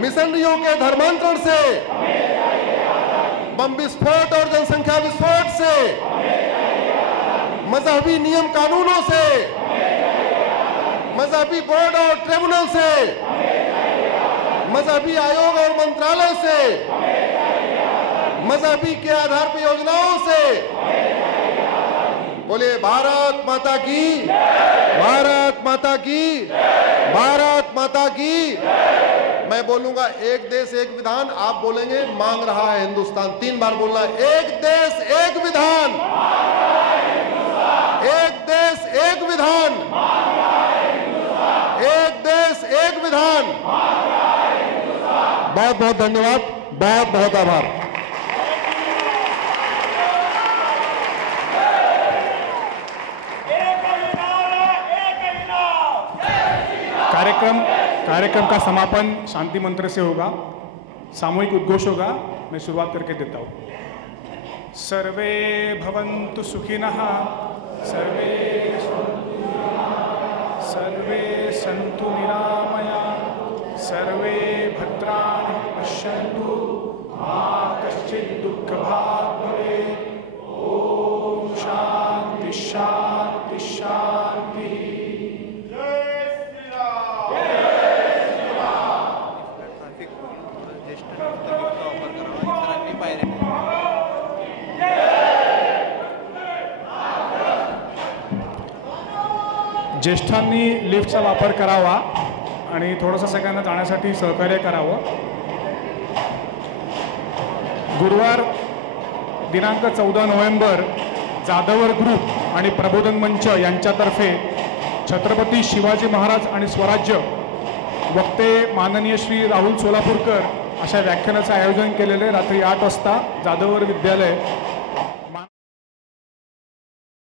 मिशनरियों के धर्मांतरण से, बम विस्फोट और जनसंख्या विस्फोट से, मजहबी नियम कानूनों से, मजहबी बोर्ड और ट्रिब्यूनल से, मजहबी आयोग और मंत्रालय से, मजहबी के आधार पर योजनाओं से। बोलिए भारत माता की, भारत माता की, भारत माता की। मैं बोलूंगा एक देश एक विधान, आप बोलेंगे मांग रहा है हिंदुस्तान। 3 बार बोलना, एक देश एक विधान, एक देश एक विधान, एक देश एक विधान। बहुत बहुत धन्यवाद, बहुत बहुत आभार। कार्यक्रम का समापन शांति मंत्र से होगा, सामूहिक उद्घोष होगा। मैं शुरुआत करके देता हूँ। सर्वे भवन्तु सुखिनः, सर्वे सन्तु निरामया, सर्वे भद्राणि पश्यन्तु, मा कश्चित् दुःखभाग् भवेत्। ओम शांति शांति शांति। ज्येष्ठांनी लिफ्टचा वापर करावा आणि थोडंसं सगळ्यांना जाण्यासाठी सहकार्य करावं। गुरुवार दिनांक 14 नोव्हेंबर जाधवर ग्रुप आणि प्रबोधन मंच यांच्यातर्फे छत्रपती शिवाजी महाराज आणि स्वराज्य वक्ते माननीय श्री राहुल सोलापूरकर अशा व्याख्यानाचं आयोजन केलेलं आहे। रात्री 8 वाजता जाधवर विद्यालय